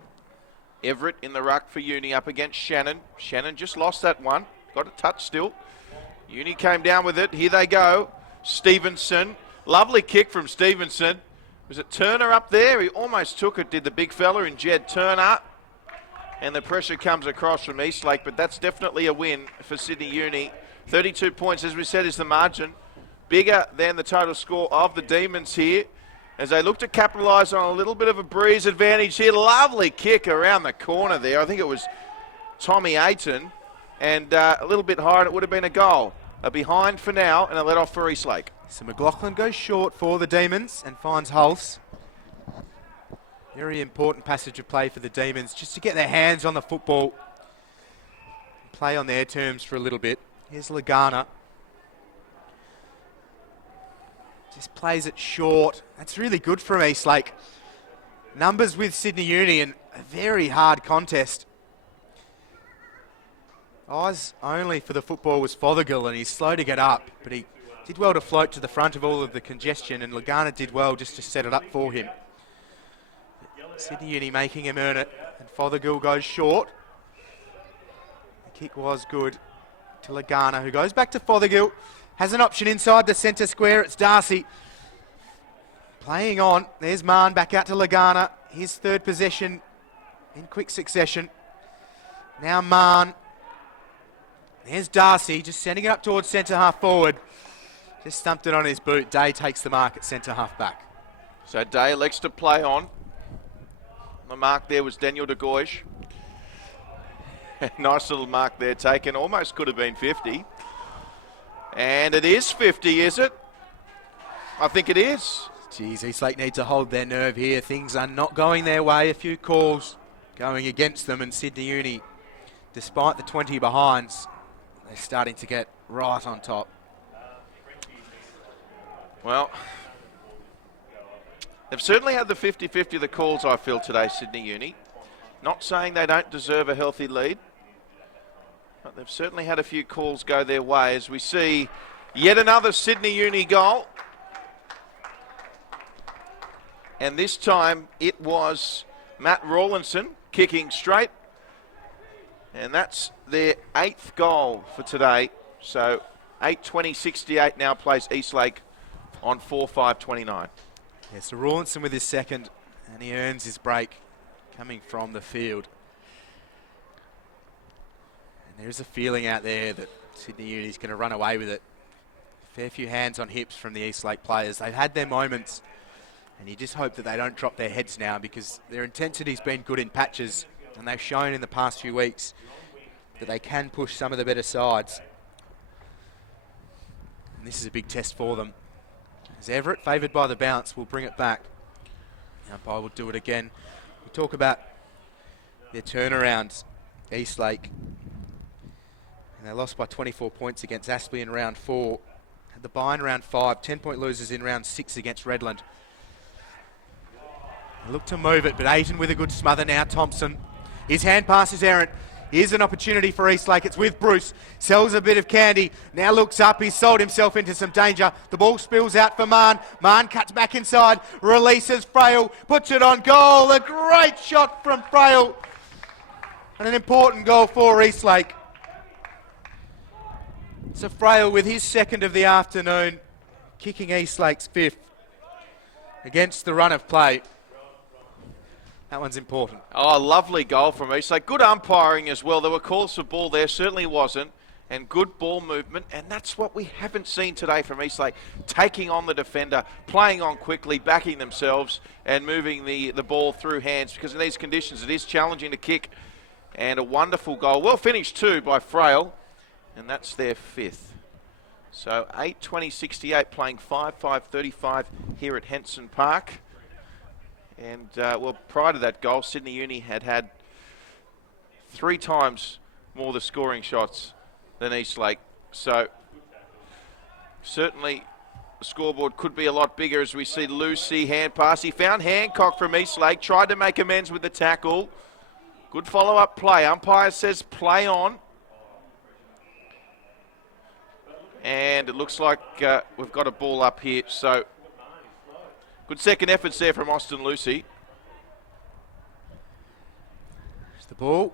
Everett in the ruck for Uni up against Shannon. Shannon just lost that one. Got a touch still. Uni came down with it. Here they go. Stevenson. Lovely kick from Stevenson. Was it Turner up there? He almost took it, did the big fella in Jed Turner. And the pressure comes across from Eastlake, but that's definitely a win for Sydney Uni. 32 points, as we said, is the margin. Bigger than the total score of the Demons here, as they look to capitalise on a little bit of a breeze advantage here. Lovely kick around the corner there. I think it was Tommy Ayton. And a little bit higher, and it would have been a goal. A behind for now, and a let off for Eastlake. So McLaughlin goes short for the Demons and finds Hulse. Very important passage of play for the Demons, just to get their hands on the football. Play on their terms for a little bit. Here's Lagana. Just plays it short. That's really good from Eastlake. Numbers with Sydney Uni and a very hard contest. Eyes only for the football was Fothergill, and he's slow to get up, but he did well to float to the front of all of the congestion, and Lagana did well just to set it up for him. But Sydney Uni making him earn it, and Fothergill goes short. The kick was good to Lagana, who goes back to Fothergill. Has an option inside the centre square. It's Darcy playing on. There's Mahon back out to Lagana. His 3rd possession in quick succession. Now Mahon. There's Darcy just sending it up towards centre half forward. Just stumped it on his boot. Day takes the mark at centre half back. So Day elects to play on. The mark there was Daniel de Goyche. Nice little mark there taken. Almost could have been 50. And it is 50, is it? I think it is. Geez, Eastlake need to hold their nerve here. Things are not going their way. A few calls going against them, and Sydney Uni, despite the 20 behinds, they're starting to get right on top. Well, they've certainly had the 50-50 of the calls, I feel, today, Sydney Uni. Not saying they don't deserve a healthy lead, but they've certainly had a few calls go their way as we see yet another Sydney Uni goal. And this time it was Matt Rawlinson kicking straight. And that's their 8th goal for today. So 8:20:68 now plays Eastlake on 4:5:29. Yeah, so Rawlinson with his 2nd, and he earns his break coming from the field. And there's a feeling out there that Sydney Uni is going to run away with it. Fair few hands on hips from the Eastlake players. They've had their moments, and you just hope that they don't drop their heads now, because their intensity's been good in patches, and they've shown in the past few weeks that they can push some of the better sides. And this is a big test for them. As Everett, favoured by the bounce, will bring it back. The umpire will do it again. We talk about their turnarounds, Eastlake. And they lost by 24 points against Aspley in round 4. Had the bye in round 5, 10-point losers in round 6 against Redland. They look to move it, but Ayton with a good smother now. Thompson. His hand pass is errant. Here's an opportunity for Eastlake. It's with Bruce. Sells a bit of candy. Now looks up. He's sold himself into some danger. The ball spills out for Mahon. Mahon cuts back inside. Releases Frail. Puts it on goal. A great shot from Frail. And an important goal for Eastlake. So Frail with his 2nd of the afternoon, kicking Eastlake's 5th against the run of play. That one's important. Oh, lovely goal from Eastlake. Good umpiring as well. There were calls for ball there, certainly wasn't. and good ball movement, and that's what we haven't seen today from Eastlake. Taking on the defender, playing on quickly, backing themselves, and moving the ball through hands, because in these conditions it is challenging to kick. And a wonderful goal. Well finished too by Frail, and that's their 5th. So 8:20.68 playing 5:35 here at Henson Park. And well, prior to that goal, Sydney Uni had 3 times more the scoring shots than Eastlake. So certainly the scoreboard could be a lot bigger as we see Lucy hand pass. He found Hancock from Eastlake, tried to make amends with the tackle. Good follow-up play. Umpire says play on. And it looks like we've got a ball up here. So good second efforts there from Austin Lucy. There's the ball.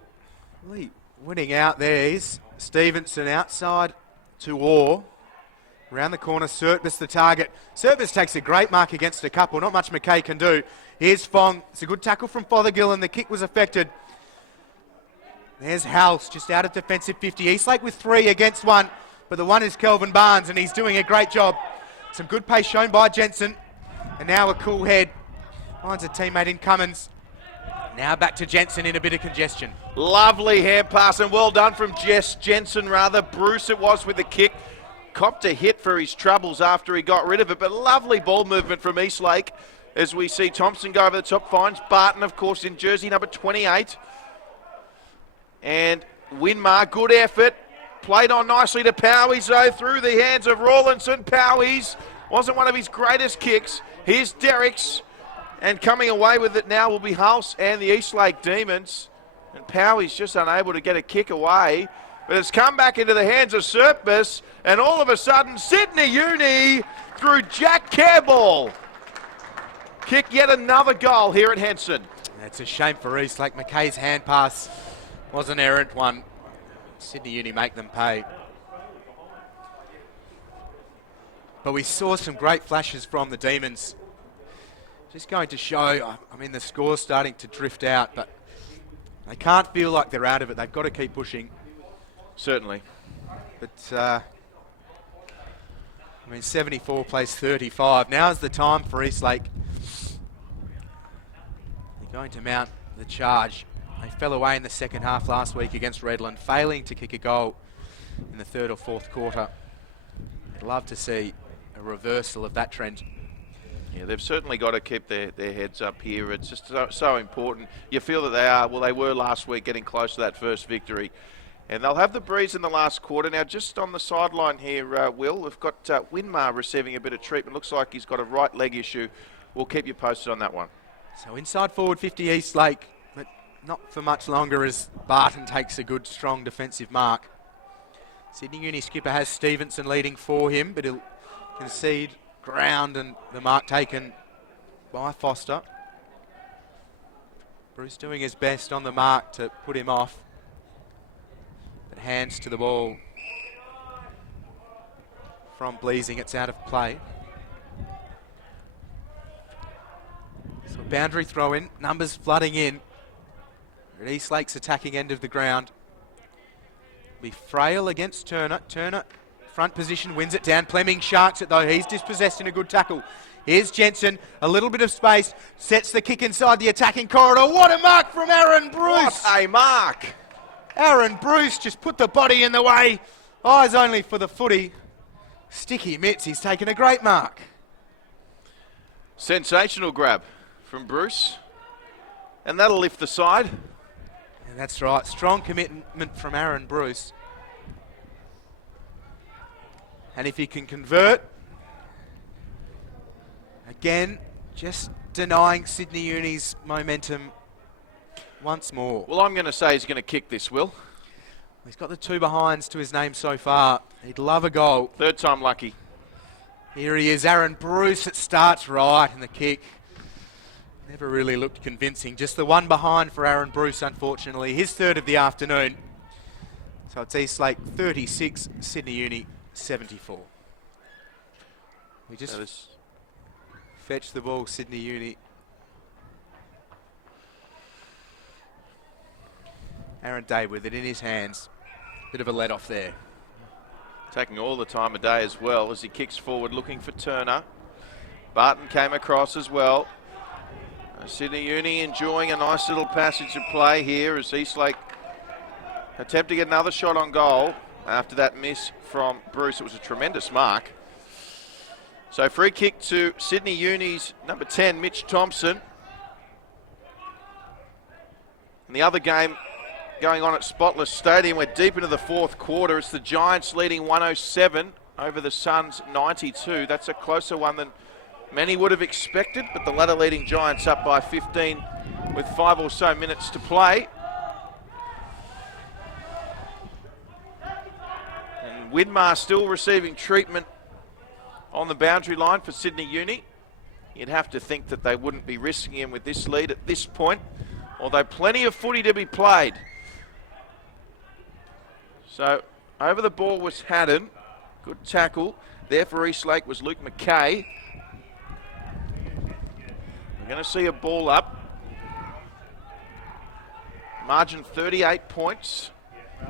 Really winning out there is Stevenson outside to Orr. Around the corner, Surtbus the target. Surtbus takes a great mark against a couple. Not much McKay can do. Here's Fong. It's a good tackle from Fothergill, and the kick was affected. There's House, just out of defensive 50. Eastlake with 3 against 1, but the one is Kelvin Barnes, and he's doing a great job. Some good pace shown by Jensen, and now a cool head. Finds a teammate in Cummins. Now back to Jensen in a bit of congestion. Lovely hand pass, and well done from Jensen, rather. Bruce it was with the kick. Copped a hit for his troubles after he got rid of it, but lovely ball movement from Eastlake as we see Thompson go over the top, finds Barton, of course, in jersey number 28. And Winmar, good effort. Played on nicely to Powies, though, through the hands of Rawlinson. Powies wasn't one of his greatest kicks. Here's Derricks, and coming away with it now will be Hulse and the Eastlake Demons. And Powies just unable to get a kick away. But it's come back into the hands of Surtbus, and all of a sudden, Sydney Uni through Jack Careball kick yet another goal here at Henson. It's a shame for Eastlake. McKay's hand pass was an errant one. Sydney Uni make them pay. But we saw some great flashes from the Demons. Just going to show, I mean, the score's starting to drift out, but they can't feel like they're out of it. They've got to keep pushing. Certainly. But, I mean, 74 plays 35. Now's the time for Eastlake. They're going to mount the charge. They fell away in the second half last week against Redland, failing to kick a goal in the 3rd or 4th quarter. I'd love to see a reversal of that trend. Yeah, they've certainly got to keep their heads up here. It's just so important. You feel that they are, well, they were last week getting close to that first victory. And they'll have the breeze in the last quarter. Now, just on the sideline here, Will, we've got Winmar receiving a bit of treatment. Looks like he's got a right leg issue. We'll keep you posted on that one. So inside forward 50 Eastlake, but not for much longer as Barton takes a good, strong defensive mark. Sydney Uni skipper has Stevenson leading for him, but he'll concede ground, and the mark taken by Foster. Bruce doing his best on the mark to put him off. But hands to the ball from Bleasing. It's out of play. So a boundary throw in. Numbers flooding in. At Eastlake's attacking end of the ground. Be Frail against Turner. Turner, front position, wins it down. Plemming sharks it though. He's dispossessed in a good tackle. Here's Jensen, a little bit of space. Sets the kick inside the attacking corridor. What a mark from Aaron Bruce! What a mark! Aaron Bruce just put the body in the way. Eyes only for the footy. Sticky mitts, he's taken a great mark. Sensational grab from Bruce. And that'll lift the side. And that's right, strong commitment from Aaron Bruce. And if he can convert, again, just denying Sydney Uni's momentum once more. Well, I'm going to say he's going to kick this, Will. He's got the 2 behinds to his name so far. He'd love a goal. 3rd time lucky. Here he is, Aaron Bruce. It starts right in the kick. Never really looked convincing. Just the 1 behind for Aaron Bruce, unfortunately. His 3rd of the afternoon. So it's Eastlake 36, Sydney Uni 74. We just fetch the ball, Sydney Uni. Aaron Day with it in his hands. Bit of a let off there. taking all the time of day as well as he kicks forward looking for Turner. Barton came across as well. Sydney Uni enjoying a nice little passage of play here as Eastlake attempt to get another shot on goal after that miss from Bruce. It was a tremendous mark. So free kick to Sydney Uni's number 10, Mitch Thompson. And the other game going on at Spotless Stadium. We're deep into the fourth quarter. It's the Giants leading 107 over the Suns 92. That's a closer one than many would have expected, but the ladder leading Giants up by 15 with 5 or so minutes to play. And Widmar still receiving treatment on the boundary line for Sydney Uni. You'd have to think that they wouldn't be risking him with this lead at this point, although plenty of footy to be played. So over the ball was Haddon. Good tackle. There for Eastlake was Luke McKay. We're going to see a ball up. Margin 38 points.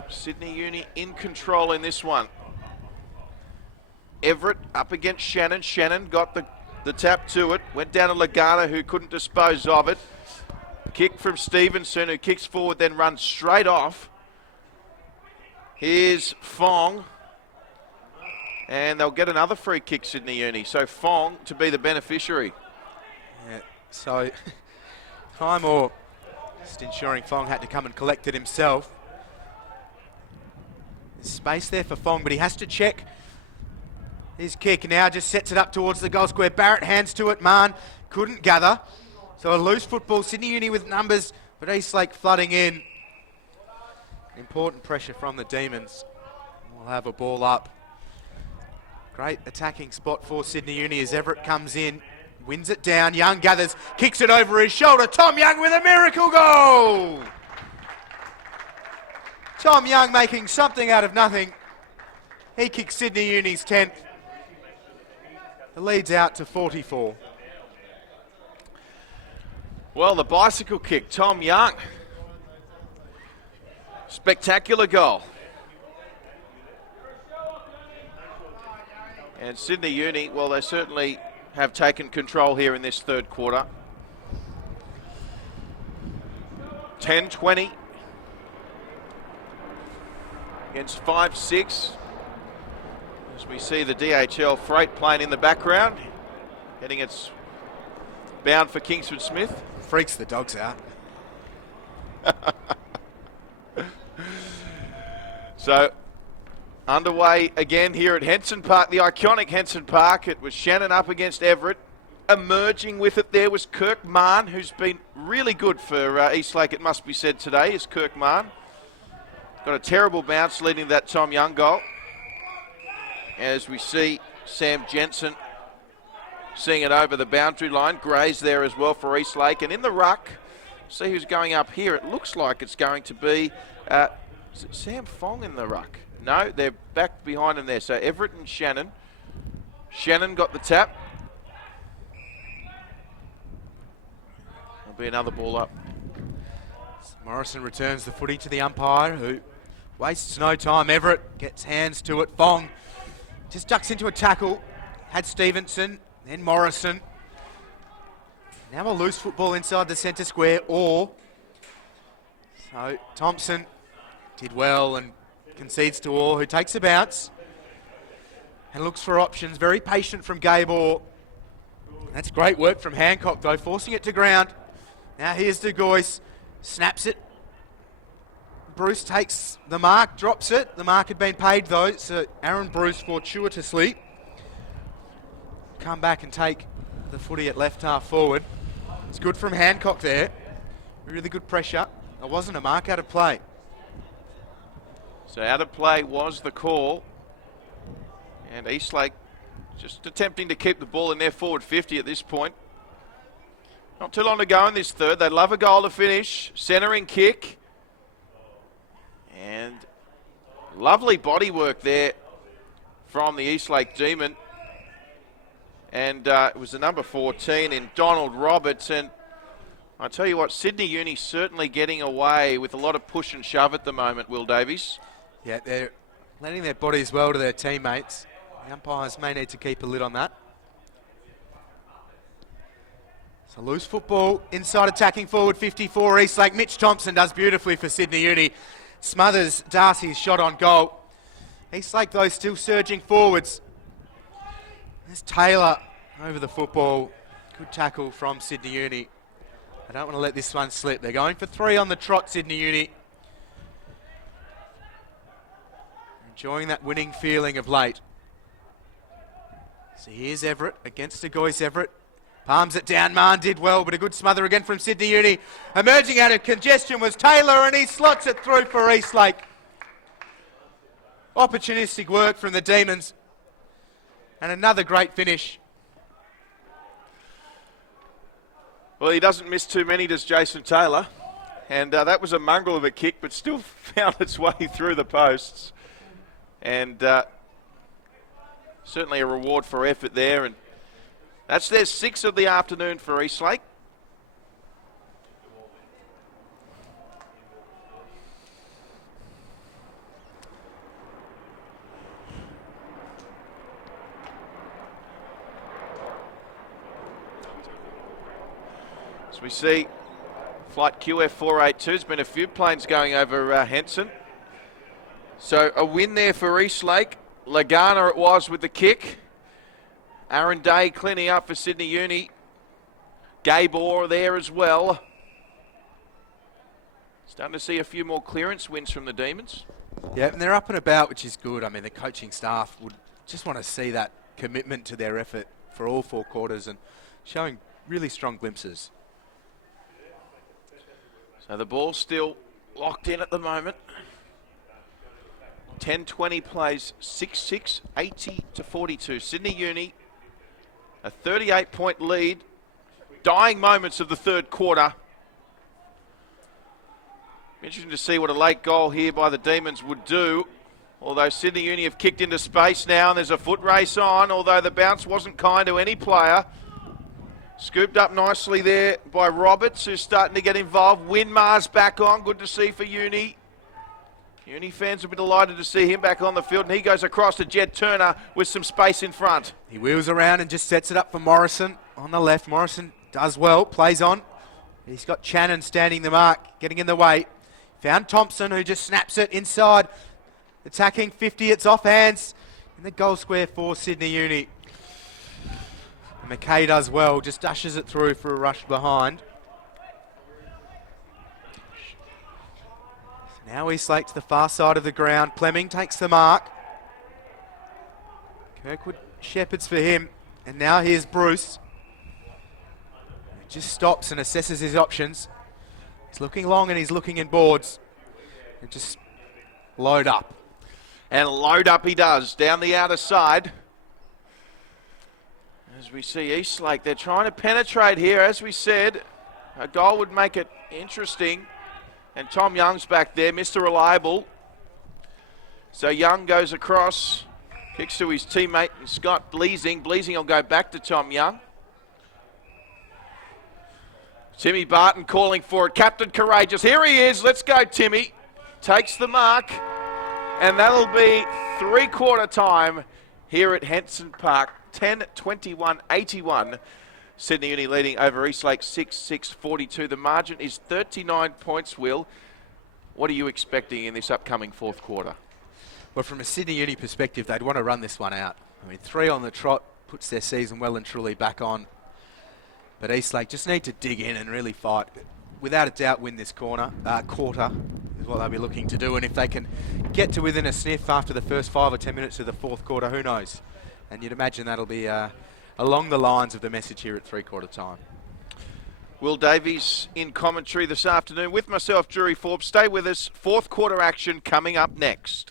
Sydney Uni in control in this one. Everett up against Shannon. Shannon got the tap to it. Went down to Lagana, who couldn't dispose of it. Kick from Stevenson, who kicks forward, then runs straight off. Here's Fong. And they'll get another free kick, Sydney Uni. So Fong to be the beneficiary. Yeah, so time or just ensuring Fong had to come and collect it himself. There's space there for Fong, but he has to check his kick. Now just sets it up towards the goal square. Barrett hands to it. Mann couldn't gather. So a loose football. Sydney Uni with numbers, but Eastlake flooding in. Important pressure from the Demons. We'll have a ball up. Great attacking spot for Sydney Uni as Everett comes in, wins it down. Young gathers, kicks it over his shoulder. Tom Young with a miracle goal. Tom Young making something out of nothing. He kicks Sydney Uni's 10th. The lead's out to 44. Well, the bicycle kick, Tom Young. Spectacular goal. And Sydney Uni, well, they certainly have taken control here in this third quarter. 10-20 against 5-6. As we see the DHL freight plane in the background, getting its bound for Kingsford Smith. Freaks the dogs out. So, underway again here at Henson Park, the iconic Henson Park. It was Shannon up against Everett. Emerging with it there was Kirk Mann, who's been really good for Eastlake, it must be said today, is Kirk Mann. Got a terrible bounce leading to that Tom Young goal. As we see Sam Jensen seeing it over the boundary line. Gray's there as well for Eastlake. And in the ruck, see who's going up here. It looks like it's going to be is it Sam Fong in the ruck? No, they're back behind him there. So Everett and Shannon. Shannon got the tap. There'll be another ball up. Morrison returns the footy to the umpire, who wastes no time. Everett gets hands to it. Fong just ducks into a tackle. Had Stevenson, then Morrison. Now a loose football inside the centre square, or so Thompson did well and concedes to Orr, who takes a bounce and looks for options. Very patient from Gabe Orr. That's great work from Hancock, though, forcing it to ground. Now here's De Goyce, snaps it. Bruce takes the mark, drops it. The mark had been paid, though, so Aaron Bruce fortuitously come back and take the footy at left half forward. It's good from Hancock there. Really good pressure. There wasn't a mark, out of play. So out of play was the call. And Eastlake just attempting to keep the ball in their forward 50 at this point. Not too long to go in this third. They'd love a goal to finish. Centering kick. And lovely body work there from the Eastlake Demon. And it was the number 14 in Donald Roberts. And I tell you what, Sydney Uni certainly getting away with a lot of push and shove at the moment, Will Davies. Yeah, they're lending their bodies well to their teammates. The umpires may need to keep a lid on that. So loose football, inside attacking forward 54 Eastlake. Mitch Thompson does beautifully for Sydney Uni. Smothers Darcy's shot on goal. Eastlake though still surging forwards. There's Taylor over the football. Good tackle from Sydney Uni. I don't want to let this one slip. They're going for 3 on the trot, Sydney Uni. Enjoying that winning feeling of late. So here's Everett against Agoyce Everett. Palms it down. Marn did well, but a good smother again from Sydney Uni. Emerging out of congestion was Taylor, and he slots it through for Eastlake. Opportunistic work from the Demons. And another great finish. Well, he doesn't miss too many, does Jason Taylor. And that was a mongrel of a kick, but still found its way through the posts. And certainly a reward for effort there. And that's their 6th of the afternoon for Eastlake. As we see, flight QF482, there's been a few planes going over Henson. So a win there for Eastlake. Lagana it was with the kick. Aaron Day cleaning up for Sydney Uni. Gabe Orr there as well. Starting to see a few more clearance wins from the Demons. Yeah, and they're up and about, which is good. I mean, the coaching staff would just want to see that commitment to their effort for all 4 quarters and showing really strong glimpses. So the ball's still locked in at the moment. 10-20 plays 6-6, 80-42. Sydney Uni, a 38-point lead. Dying moments of the third quarter. Interesting to see what a late goal here by the Demons would do. Although Sydney Uni have kicked into space now and there's a foot race on, although the bounce wasn't kind to any player. Scooped up nicely there by Roberts, who's starting to get involved. Winmar's back on. Good to see for Uni. Uni fans will be delighted to see him back on the field, and he goes across to Jed Turner with some space in front. He wheels around and just sets it up for Morrison on the left. Morrison does well, plays on. He's got Channon standing the mark, getting in the way. Found Thompson, who just snaps it inside. Attacking 50, it's off hands. In the goal square for Sydney Uni. And McKay does well, just dashes it through for a rush behind. So now Eastlake to the far side of the ground. Fleming takes the mark. Kirkwood shepherds for him. And now here's Bruce. He just stops and assesses his options. He's looking long and he's looking in boards. And just load up. And load up he does, down the outer side. As we see Eastlake, they're trying to penetrate here. As we said, a goal would make it interesting. And Tom Young's back there, Mr. Reliable. So Young goes across, kicks to his teammate and Scott Bleasing. Bleasing will go back to Tom Young. Timmy Barton calling for it. Captain Courageous. Here he is. Let's go, Timmy. Takes the mark. And that'll be three-quarter time here at Henson Park. 10-21-81. Sydney Uni leading over Eastlake 6-6-42. The margin is 39 points, Will. What are you expecting in this upcoming fourth quarter? Well, from a Sydney Uni perspective, they'd want to run this one out. I mean, 3 on the trot puts their season well and truly back on. But Eastlake just need to dig in and really fight. Without a doubt, win this quarter is what they'll be looking to do. And if they can get to within a sniff after the first 5 or 10 minutes of the fourth quarter, who knows? And you'd imagine that'll be along the lines of the message here at three-quarter time. Will Davies in commentary this afternoon with myself, Drury, Forbes. Stay with us. Fourth quarter action coming up next.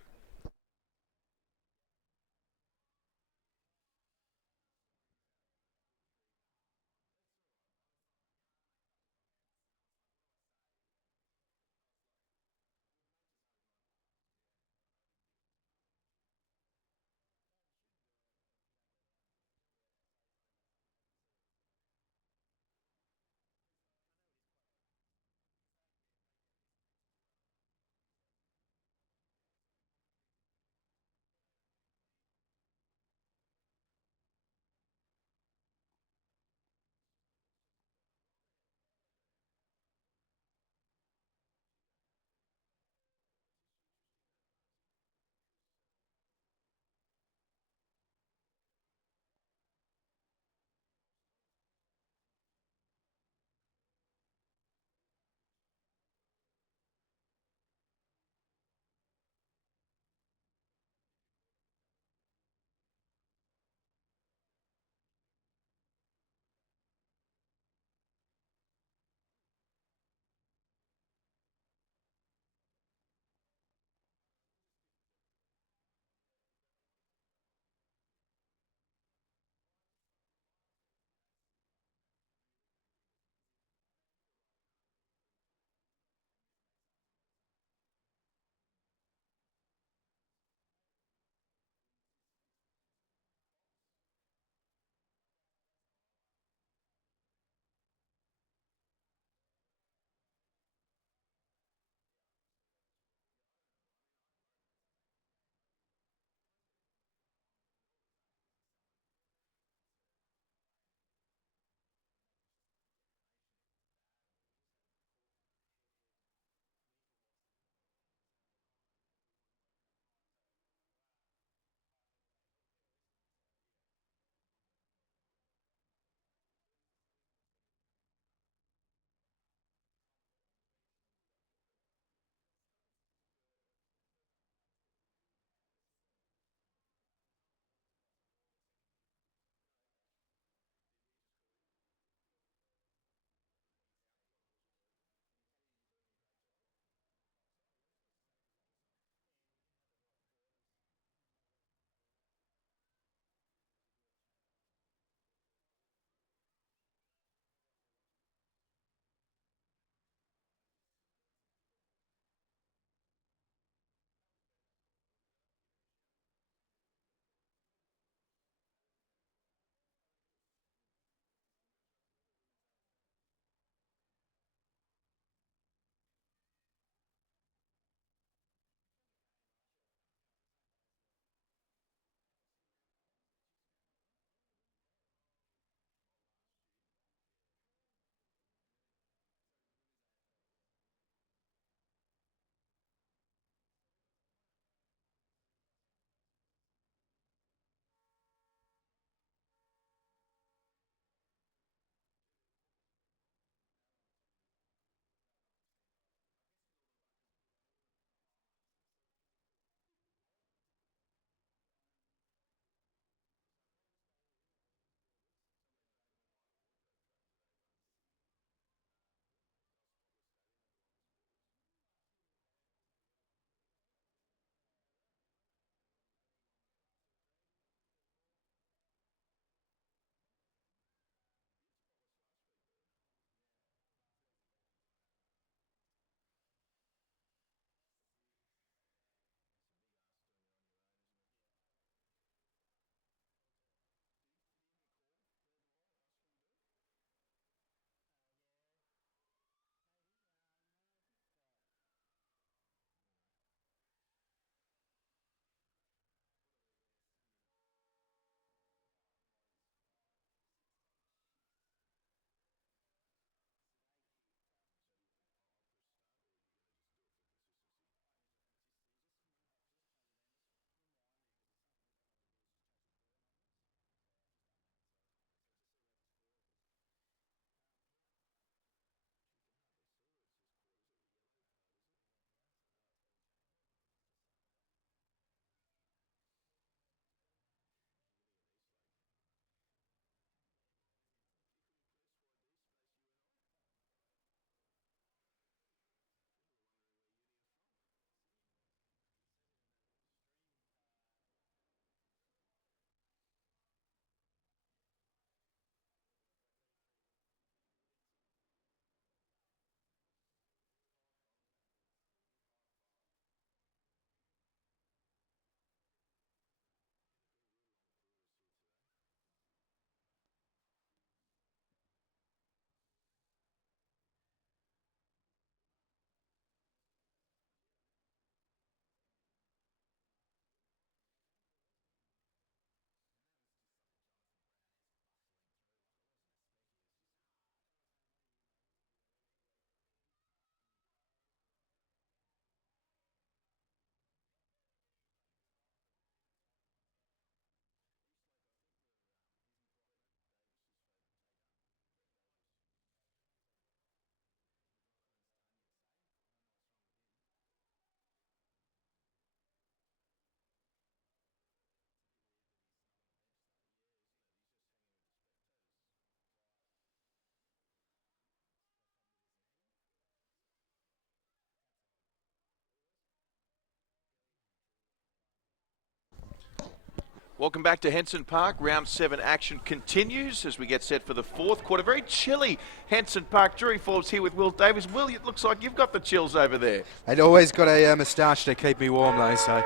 Welcome back to Henson Park. Round 7 action continues as we get set for the fourth quarter. Very chilly Henson Park. Drury Forbes here with Will Davies. Will, it looks like you've got the chills over there. I'd always got a moustache to keep me warm though, so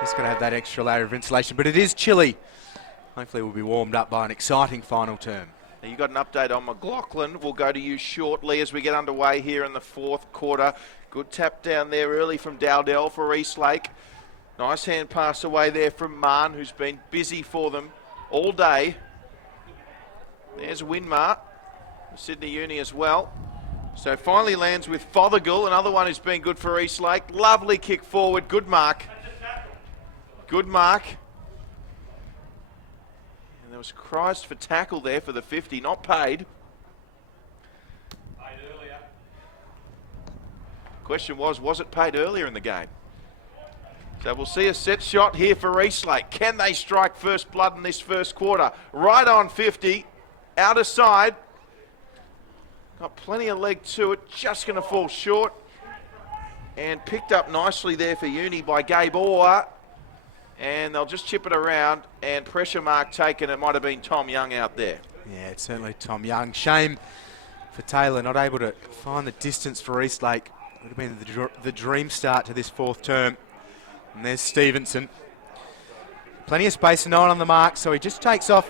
just got to have that extra layer of insulation. But it is chilly. Hopefully we'll be warmed up by an exciting final term. Now you got an update on McLaughlin. We'll go to you shortly as we get underway here in the fourth quarter. Good tap down there early from Dowdell for Eastlake. Nice hand pass away there from Marn, who's been busy for them all day. There's Winmar, Sydney Uni as well. So finally lands with Fothergill, another one who's been good for Eastlake. Lovely kick forward, good mark. Good mark. And there was cries for tackle there for the 50, not paid. Paid earlier. Question was it paid earlier in the game? So we'll see a set shot here for Eastlake. Can they strike first blood in this first quarter? Right on 50, outer side. Got plenty of leg to it, just going to fall short. And picked up nicely there for Uni by Gabe Orr. And they'll just chip it around and pressure mark taken. It might have been Tom Young out there. Yeah, it's certainly Tom Young. Shame for Taylor, not able to find the distance for Eastlake. Would have been the dream start to this fourth term. And there's Stevenson. Plenty of space and no one on the mark, so he just takes off.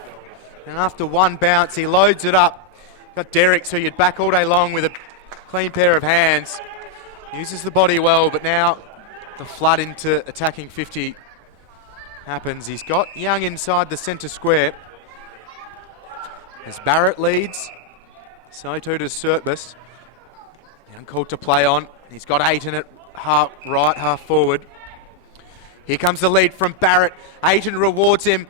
And after one bounce, he loads it up. Got Derek, so you'd back all day long with a clean pair of hands. Uses the body well, but now the flood into attacking 50 happens. He's got Young inside the centre square. As Barrett leads, so too does Surtbus. Young called to play on. He's got 8 in it, half right, half forward. Here comes the lead from Barrett. Ayton rewards him.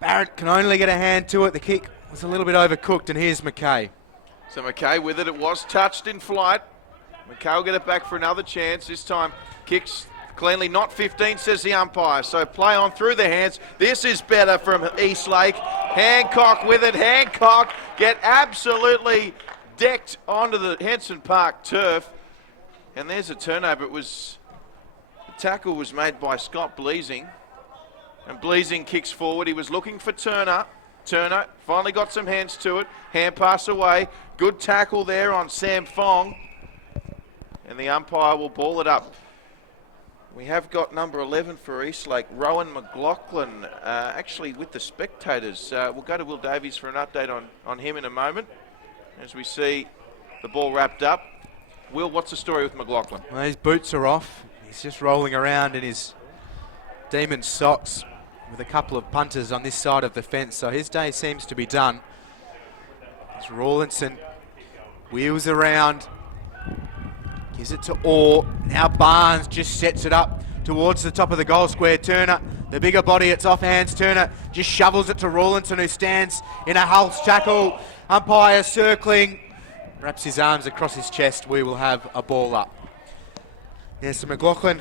Barrett can only get a hand to it. The kick was a little bit overcooked, and here's McKay. So McKay with it. It was touched in flight. McKay will get it back for another chance. This time kicks cleanly, not 15, says the umpire. So play on through the hands. This is better from Eastlake. Hancock with it. Hancock get absolutely decked onto the Henson Park turf. And there's a turnover. Tackle was made by Scott Bleasing, and Bleasing kicks forward. He was looking for Turner. Turner finally got some hands to it. Hand pass away. Good tackle there on Sam Fong, and the umpire will ball it up. We have got number 11 for Eastlake, Rowan McLaughlin, actually with the spectators. We'll go to Will Davies for an update on him in a moment as we see the ball wrapped up. Will, what's the story with McLaughlin? Well, his boots are off. He's just rolling around in his demon socks with a couple of punters on this side of the fence, so his day seems to be done. As Rawlinson wheels around, gives it to Orr. Now Barnes just sets it up towards the top of the goal square. Turner, the bigger body, it's off hands. Turner just shovels it to Rawlinson, who stands in a Hulse tackle. Umpire circling, wraps his arms across his chest. We will have a ball up. Yeah, so McLaughlin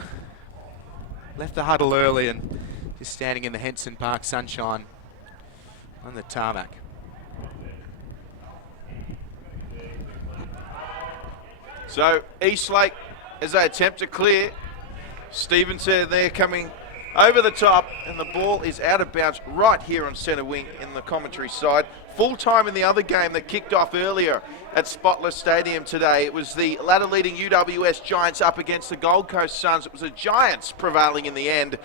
left the huddle early and just standing in the Henson Park sunshine on the tarmac. So Eastlake, as they attempt to clear, Stevenson there coming over the top, and the ball is out of bounds right here on centre wing in the commentary side. Full time in the other game that kicked off earlier at Spotless Stadium today. It was the ladder-leading UWS Giants up against the Gold Coast Suns. It was the Giants prevailing in the end,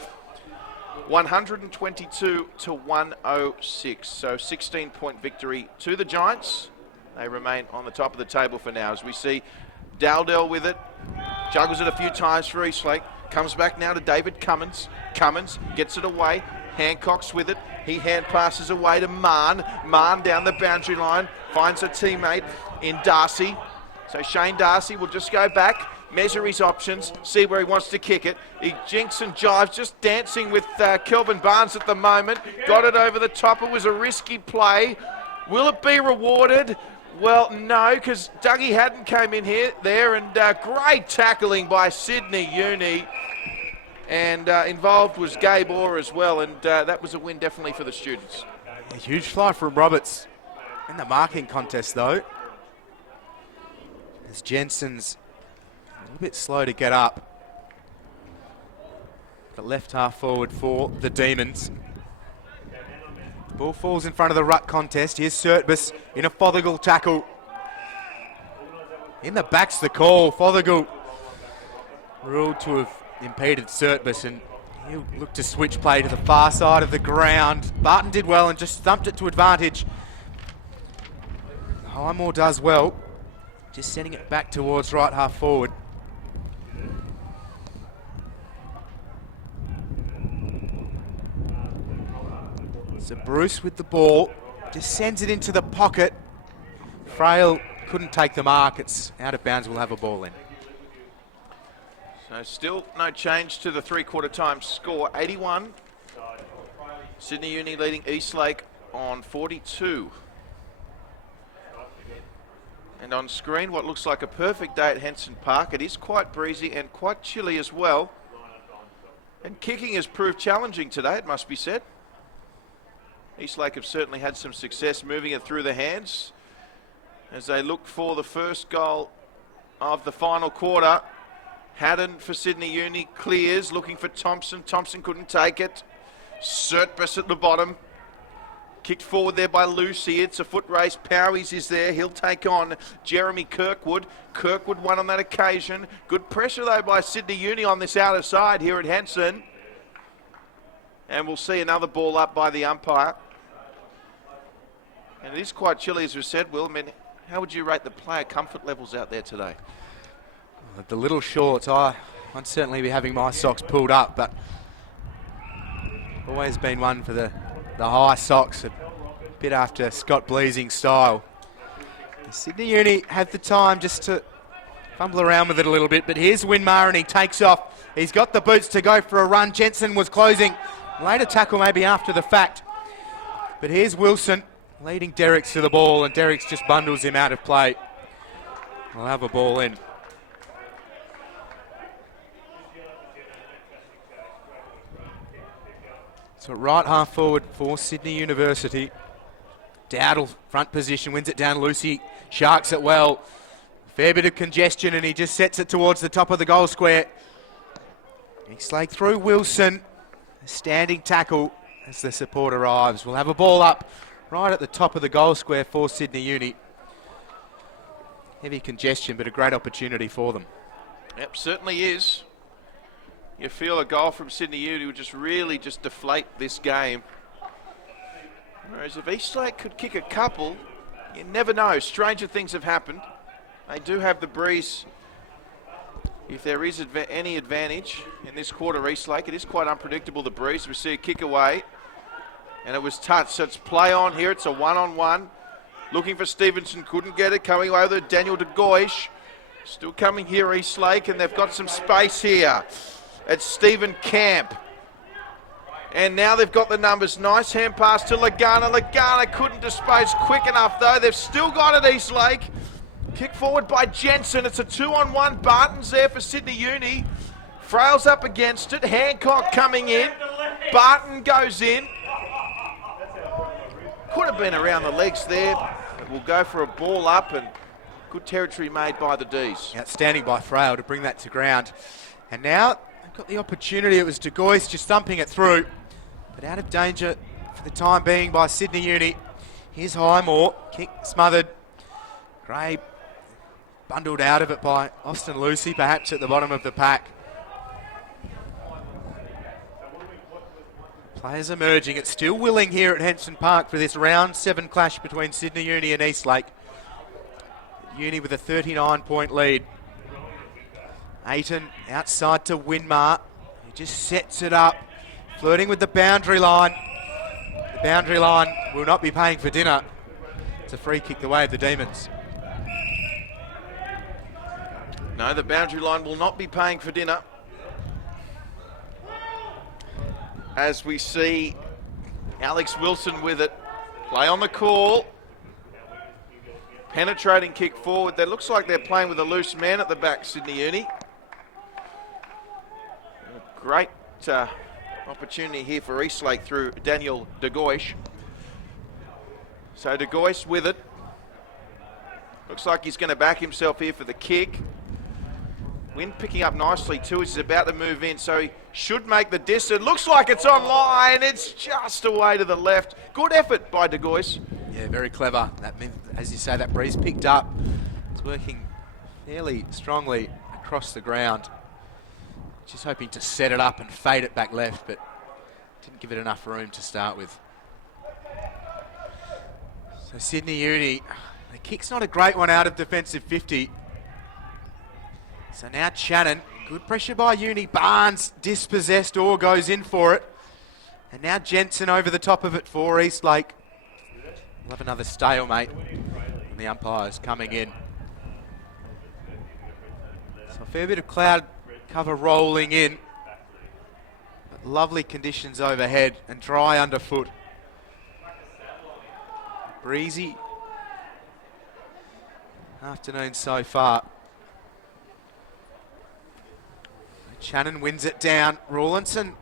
122 to 106. So 16-point victory to the Giants. They remain on the top of the table for now as we see Dowdell with it. Juggles it a few times for Eastlake. Comes back now to David Cummins. Cummins gets it away. Hancock's with it. He hand passes away to Marn. Marn down the boundary line. Finds a teammate in Darcy. So Shane Darcy will just go back, measure his options, see where he wants to kick it. He jinks and jives, just dancing with Kelvin Barnes at the moment. Got it over the top. It was a risky play. Will it be rewarded? Well, no, because Dougie Haddon came in there, and great tackling by Sydney Uni. And involved was Gabe Orr as well, and that was a win definitely for the students. A huge fly from Roberts in the marking contest, though. As Jensen's a little bit slow to get up. The left half forward for the Demons. Ball falls in front of the ruck contest. Here's Surtbus in a Fothergill tackle. In the back's the call. Fothergill ruled to have impeded Surtbus, and he'll look to switch play to the far side of the ground. Barton did well and just thumped it to advantage. Highmore does well, just sending it back towards right half forward. So Bruce with the ball, just sends it into the pocket. Frail couldn't take the mark. It's out of bounds. We'll have a ball in. So still no change to the three-quarter time score. 81. Sydney Uni leading Eastlake on 42. And on screen, what looks like a perfect day at Henson Park. It is quite breezy and quite chilly as well. And kicking has proved challenging today, it must be said. Eastlake have certainly had some success moving it through the hands as they look for the first goal of the final quarter. Haddon for Sydney Uni clears, looking for Thompson. Thompson couldn't take it. Surtbus at the bottom. Kicked forward there by Lucy. It's a foot race. Powies is there. He'll take on Jeremy Kirkwood. Kirkwood won on that occasion. Good pressure though by Sydney Uni on this outer side here at Henson. And we'll see another ball up by the umpire. And it is quite chilly, as we said, Will. I mean, how would you rate the player comfort levels out there today? The little shorts, I'd certainly be having my socks pulled up, but always been one for the high socks, a bit after Scott Bleasing's style. Sydney Uni had the time just to fumble around with it a little bit, but here's Winmar and he takes off. He's got the boots to go for a run. Jensen was closing. Later tackle maybe after the fact. But here's Wilson leading Derricks to the ball, and Derricks just bundles him out of play. We'll have a ball in. So right half forward for Sydney University. Dowdle, front position, wins it down. Lucy sharks it well. Fair bit of congestion, and he just sets it towards the top of the goal square. Eastlake through Wilson. A standing tackle as the support arrives. We'll have a ball up right at the top of the goal square for Sydney Uni. Heavy congestion, but a great opportunity for them. Yep, certainly is. You feel a goal from Sydney Uni would just really just deflate this game. Whereas if Eastlake could kick a couple, you never know. Stranger things have happened. They do have the breeze. If there is any advantage in this quarter, Eastlake, it is quite unpredictable, the breeze. We see a kick away, and it was touched. So it's play on here. It's a one-on-one. Looking for Stevenson, couldn't get it. Coming away with Daniel de Goish. Still coming here, Eastlake, and they've got some space here. It's Stephen Camp. And now they've got the numbers. Nice hand pass to Lagana. Lagana couldn't dispose quick enough, though. They've still got it, Eastlake. Kick forward by Jensen. It's a 2-on-1. Barton's there for Sydney Uni. Frail's up against it. Hancock coming in. Barton goes in. Could have been around the legs there. But we'll go for a ball up, and good territory made by the D's. Outstanding by Frail to bring that to ground. And now they've got the opportunity. It was de Gois just thumping it through. But out of danger for the time being by Sydney Uni. Here's Highmore. Kick smothered. Gray bundled out of it by Austin Lucy, perhaps at the bottom of the pack. Players emerging. It's still willing here at Henson Park for this round 7 clash between Sydney Uni and Eastlake. Uni with a 39-point lead. Ayton outside to Winmar. He just sets it up, flirting with the boundary line. The boundary line will not be paying for dinner. It's a free kick the way of the Demons. No, the boundary line will not be paying for dinner. As we see Alex Wilson with it. Play on the call. Penetrating kick forward. That looks like they're playing with a loose man at the back, Sydney Uni. A great opportunity here for Eastlake through Daniel de Goish. So de Goish with it. Looks like he's going to back himself here for the kick. Wind picking up nicely too. He's about to move in, so he should make the distance. Looks like it's online. It's just away to the left. Good effort by Davies. Yeah, very clever. That means, as you say, that breeze picked up. It's working fairly strongly across the ground. Just hoping to set it up and fade it back left, but didn't give it enough room to start with. So Sydney Uni, the kick's not a great one out of defensive 50. So now Channon, good pressure by Uni. Barnes dispossessed or goes in for it. And now Jensen over the top of it for Eastlake. We'll have another stalemate. And the umpires coming in. So a fair bit of cloud cover rolling in. But lovely conditions overhead and dry underfoot. Breezy afternoon so far. Channon wins it down. Rawlinson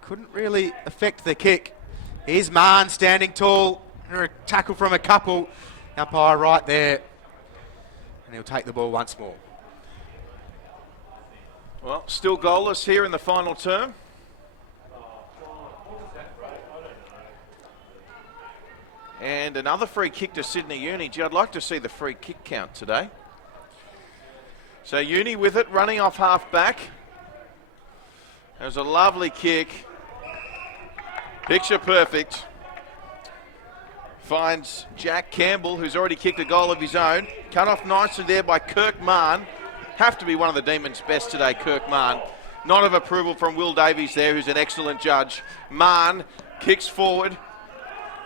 couldn't really affect the kick. Here's Mahon standing tall. A tackle from a couple. Umpire right there. And he'll take the ball once more. Well, still goalless here in the final term. And another free kick to Sydney Uni. Gee, I'd like to see the free kick count today. So Uni with it, running off half back. There's a lovely kick. Picture perfect. Finds Jack Campbell, who's already kicked a goal of his own. Cut off nicely there by Kirk Mahon. Have to be one of the Demons' best today, Kirk Mahon. Nod of approval from Will Davies there, who's an excellent judge. Mahon kicks forward.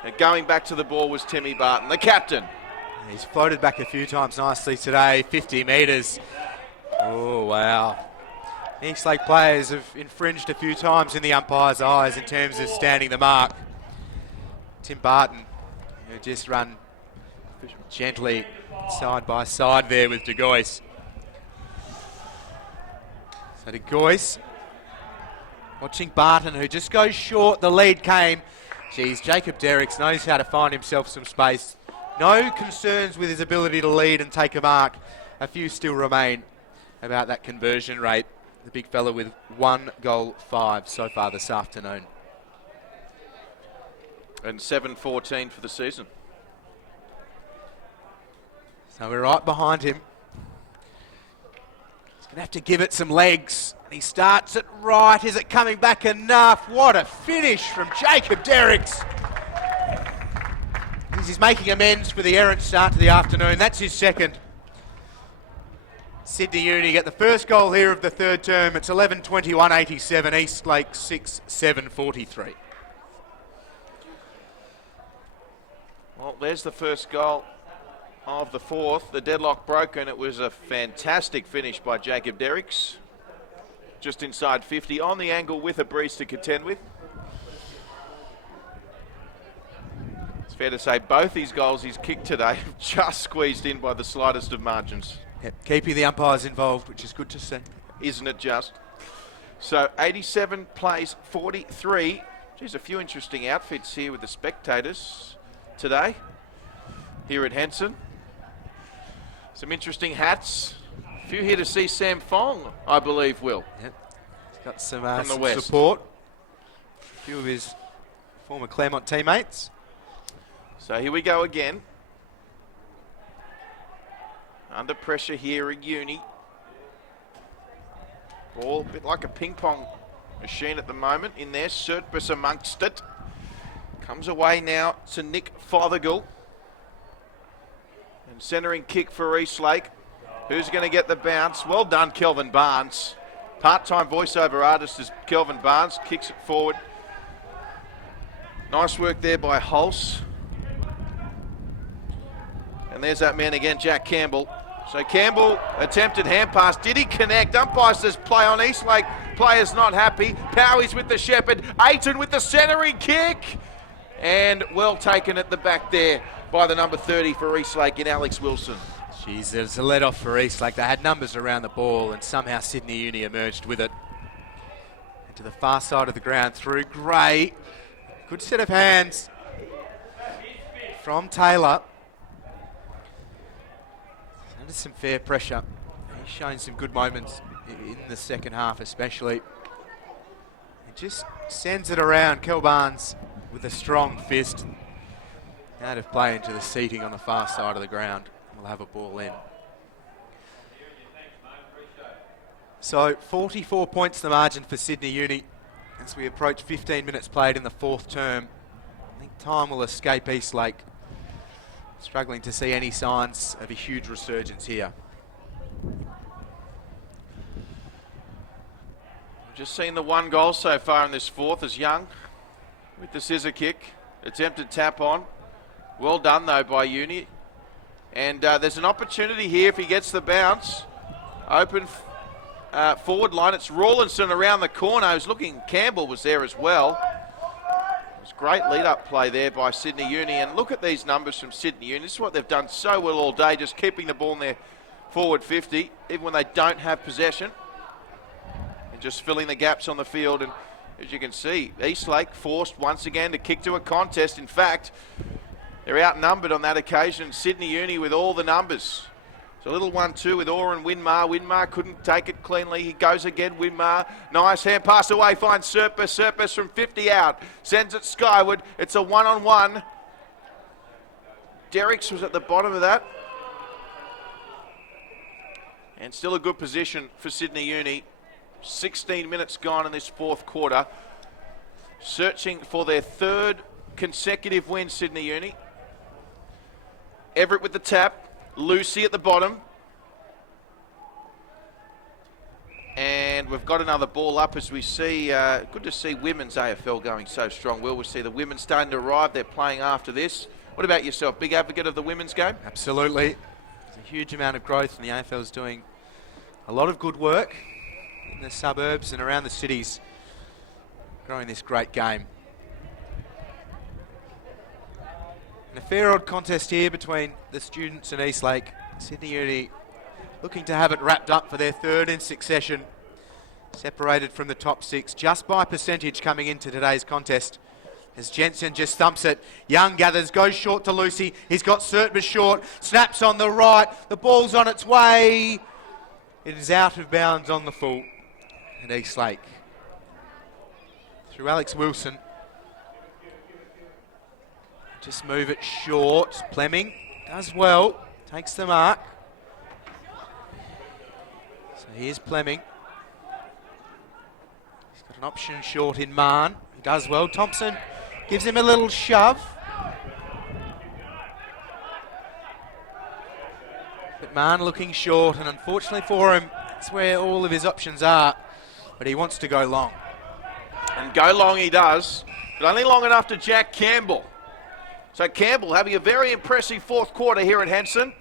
And going back to the ball was Timmy Barton, the captain. He's floated back a few times nicely today, 50 metres. Oh, wow. Eastlake players have infringed a few times in the umpire's eyes in terms of standing the mark. Tim Barton, who just run gently side by side there with Davies. So Davies watching Barton, who just goes short. The lead came. Geez, Jacob Derricks knows how to find himself some space. No concerns with his ability to lead and take a mark. A few still remain about that conversion rate. The big fella with 1 goal 5 so far this afternoon. And 7-14 for the season. So we're right behind him. He's going to have to give it some legs. And he starts it right. Is it coming back enough? What a finish from Jacob Derricks. He's making amends for the errant start to the afternoon. That's his second. Sydney Uni get the first goal here of the third term. It's 11-21-87. Eastlake 6-7-43. Well, there's the first goal of the fourth. The deadlock broken. It was a fantastic finish by Jacob Derricks. Just inside 50 on the angle with a breeze to contend with. It's fair to say both these goals he's kicked today have just squeezed in by the slightest of margins. Yep, keeping the umpires involved, which is good to see. Isn't it just? So 87 plays 43. Geez, a few interesting outfits here with the spectators today here at Henson. Some interesting hats. A few here to see Sam Fong, I believe, Will. Yep. He's got some, From the some West. support. A few of his former Claremont teammates. So here we go again. Under pressure here at Uni. Ball a bit like a ping pong machine at the moment in there. Surtbus amongst it. Comes away now to Nick Fothergill. And centering kick for Eastlake. Who's going to get the bounce? Well done, Kelvin Barnes. Part-time voiceover artist is Kelvin Barnes. Kicks it forward. Nice work there by Hulse. And there's that man again, Jack Campbell. So Campbell attempted hand pass. Did he connect? Umpire says play on Eastlake. Players not happy. Powys with the shepherd. Aiton with the centering kick. And well taken at the back there by the number 30 for Eastlake in Alex Wilson. Jeez, there's a let-off for Eastlake. They had numbers around the ball and somehow Sydney Uni emerged with it. And to the far side of the ground through Gray. Good set of hands from Taylor. Under some fair pressure. He's showing some good moments in the second half especially. It just sends it around. Kel Barnes with a strong fist. Out of play into the seating on the far side of the ground. We'll have a ball in. So 44 points the margin for Sydney Uni as we approach 15 minutes played in the fourth term. I think time will escape Eastlake. Struggling to see any signs of a huge resurgence here. Just seen the one goal so far in this fourth as Young with the scissor kick. Attempted tap on. Well done though by Uni. And there's an opportunity here if he gets the bounce. Open forward line. It's Rawlinson around the corner. Who's looking. Campbell was there as well. It was great lead-up play there by Sydney Uni. And look at these numbers from Sydney Uni. This is what they've done so well all day, just keeping the ball in their forward 50, even when they don't have possession. And just filling the gaps on the field. And as you can see, Eastlake forced once again to kick to a contest. In fact, they're outnumbered on that occasion. Sydney Uni with all the numbers. It's a little 1-2 with Orr and Winmar. Winmar couldn't take it cleanly. He goes again, Winmar. Nice hand pass away, finds Serpus. Serpus from 50 out. Sends it skyward. It's a one-on-one. Derricks was at the bottom of that. And still a good position for Sydney Uni. 16 minutes gone in this fourth quarter. Searching for their third consecutive win, Sydney Uni. Everett with the tap. Lucy at the bottom. And we've got another ball up as we see. Good to see women's AFL going so strong. We'll see the women starting to arrive. They're playing after this. What about yourself? Big advocate of the women's game? Absolutely. There's a huge amount of growth, and the AFL is doing a lot of good work in the suburbs and around the cities, growing this great game. And a fair odd contest here between the students and Eastlake. Sydney Uni looking to have it wrapped up for their third in succession. Separated from the top six just by percentage coming into today's contest. As Jensen just thumps it. Young gathers, goes short to Lucy. He's got Sertman short, snaps on the right. The ball's on its way. It is out of bounds on the full. And Eastlake. Through Alex Wilson. Just move it short. Plemming does well. Takes the mark. So here's Plemming. He's got an option short in Mahn. He does well. Thompson gives him a little shove. But Mahn looking short, and unfortunately for him, that's where all of his options are. But he wants to go long. And go long he does, but only long enough to Jack Campbell. So Campbell having a very impressive fourth quarter here at Henson.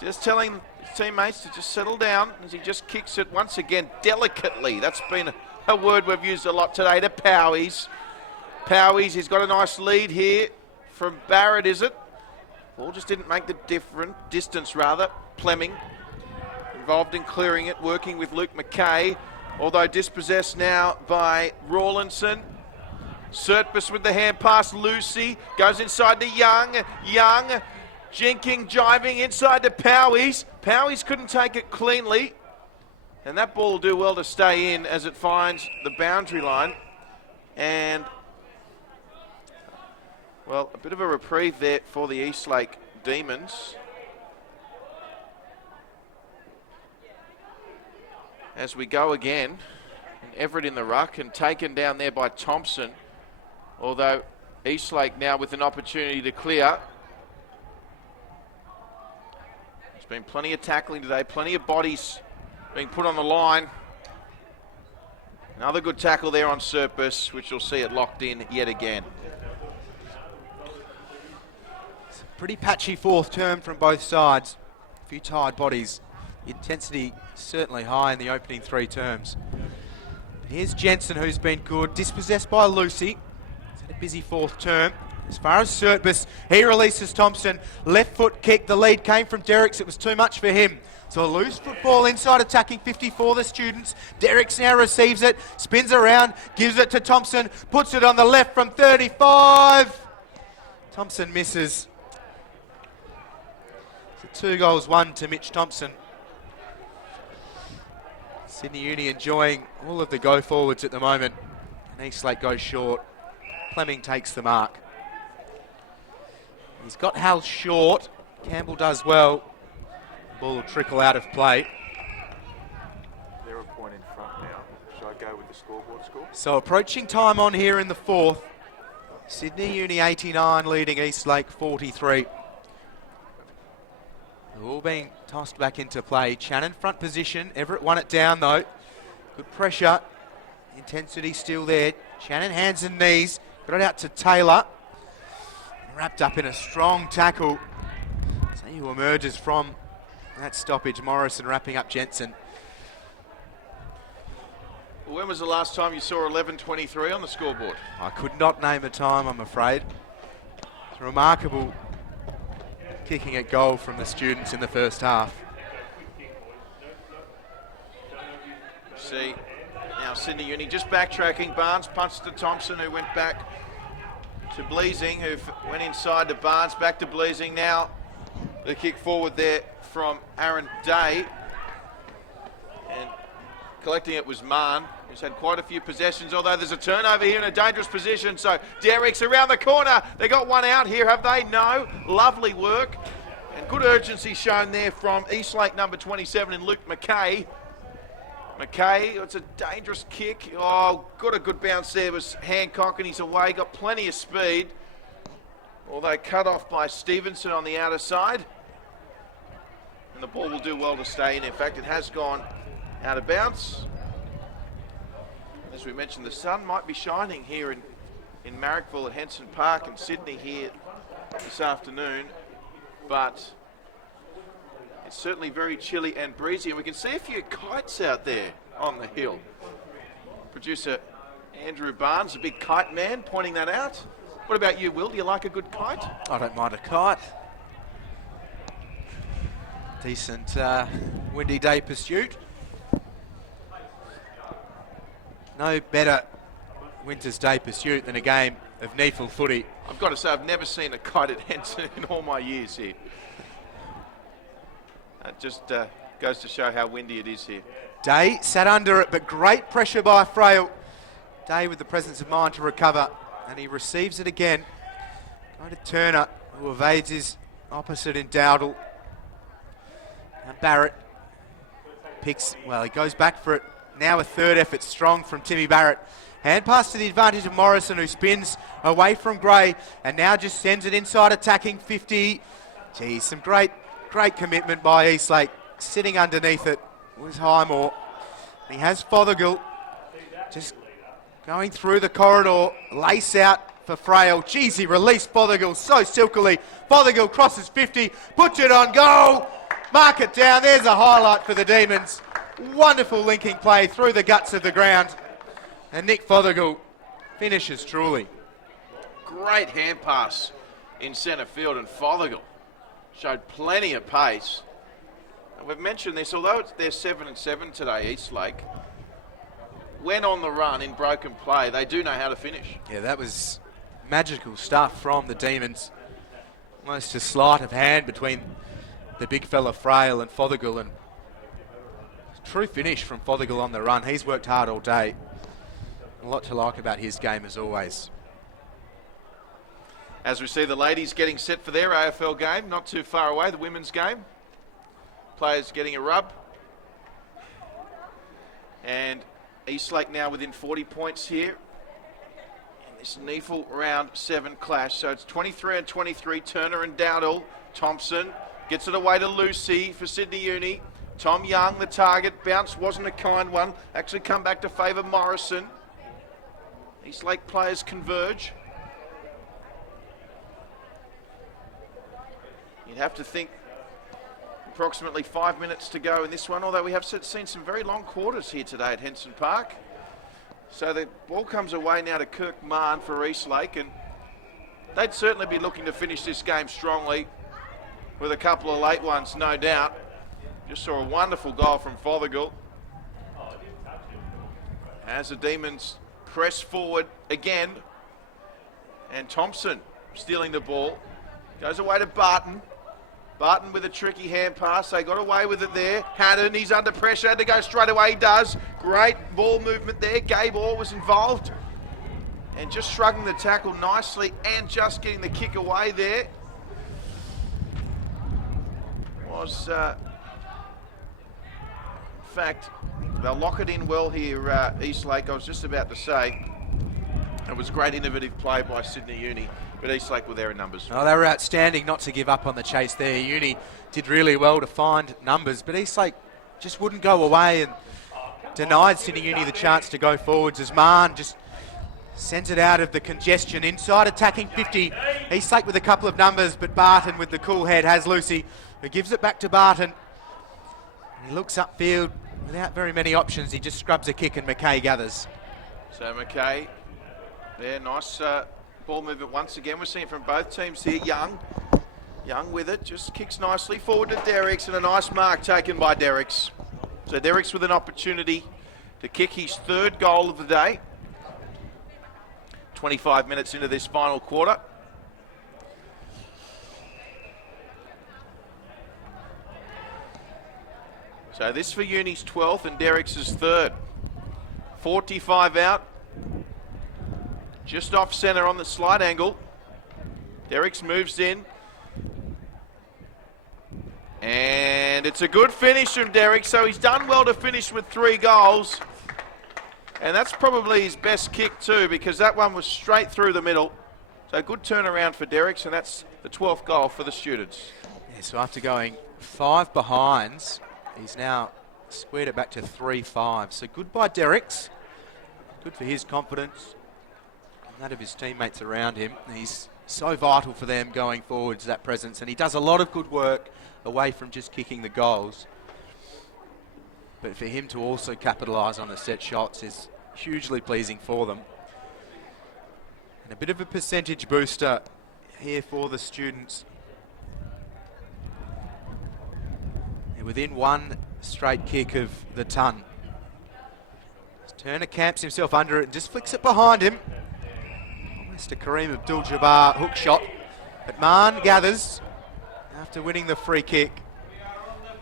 Just telling his teammates to just settle down as he just kicks it once again delicately. That's been a word we've used a lot today to Powies. Powies, he's got a nice lead here from Barrett, is it? Ball just didn't make the distance rather. Plemming involved in clearing it, working with Luke McKay, although dispossessed now by Rawlinson. Sertbus with the hand pass. Lucy goes inside to Young. Young jinking, jiving inside to Powies. Powies couldn't take it cleanly. And that ball will do well to stay in as it finds the boundary line. And, well, a bit of a reprieve there for the Eastlake Demons. As we go again. And Everett in the ruck and taken down there by Thompson. Although Eastlake now with an opportunity to clear. There's been plenty of tackling today, plenty of bodies being put on the line. Another good tackle there on Serpus, which will see it locked in yet again. It's a pretty patchy fourth term from both sides. A few tired bodies. Intensity certainly high in the opening three terms. Here's Jensen, who's been good, dispossessed by Lucy. A busy fourth term. As far as Sertbus, he releases Thompson. Left foot kick. The lead came from Derricks. It was too much for him. So a loose football inside attacking 50 for the students. Derricks now receives it. Spins around. Gives it to Thompson. Puts it on the left from 35. Thompson misses. So 2 goals, 1 to Mitch Thompson. Sydney Uni enjoying all of the go forwards at the moment. And Eastlake goes short. Fleming takes the mark. He's got Hal short. Campbell does well. Ball will trickle out of play. They're a point in front now. Should I go with the scoreboard score? So approaching time on here in the fourth. Sydney Uni 89 leading Eastlake 43. All being tossed back into play. Channon front position. Everett won it down though. Good pressure. Intensity still there. Channon hands and knees. Got it out to Taylor. Wrapped up in a strong tackle. See who emerges from that stoppage. Morrison wrapping up Jensen. When was the last time you saw 11:23 on the scoreboard? I could not name a time, I'm afraid. It's remarkable kicking at goal from the students in the first half. See, now Sydney Uni just backtracking. Barnes punched to Thompson, who went back to Bleasing, who went inside to Barnes, back to Bleasing. Now the kick forward there from Aaron Day. And collecting it was Mahon, who's had quite a few possessions, although there's a turnover here in a dangerous position. So Derek's around the corner. They got one out here, have they? No. Lovely work. And good urgency shown there from Eastlake number 27 in Luke McKay. McKay, it's a dangerous kick. Oh, got a good bounce there. It was Hancock and he's away. Got plenty of speed. Although cut off by Stevenson on the outer side. And the ball will do well to stay in. In fact, it has gone out of bounds. As we mentioned, the sun might be shining here in Marrickville at Henson Park and Sydney here this afternoon. But it's certainly very chilly and breezy, and we can see a few kites out there on the hill. Producer Andrew Barnes, a big kite man, pointing that out. What about you, Will? Do you like a good kite? I don't mind a kite. Decent windy day pursuit. No better winter's day pursuit than a game of NEAFl footy. I've got to say, I've never seen a kite at Henson in all my years here. It just goes to show how windy it is here. Day sat under it, but great pressure by Frail. Day with the presence of mind to recover, and he receives it again. Going to Turner, who evades his opposite in Dowdle. And Barrett picks, well, he goes back for it. Now a third effort strong from Timmy Barrett. Hand pass to the advantage of Morrison, who spins away from Gray and now just sends it inside attacking 50. Geez, some great commitment by Eastlake. Sitting underneath it was Highmore. He has Fothergill just going through the corridor. Lace out for Frail. Geez, he released Fothergill so silkily. Fothergill crosses 50, puts it on goal. Mark it down. There's a highlight for the Demons. Wonderful linking play through the guts of the ground. And Nick Fothergill finishes truly. Great hand pass in centre field, and Fothergill showed plenty of pace. And we've mentioned this, although they're 7-7 today, Eastlake, when on the run in broken play, they do know how to finish. Yeah, that was magical stuff from the Demons. Almost a sleight of hand between the big fella Frail and Fothergill, and true finish from Fothergill on the run. He's worked hard all day. A lot to like about his game as always. As we see the ladies getting set for their AFL game, not too far away, the women's game. Players getting a rub. And Eastlake now within 40 points here in this NEAFl round 7 clash. So it's 23-23, Turner and Dowdle. Thompson gets it away to Lucy for Sydney Uni. Tom Young, the target. Bounce wasn't a kind one. Actually come back to favour Morrison. Eastlake players converge. You'd have to think approximately 5 minutes to go in this one, although we have seen some very long quarters here today at Henson Park. So the ball comes away now to Kirk Mahon for Eastlake, and they'd certainly be looking to finish this game strongly with a couple of late ones, no doubt. Just saw a wonderful goal from Fothergill. As the Demons press forward again, and Thompson stealing the ball. Goes away to Barton. Barton with a tricky hand pass. They got away with it there. Haddon, he's under pressure. Had to go straight away. He does. Great ball movement there. Gabe Orr was involved. And just shrugging the tackle nicely and just getting the kick away there. Was, in fact, they'll lock it in well here, Eastlake. I was just about to say. It was great innovative play by Sydney Uni. But Eastlake were there in numbers. Oh, they were outstanding not to give up on the chase there. Uni did really well to find numbers, but Eastlake just wouldn't go away and denied Sydney Uni the chance to go forwards as Mahon just sends it out of the congestion inside attacking 50. Eastlake with a couple of numbers, but Barton with the cool head has Lucy, who gives it back to Barton. And he looks upfield without very many options. He just scrubs a kick and McKay gathers. So McKay there, nice ball movement once again. We're seeing from both teams here. Young with it, just kicks nicely forward to Derricks, and a nice mark taken by Derricks. So Derricks with an opportunity to kick his third goal of the day. 25 minutes into this final quarter. So this for Uni's 12th and Derricks' third. 45 out. Just off centre on the slight angle. Derricks moves in. And it's a good finish from Derricks, so he's done well to finish with 3 goals. And that's probably his best kick too, because that one was straight through the middle. So good turnaround for Derricks, and that's the 12th goal for the students. Yeah, so after going 5 behinds, he's now squared it back to 3-5. So good by Derricks. Good for his confidence and that of his teammates around him. He's so vital for them going forwards, that presence, and he does a lot of good work away from just kicking the goals. But for him to also capitalise on the set shots is hugely pleasing for them. And a bit of a percentage booster here for the students. And within one straight kick of the ton. Turner camps himself under it and just flicks it behind him. Almost a Kareem Abdul-Jabbar hook shot. But Mahon gathers after winning the free kick.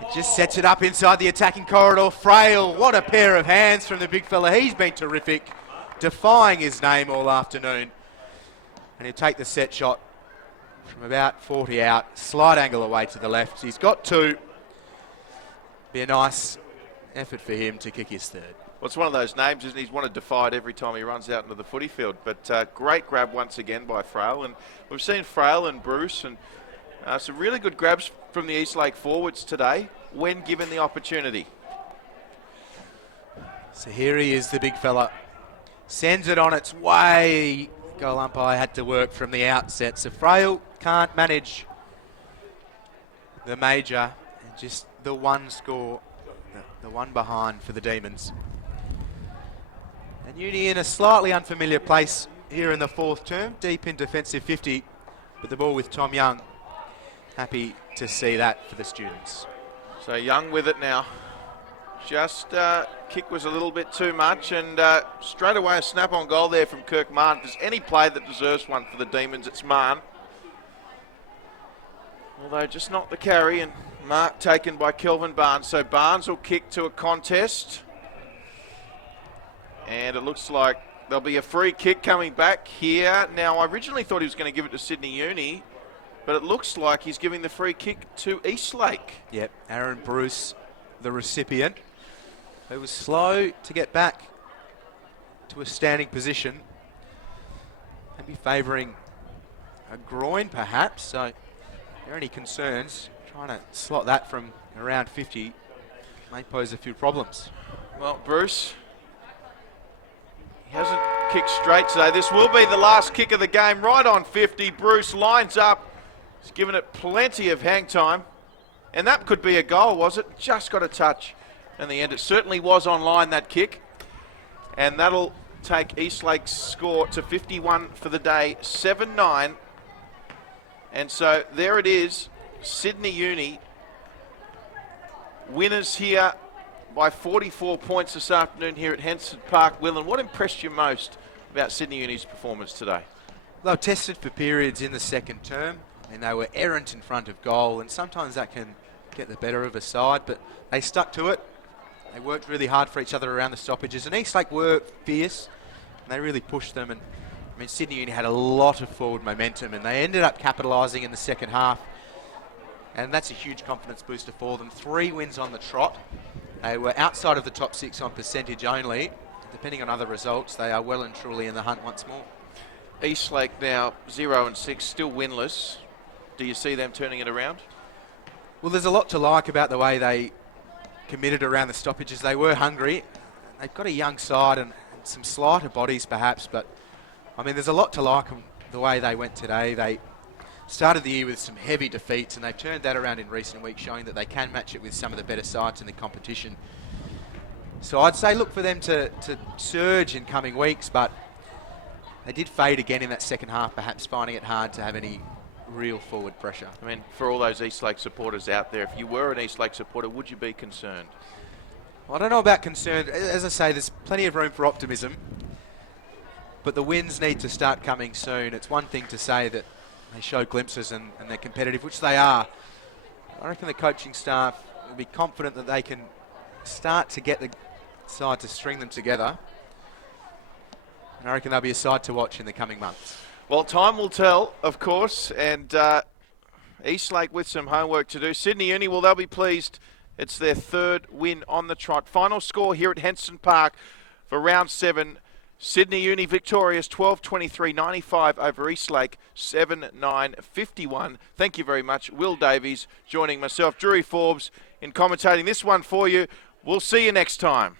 It just sets it up inside the attacking corridor. Frail, what a pair of hands from the big fella. He's been terrific, defying his name all afternoon. And he'll take the set shot from about 40 out, slight angle away to the left. He's got 2. Be a nice effort for him to kick his third. Well, it's one of those names, isn't he? He's one to defy it every time he runs out into the footy field. But great grab once again by Frail. And we've seen Frail and Bruce and some really good grabs from the Eastlake forwards today when given the opportunity. So here he is, the big fella. Sends it on its way. Goal umpire had to work from the outset. So Frail can't manage the major. And just the one score, the one behind for the Demons. And Uni in a slightly unfamiliar place here in the 4th term, deep in defensive 50, but the ball with Tom Young. Happy to see that for the students. So Young with it now. Just kick was a little bit too much, and straight away a snap-on goal there from Kirk Mahon. If there's any play that deserves one for the Demons, it's Mahon. Although just not the carry, and mark taken by Kelvin Barnes. So Barnes will kick to a contest. And it looks like there'll be a free kick coming back here. Now, I originally thought he was going to give it to Sydney Uni, but it looks like he's giving the free kick to Eastlake. Yep, Aaron Bruce, the recipient. It was slow to get back to a standing position. Maybe favouring a groin, perhaps. So, are there any concerns? Trying to slot that from around 50 may pose a few problems. Well, Bruce, he hasn't kicked straight today. This will be the last kick of the game, right on 50. Bruce lines up. He's given it plenty of hang time. And that could be a goal, was it? Just got a touch in the end. It certainly was online, that kick. And that'll take Eastlake's score to 51 for the day, 7-9. And so there it is, Sydney Uni winners here by 44 points this afternoon here at Henson Park. Willan, what impressed you most about Sydney Uni's performance today? They were tested for periods in the second term. And they were errant in front of goal, and sometimes that can get the better of a side, but they stuck to it. They worked really hard for each other around the stoppages, and Eastlake were fierce, and they really pushed them. And I mean, Sydney Uni had a lot of forward momentum, and they ended up capitalising in the second half, and that's a huge confidence booster for them. 3 wins on the trot. They were outside of the top 6 on percentage only. Depending on other results, they are well and truly in the hunt once more. Eastlake now 0-6, still winless. Do you see them turning it around? Well, there's a lot to like about the way they committed around the stoppages. They were hungry. They've got a young side and some slighter bodies perhaps, but I mean, there's a lot to like on the way they went today. They started the year with some heavy defeats, and they've turned that around in recent weeks, showing that they can match it with some of the better sides in the competition. So I'd say look for them to surge in coming weeks, but they did fade again in that second half, perhaps finding it hard to have any real forward pressure. I mean, for all those Eastlake supporters out there, if you were an Eastlake supporter, would you be concerned? Well, I don't know about concerned. As I say, there's plenty of room for optimism, but the wins need to start coming soon. It's one thing to say that they show glimpses and they're competitive, which they are. I reckon the coaching staff will be confident that they can start to get the side to string them together. And I reckon they'll be a side to watch in the coming months. Well, time will tell, of course, and Eastlake with some homework to do. Sydney Uni, well, they'll be pleased. It's their 3rd win on the trot. Final score here at Henson Park for round 7. Sydney Uni victorious 12-23-95 over Eastlake 7-9-51. Thank you very much, Will Davies, joining myself, Drury Forbes, in commentating this one for you. We'll see you next time.